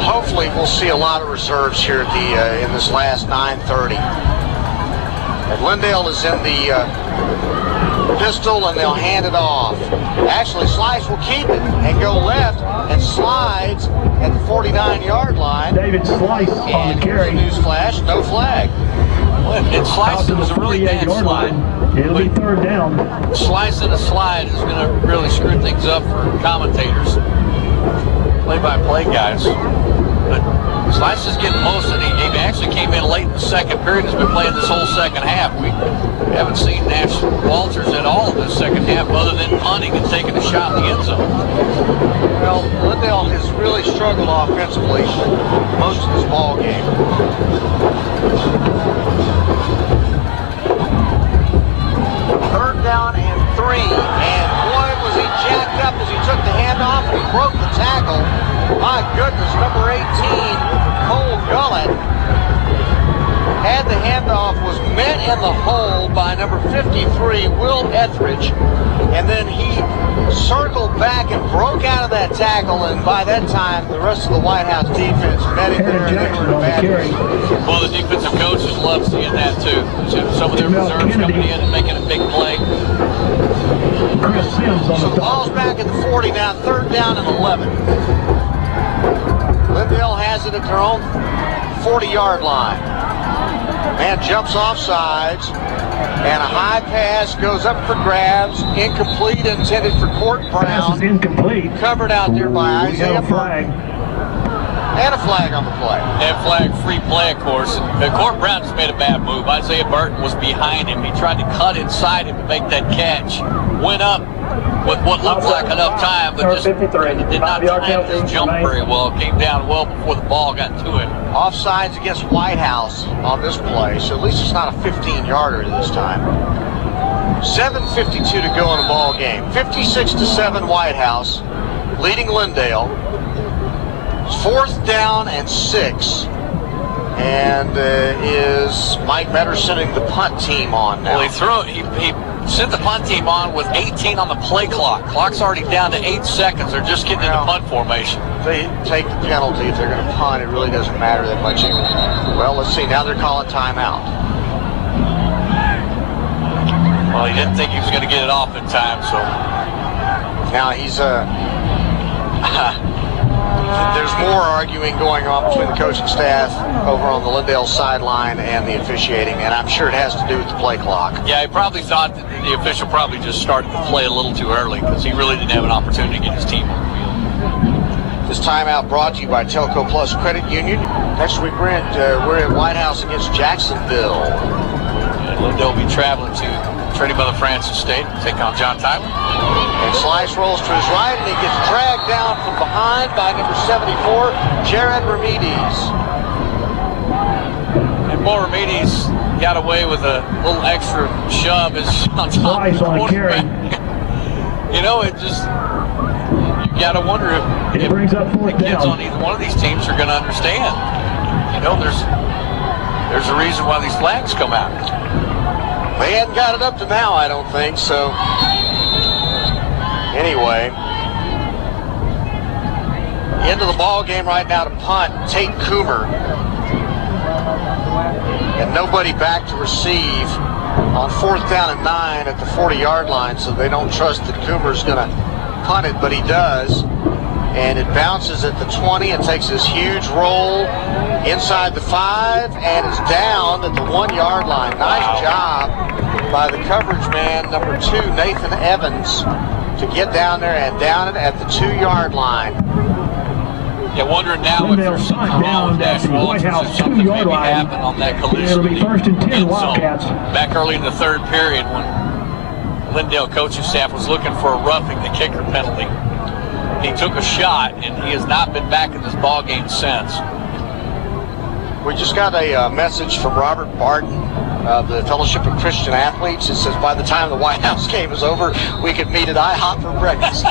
Hopefully we'll see a lot of reserves here at the in this last 9:30. And Lindale is in the pistol, and they'll hand it off. Actually, Slice will keep it and go left and slides at the 49-yard line. David Slice on the carry. News flash, no flag. And Slice Out to was the a really bad 48-yard slide. line. It'll be 3rd down. Slice in a slide is going to really screw things up for commentators, play-by-play guys. But Slice is getting most of it. He actually came in late in the second period. Has been playing this whole second half. We haven't seen Nash Walters at all in this second half, other than punting and taking a shot in the end zone. Well, Lindale has really struggled offensively most of this ball game. Third down and 3, and boy, was he jacked up as he took the handoff and he broke the tackle. My goodness, number 18, Cole Gullett, had the handoff, was met in the hole by number 53, Will Etheridge, and then he circled back and broke out of that tackle, and by that time, the rest of the Whitehouse defense met him there. Aaron Jackson on the carry. Well, the defensive coaches love seeing that too. Some of their reserves coming in and making a big play. Chris Sims on So the ball's stop. back at the 40 now, 3rd down and 11. Lindale has it at their own 40-yard line. Man jumps off sides, and a high pass goes up for grabs, incomplete, intended for Court Pass is Brown. incomplete. Covered out there by We have Isaiah a flag. And a flag on the play. And flag free play, of course. Court Brown just made a bad move. Isaiah Burton was behind him. He tried to cut inside him to make that catch. Went up with what looked like enough time, but just did not time his jump very well. Came down well before the ball got to him. Offsides against Whitehouse on this play, so at least it's not a 15-yarder this time. 7:52 to go in the ball game. 56-7 Whitehouse, leading Lindale. 4th down and 6. And is Mike Metter sending the punt team on now? Well, he sent the punt team on with 18 on the play clock. Clock's already down to 8 seconds. They're just getting into punt formation. If they take the penalty, if they're going to punt, it really doesn't matter that much. Well, let's see. Now they're calling timeout. Well, he didn't think he was going to get it off in time, so. Now he's there's more arguing going on between the coaching staff over on the Lindale sideline and the officiating, and I'm sure it has to do with the play clock. Yeah, he probably thought that the official probably just started the play a little too early because he really didn't have an opportunity to get his team on the field. This timeout brought to you by Telco Plus Credit Union. Next week we're at Whitehouse against Jacksonville. And Lindale will be traveling to Trinity Mother Francis State to take on John Tyler. And Slice rolls to his right, and he gets dragged down from behind by number 74, Jared Remedies. And Bo Remedies got away with a little extra shove as on top of the quarterback. You know, it just, you got to wonder if It brings up 4th the kids down. on either one of these teams are going to understand. You know, there's a reason why these flags come out. They hadn't got it up to now, I don't think, so anyway. Into the ball game right now to punt, Tate Coomer. And nobody back to receive on 4th down and 9 at the 40-yard line, so they don't trust that Coomer's going to punt it, but he does. And it bounces at the 20 and takes this huge roll inside the 5 and is down at the 1-yard line. Nice job by the coverage man, number 2, Nathan Evans, to get down there and down it at the 2-yard line. Yeah, wondering now if Lindale there's something wrong with at the Nashville. Whitehouse Something maybe 2-yard line. happened on that collision. It'll be first and 10 end zone. Wildcats. Back early in the third period when Lindale coaching staff was looking for a roughing the kicker penalty. He took a shot, and he has not been back in this ball game since. We just got a message from Robert Barton of the Fellowship of Christian Athletes. It says by the time the Whitehouse game is over, we could meet at IHOP for breakfast.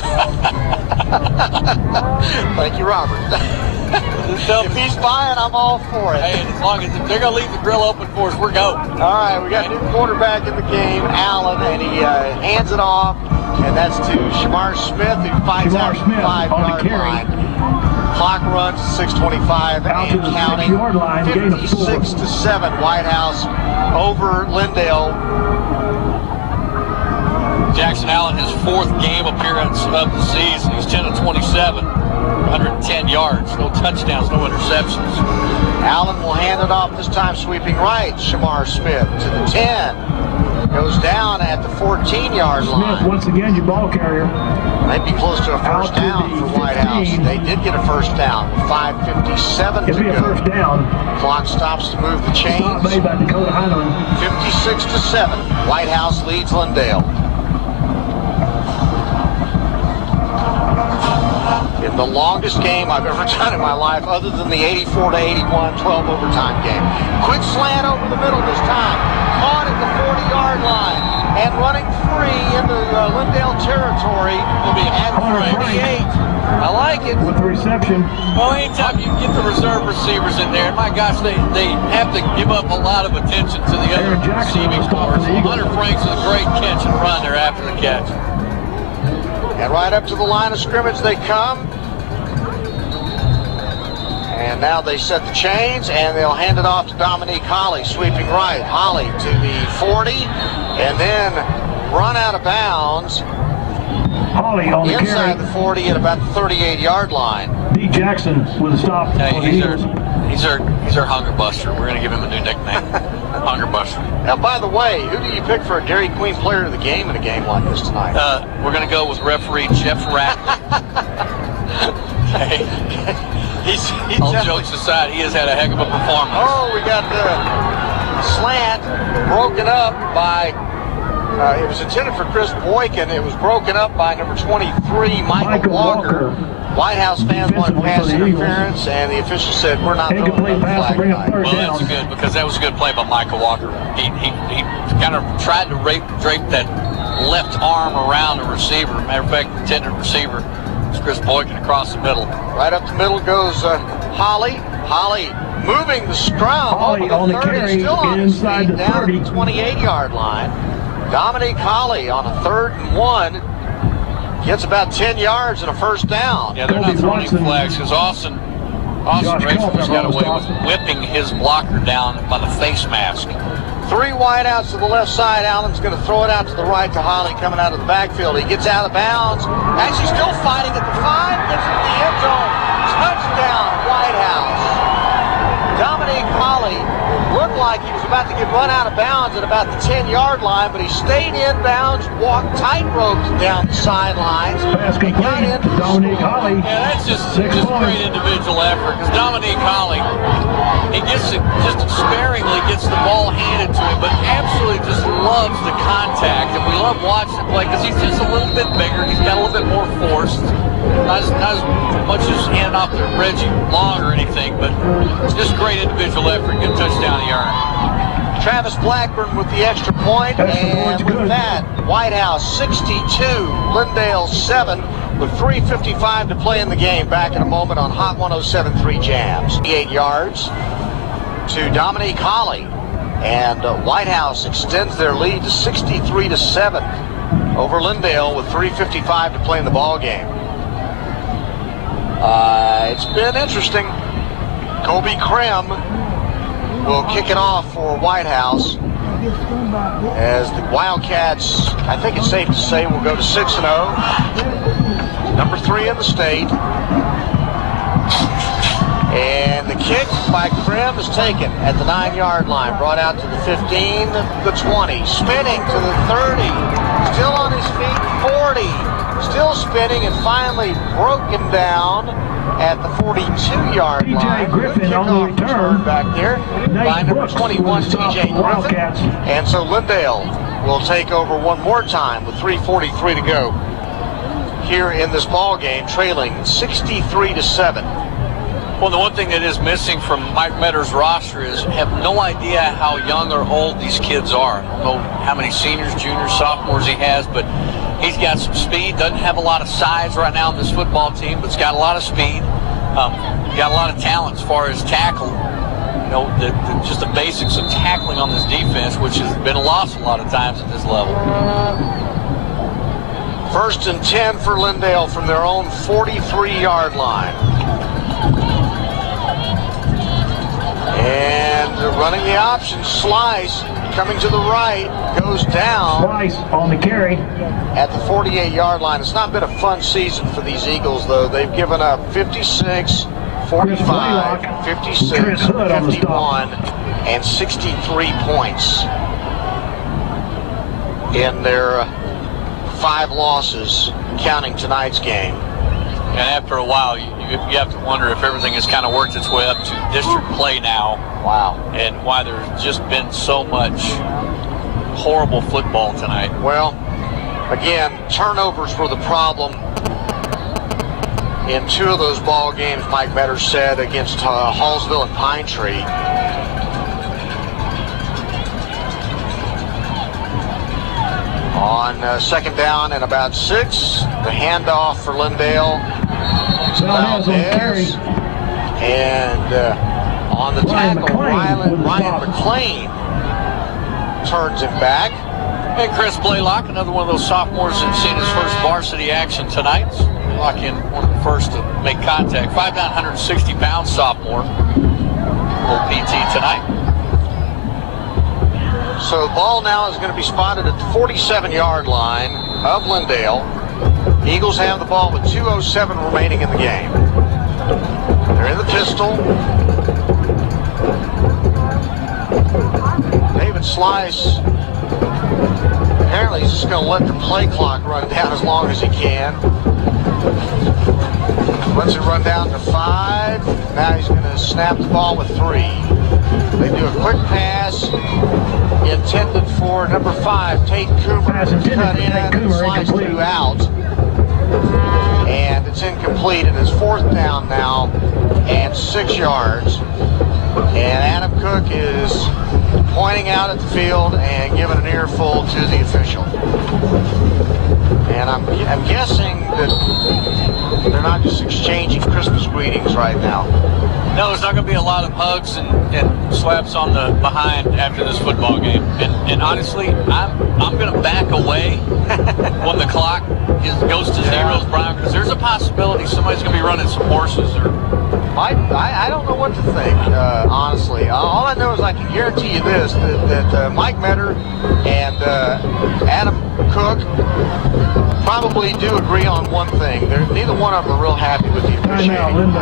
Thank you, Robert. If he's buying, I'm all for it. Hey, as long as they're going to leave the grill open for us, we're going. All right, we got a new quarterback in the game, Allen, and he hands it off, and that's to Shamar Smith, who finds out the 5-yard line. Clock runs 6:25 and counting. 56-7, Whitehouse over Lindale. Jackson Allen, his 4th game appearance of the season. He's 10 of 27, 110 yards, no touchdowns, no interceptions. Allen will hand it off, this time sweeping right. Shamar Smith to the 10. Goes down at the 14-yard line. Smith, once again, your ball carrier. Might be close to a first down for Whitehouse. They did get a first down. 5:57 to go. First down. Clock stops to move the chains. Stop made by Dakota Heineman. 56-7. Whitehouse leads Lindale. In the longest game I've ever done in my life, other than the 84-81 12 overtime game. Quick slant over the middle this time. Caught at the 40-yard line. And running free into Lindale territory will be at 38. I like it. With the reception. Well, anytime you get the reserve receivers in there, and my gosh, they have to give up a lot of attention to the other receiving corps. Hunter Franks with a great catch and run there after the catch. And right up to the line of scrimmage they come. And now they set the chains, and they'll hand it off to Dominique Holly, sweeping right. Holly to the 40, and then run out of bounds. Holly on the inside carry. the 40 at about the 38-yard line. D. Jackson with a stop. Hey, he's our Hunger Buster. We're going to give him a new nickname, Hunger Buster. Now, by the way, who do you pick for a Dairy Queen player of the game in a game like this tonight? We're going to go with referee Jeff Rattler. Hey. All jokes aside, he has had a heck of a performance. Oh, we got the slant broken up by, it was intended for Chris Boykin. It was broken up by number 23, Michael Walker. Whitehouse fans wanted pass interference, and the official said, we're not throwing the flag. Well, that's good, because that was a good play by Michael Walker. He kind of tried to drape that left arm around the receiver. Matter of fact, the intended receiver. Chris Boykin across the middle. Right up the middle goes Holly. Holly moving the scrum. Holly on the carry inside the 30. Down at the 28-yard line. Dominique Holly on a 3rd and 1. Gets about 10 yards and a first down. Yeah, they're not throwing flags because Austin Rachel just got away with whipping his blocker down by the face mask. 3 wideouts to the left side. Allen's going to throw it out to the right to Holly coming out of the backfield. He gets out of bounds. Actually still fighting at the 5. Gets into the end zone. Touchdown, Whitehouse. Dominique Holly looked like he was about to get run out of bounds at about the 10-yard line, but he stayed in bounds, walked tightrope down the sidelines. Pass complete to Dominique Holly. Yeah, that's just great individual effort, because Dominique Holly, he gets it, just sparingly gets the ball handed to him, but absolutely just loves the contact, and we love watching him play because he's just a little bit bigger. He's got a little bit more force. Not as much as handing off to Reggie Long or anything, but just great individual effort. Good touchdown he earned. Travis Blackburn with the extra point, and with that, Whitehouse 62, Lindale 7, with 3:55 to play in the game. Back in a moment on Hot 107.3 Jams. 8 yards to Dominique Holly, and Whitehouse extends their lead to 63-7 over Lindale with 3:55 to play in the ball game. It's been interesting. Kobe Krim will kick it off for Whitehouse as the Wildcats, I think it's safe to say, will go to 6-0. Number 3 in the state. And the kick by Krim is taken at the 9-yard line. Brought out to the 15, the 20. Spinning to the 30. Still on his feet, 40. Still spinning and finally broken down at the 42-yard line. TJ Griffin on the Kickoff return. back there by number Brook 21, will stop TJ the Griffin. Wildcats. And so Lindale will take over one more time with 3:43 to go here in this ball game, trailing 63-7. Well, the one thing that is missing from Mike Metter's roster is have no idea how young or old these kids are. I don't know how many seniors, juniors, sophomores he has, but he's got some speed. Doesn't have a lot of size right now on this football team, but he's got a lot of speed. Got a lot of talent as far as tackle. You know, just the basics of tackling on this defense, which has been a loss a lot of times at this level. 1st and 10 for Lindale from their own 43-yard line. And they're running the option. Slice coming to the right, goes down. Slice on the carry. At the 48-yard line. It's not been a fun season for these Eagles, though. They've given up 56, 45, 56, 51, and 63 points in their 5 losses, counting tonight's game. And after a while, you have to wonder if everything has kind of worked its way up to district play now. Wow. And why there's just been so much horrible football tonight. Well, again, turnovers were the problem in 2 of those ball games, Mike Metter said, against Hallsville and Pine Tree. On 2nd down and about 6, the handoff for Lindale. Valdez. And on the tackle, Ryan McClain turns him back. And Chris Blaylock, another one of those sophomores that's seen his first varsity action tonight. Blaylock in one of the first to make contact. 5'9", 160-pound sophomore. Little PT tonight. So the ball now is going to be spotted at the 47-yard line of Lindale. Eagles have the ball with 2:07 remaining in the game. They're in the pistol. David Slice, apparently he's just going to let the play clock run down as long as he can. Lets it run down to 5. Now he's going to snap the ball with 3. They do a quick pass intended for number 5, Tate Coomer. Cut in and Slice threw out. And it's incomplete. It is 4th down now and 6 yards. And Adam Cook is pointing out at the field and giving an earful to the official. And I'm guessing that they're not just exchanging Christmas greetings right now. No, there's not going to be a lot of hugs and slaps on the behind after this football game. And honestly, I'm going to back away when the clock goes to zeros, Brian, because there's a possibility somebody's going to be running some horses. Or I don't know what to think, honestly. All I know is I can guarantee you this, that Mike Metter and Adam Cook probably do agree on one thing. Neither one of them are real happy with the officiating.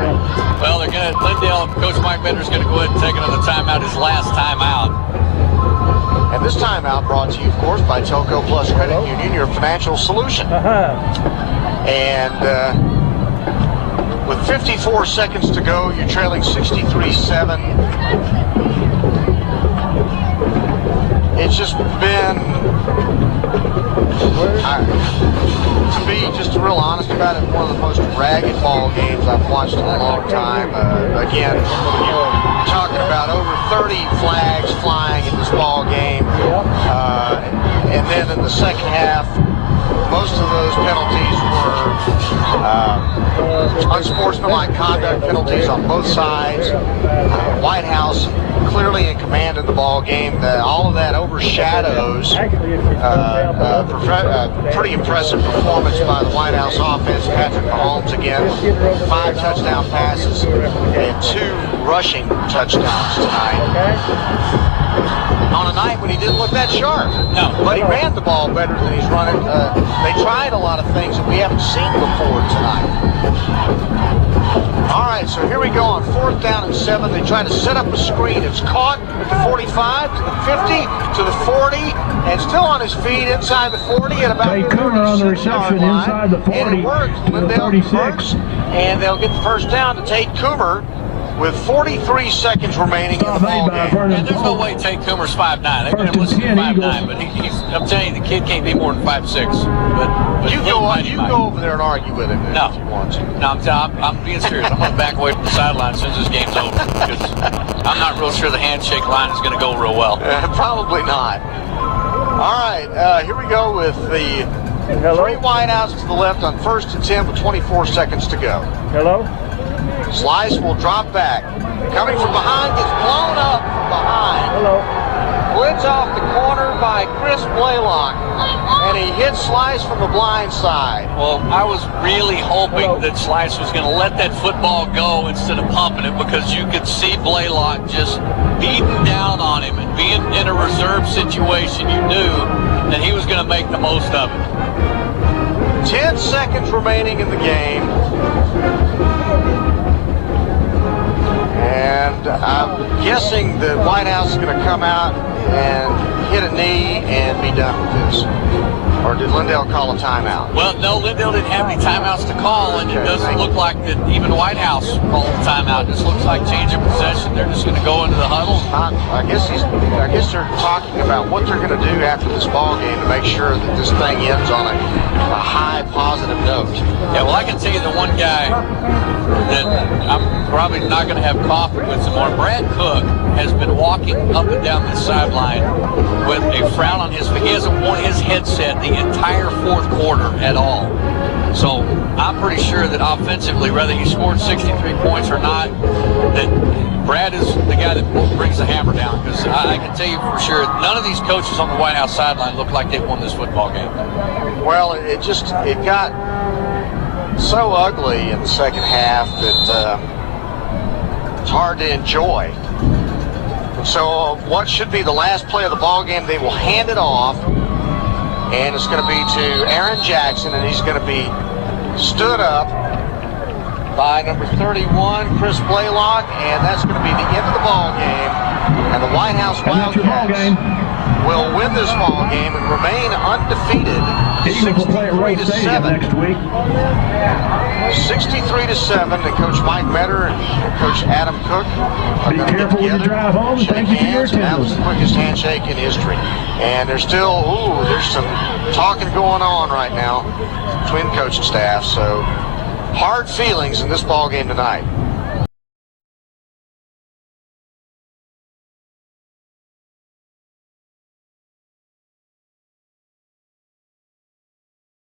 Well, Lindale, Coach Mike Metter's going to go ahead and take another timeout, his last timeout. And this timeout brought to you, of course, by Telco Plus Credit Union, your financial solution. And with 54 seconds to go, you're trailing 63-7. It's just been, to be just real honest about it, one of the most ragged ball games I've watched in a long time. Again, you're talking about over 30 flags flying in this ball game. And then in the second half, most of those penalties were unsportsmanlike conduct penalties on both sides. Whitehouse clearly in command of the ball game. All of that overshadows pretty impressive performance by the Whitehouse offense. Patrick Mahomes again, 5 touchdown passes and 2 rushing touchdowns tonight. on a night when he didn't look that sharp. No. But he ran the ball better than he's run it. They tried a lot of things that we haven't seen before tonight. All right, so here we go on 4th down and 7. They try to set up a screen. It's caught at the 45, to the 50, to the 40, and still on his feet inside the 40 at about Tate Coomer on the reception inside the 40 and it works. to the Lindale 46. converts, and they'll get the first down to Tate Coomer with 43 seconds remaining in the ball game. And there's no way Tate Coomer's 5'9". They've been listed 5'9", but I'm telling you, the kid can't be more than 5'6". But you go over there and argue with him if you want to. No, I'm being serious. I'm going to back away from the sideline as soon as this game's over because I'm not real sure the handshake line is going to go real well. Probably not. All right, here we go with the 3 wideouts to the left on 1st and 10 with 24 seconds to go. Hello? Slice will drop back. Coming from behind, gets blown up from behind. Hello? Blitz off the corner by Chris Blaylock, and he hits Slice from the blind side. Well, I was really hoping that Slice was going to let that football go instead of pumping it because you could see Blaylock just beating down on him and being in a reserve situation. You knew that he was going to make the most of it. 10 seconds remaining in the game. And I'm guessing the Whitehouse is going to come out and hit a knee and be done with this. Or did Lindale call a timeout? Well, no, Lindale didn't have any timeouts to call, and it doesn't look like that even Whitehouse called a timeout. It just looks like change of possession. They're just going to go into the huddle. I guess they're talking about what they're going to do after this ball game to make sure that this thing ends on a high positive note. Yeah, well, I can tell you the one guy that I'm probably not going to have coffee with some more. Brad Cook has been walking up and down this sideline with a frown on his face. He hasn't worn his headset the entire 4th quarter at all. So I'm pretty sure that offensively, whether he scored 63 points or not, that Brad is the guy that brings the hammer down. Because I can tell you for sure, none of these coaches on the Whitehouse sideline look like they won this football game. Well, it got so ugly in the second half that it's hard to enjoy. So what should be the last play of the ball game, they will hand it off, and it's going to be to Aaron Jackson, and he's going to be stood up by number 31, Chris Blaylock, and that's going to be the end of the ball game. And the Whitehouse Wildcats will win this ball game and remain undefeated. Eagles will play at Roy Stadium next week. 63-7, and Coach Mike Metter and Coach Adam Cook are Be going to get careful when you together, drive home. Thank you for your and that was attendance. the quickest handshake in history. And there's still, there's some talking going on right now between the coaching staff. So hard feelings in this ball game tonight.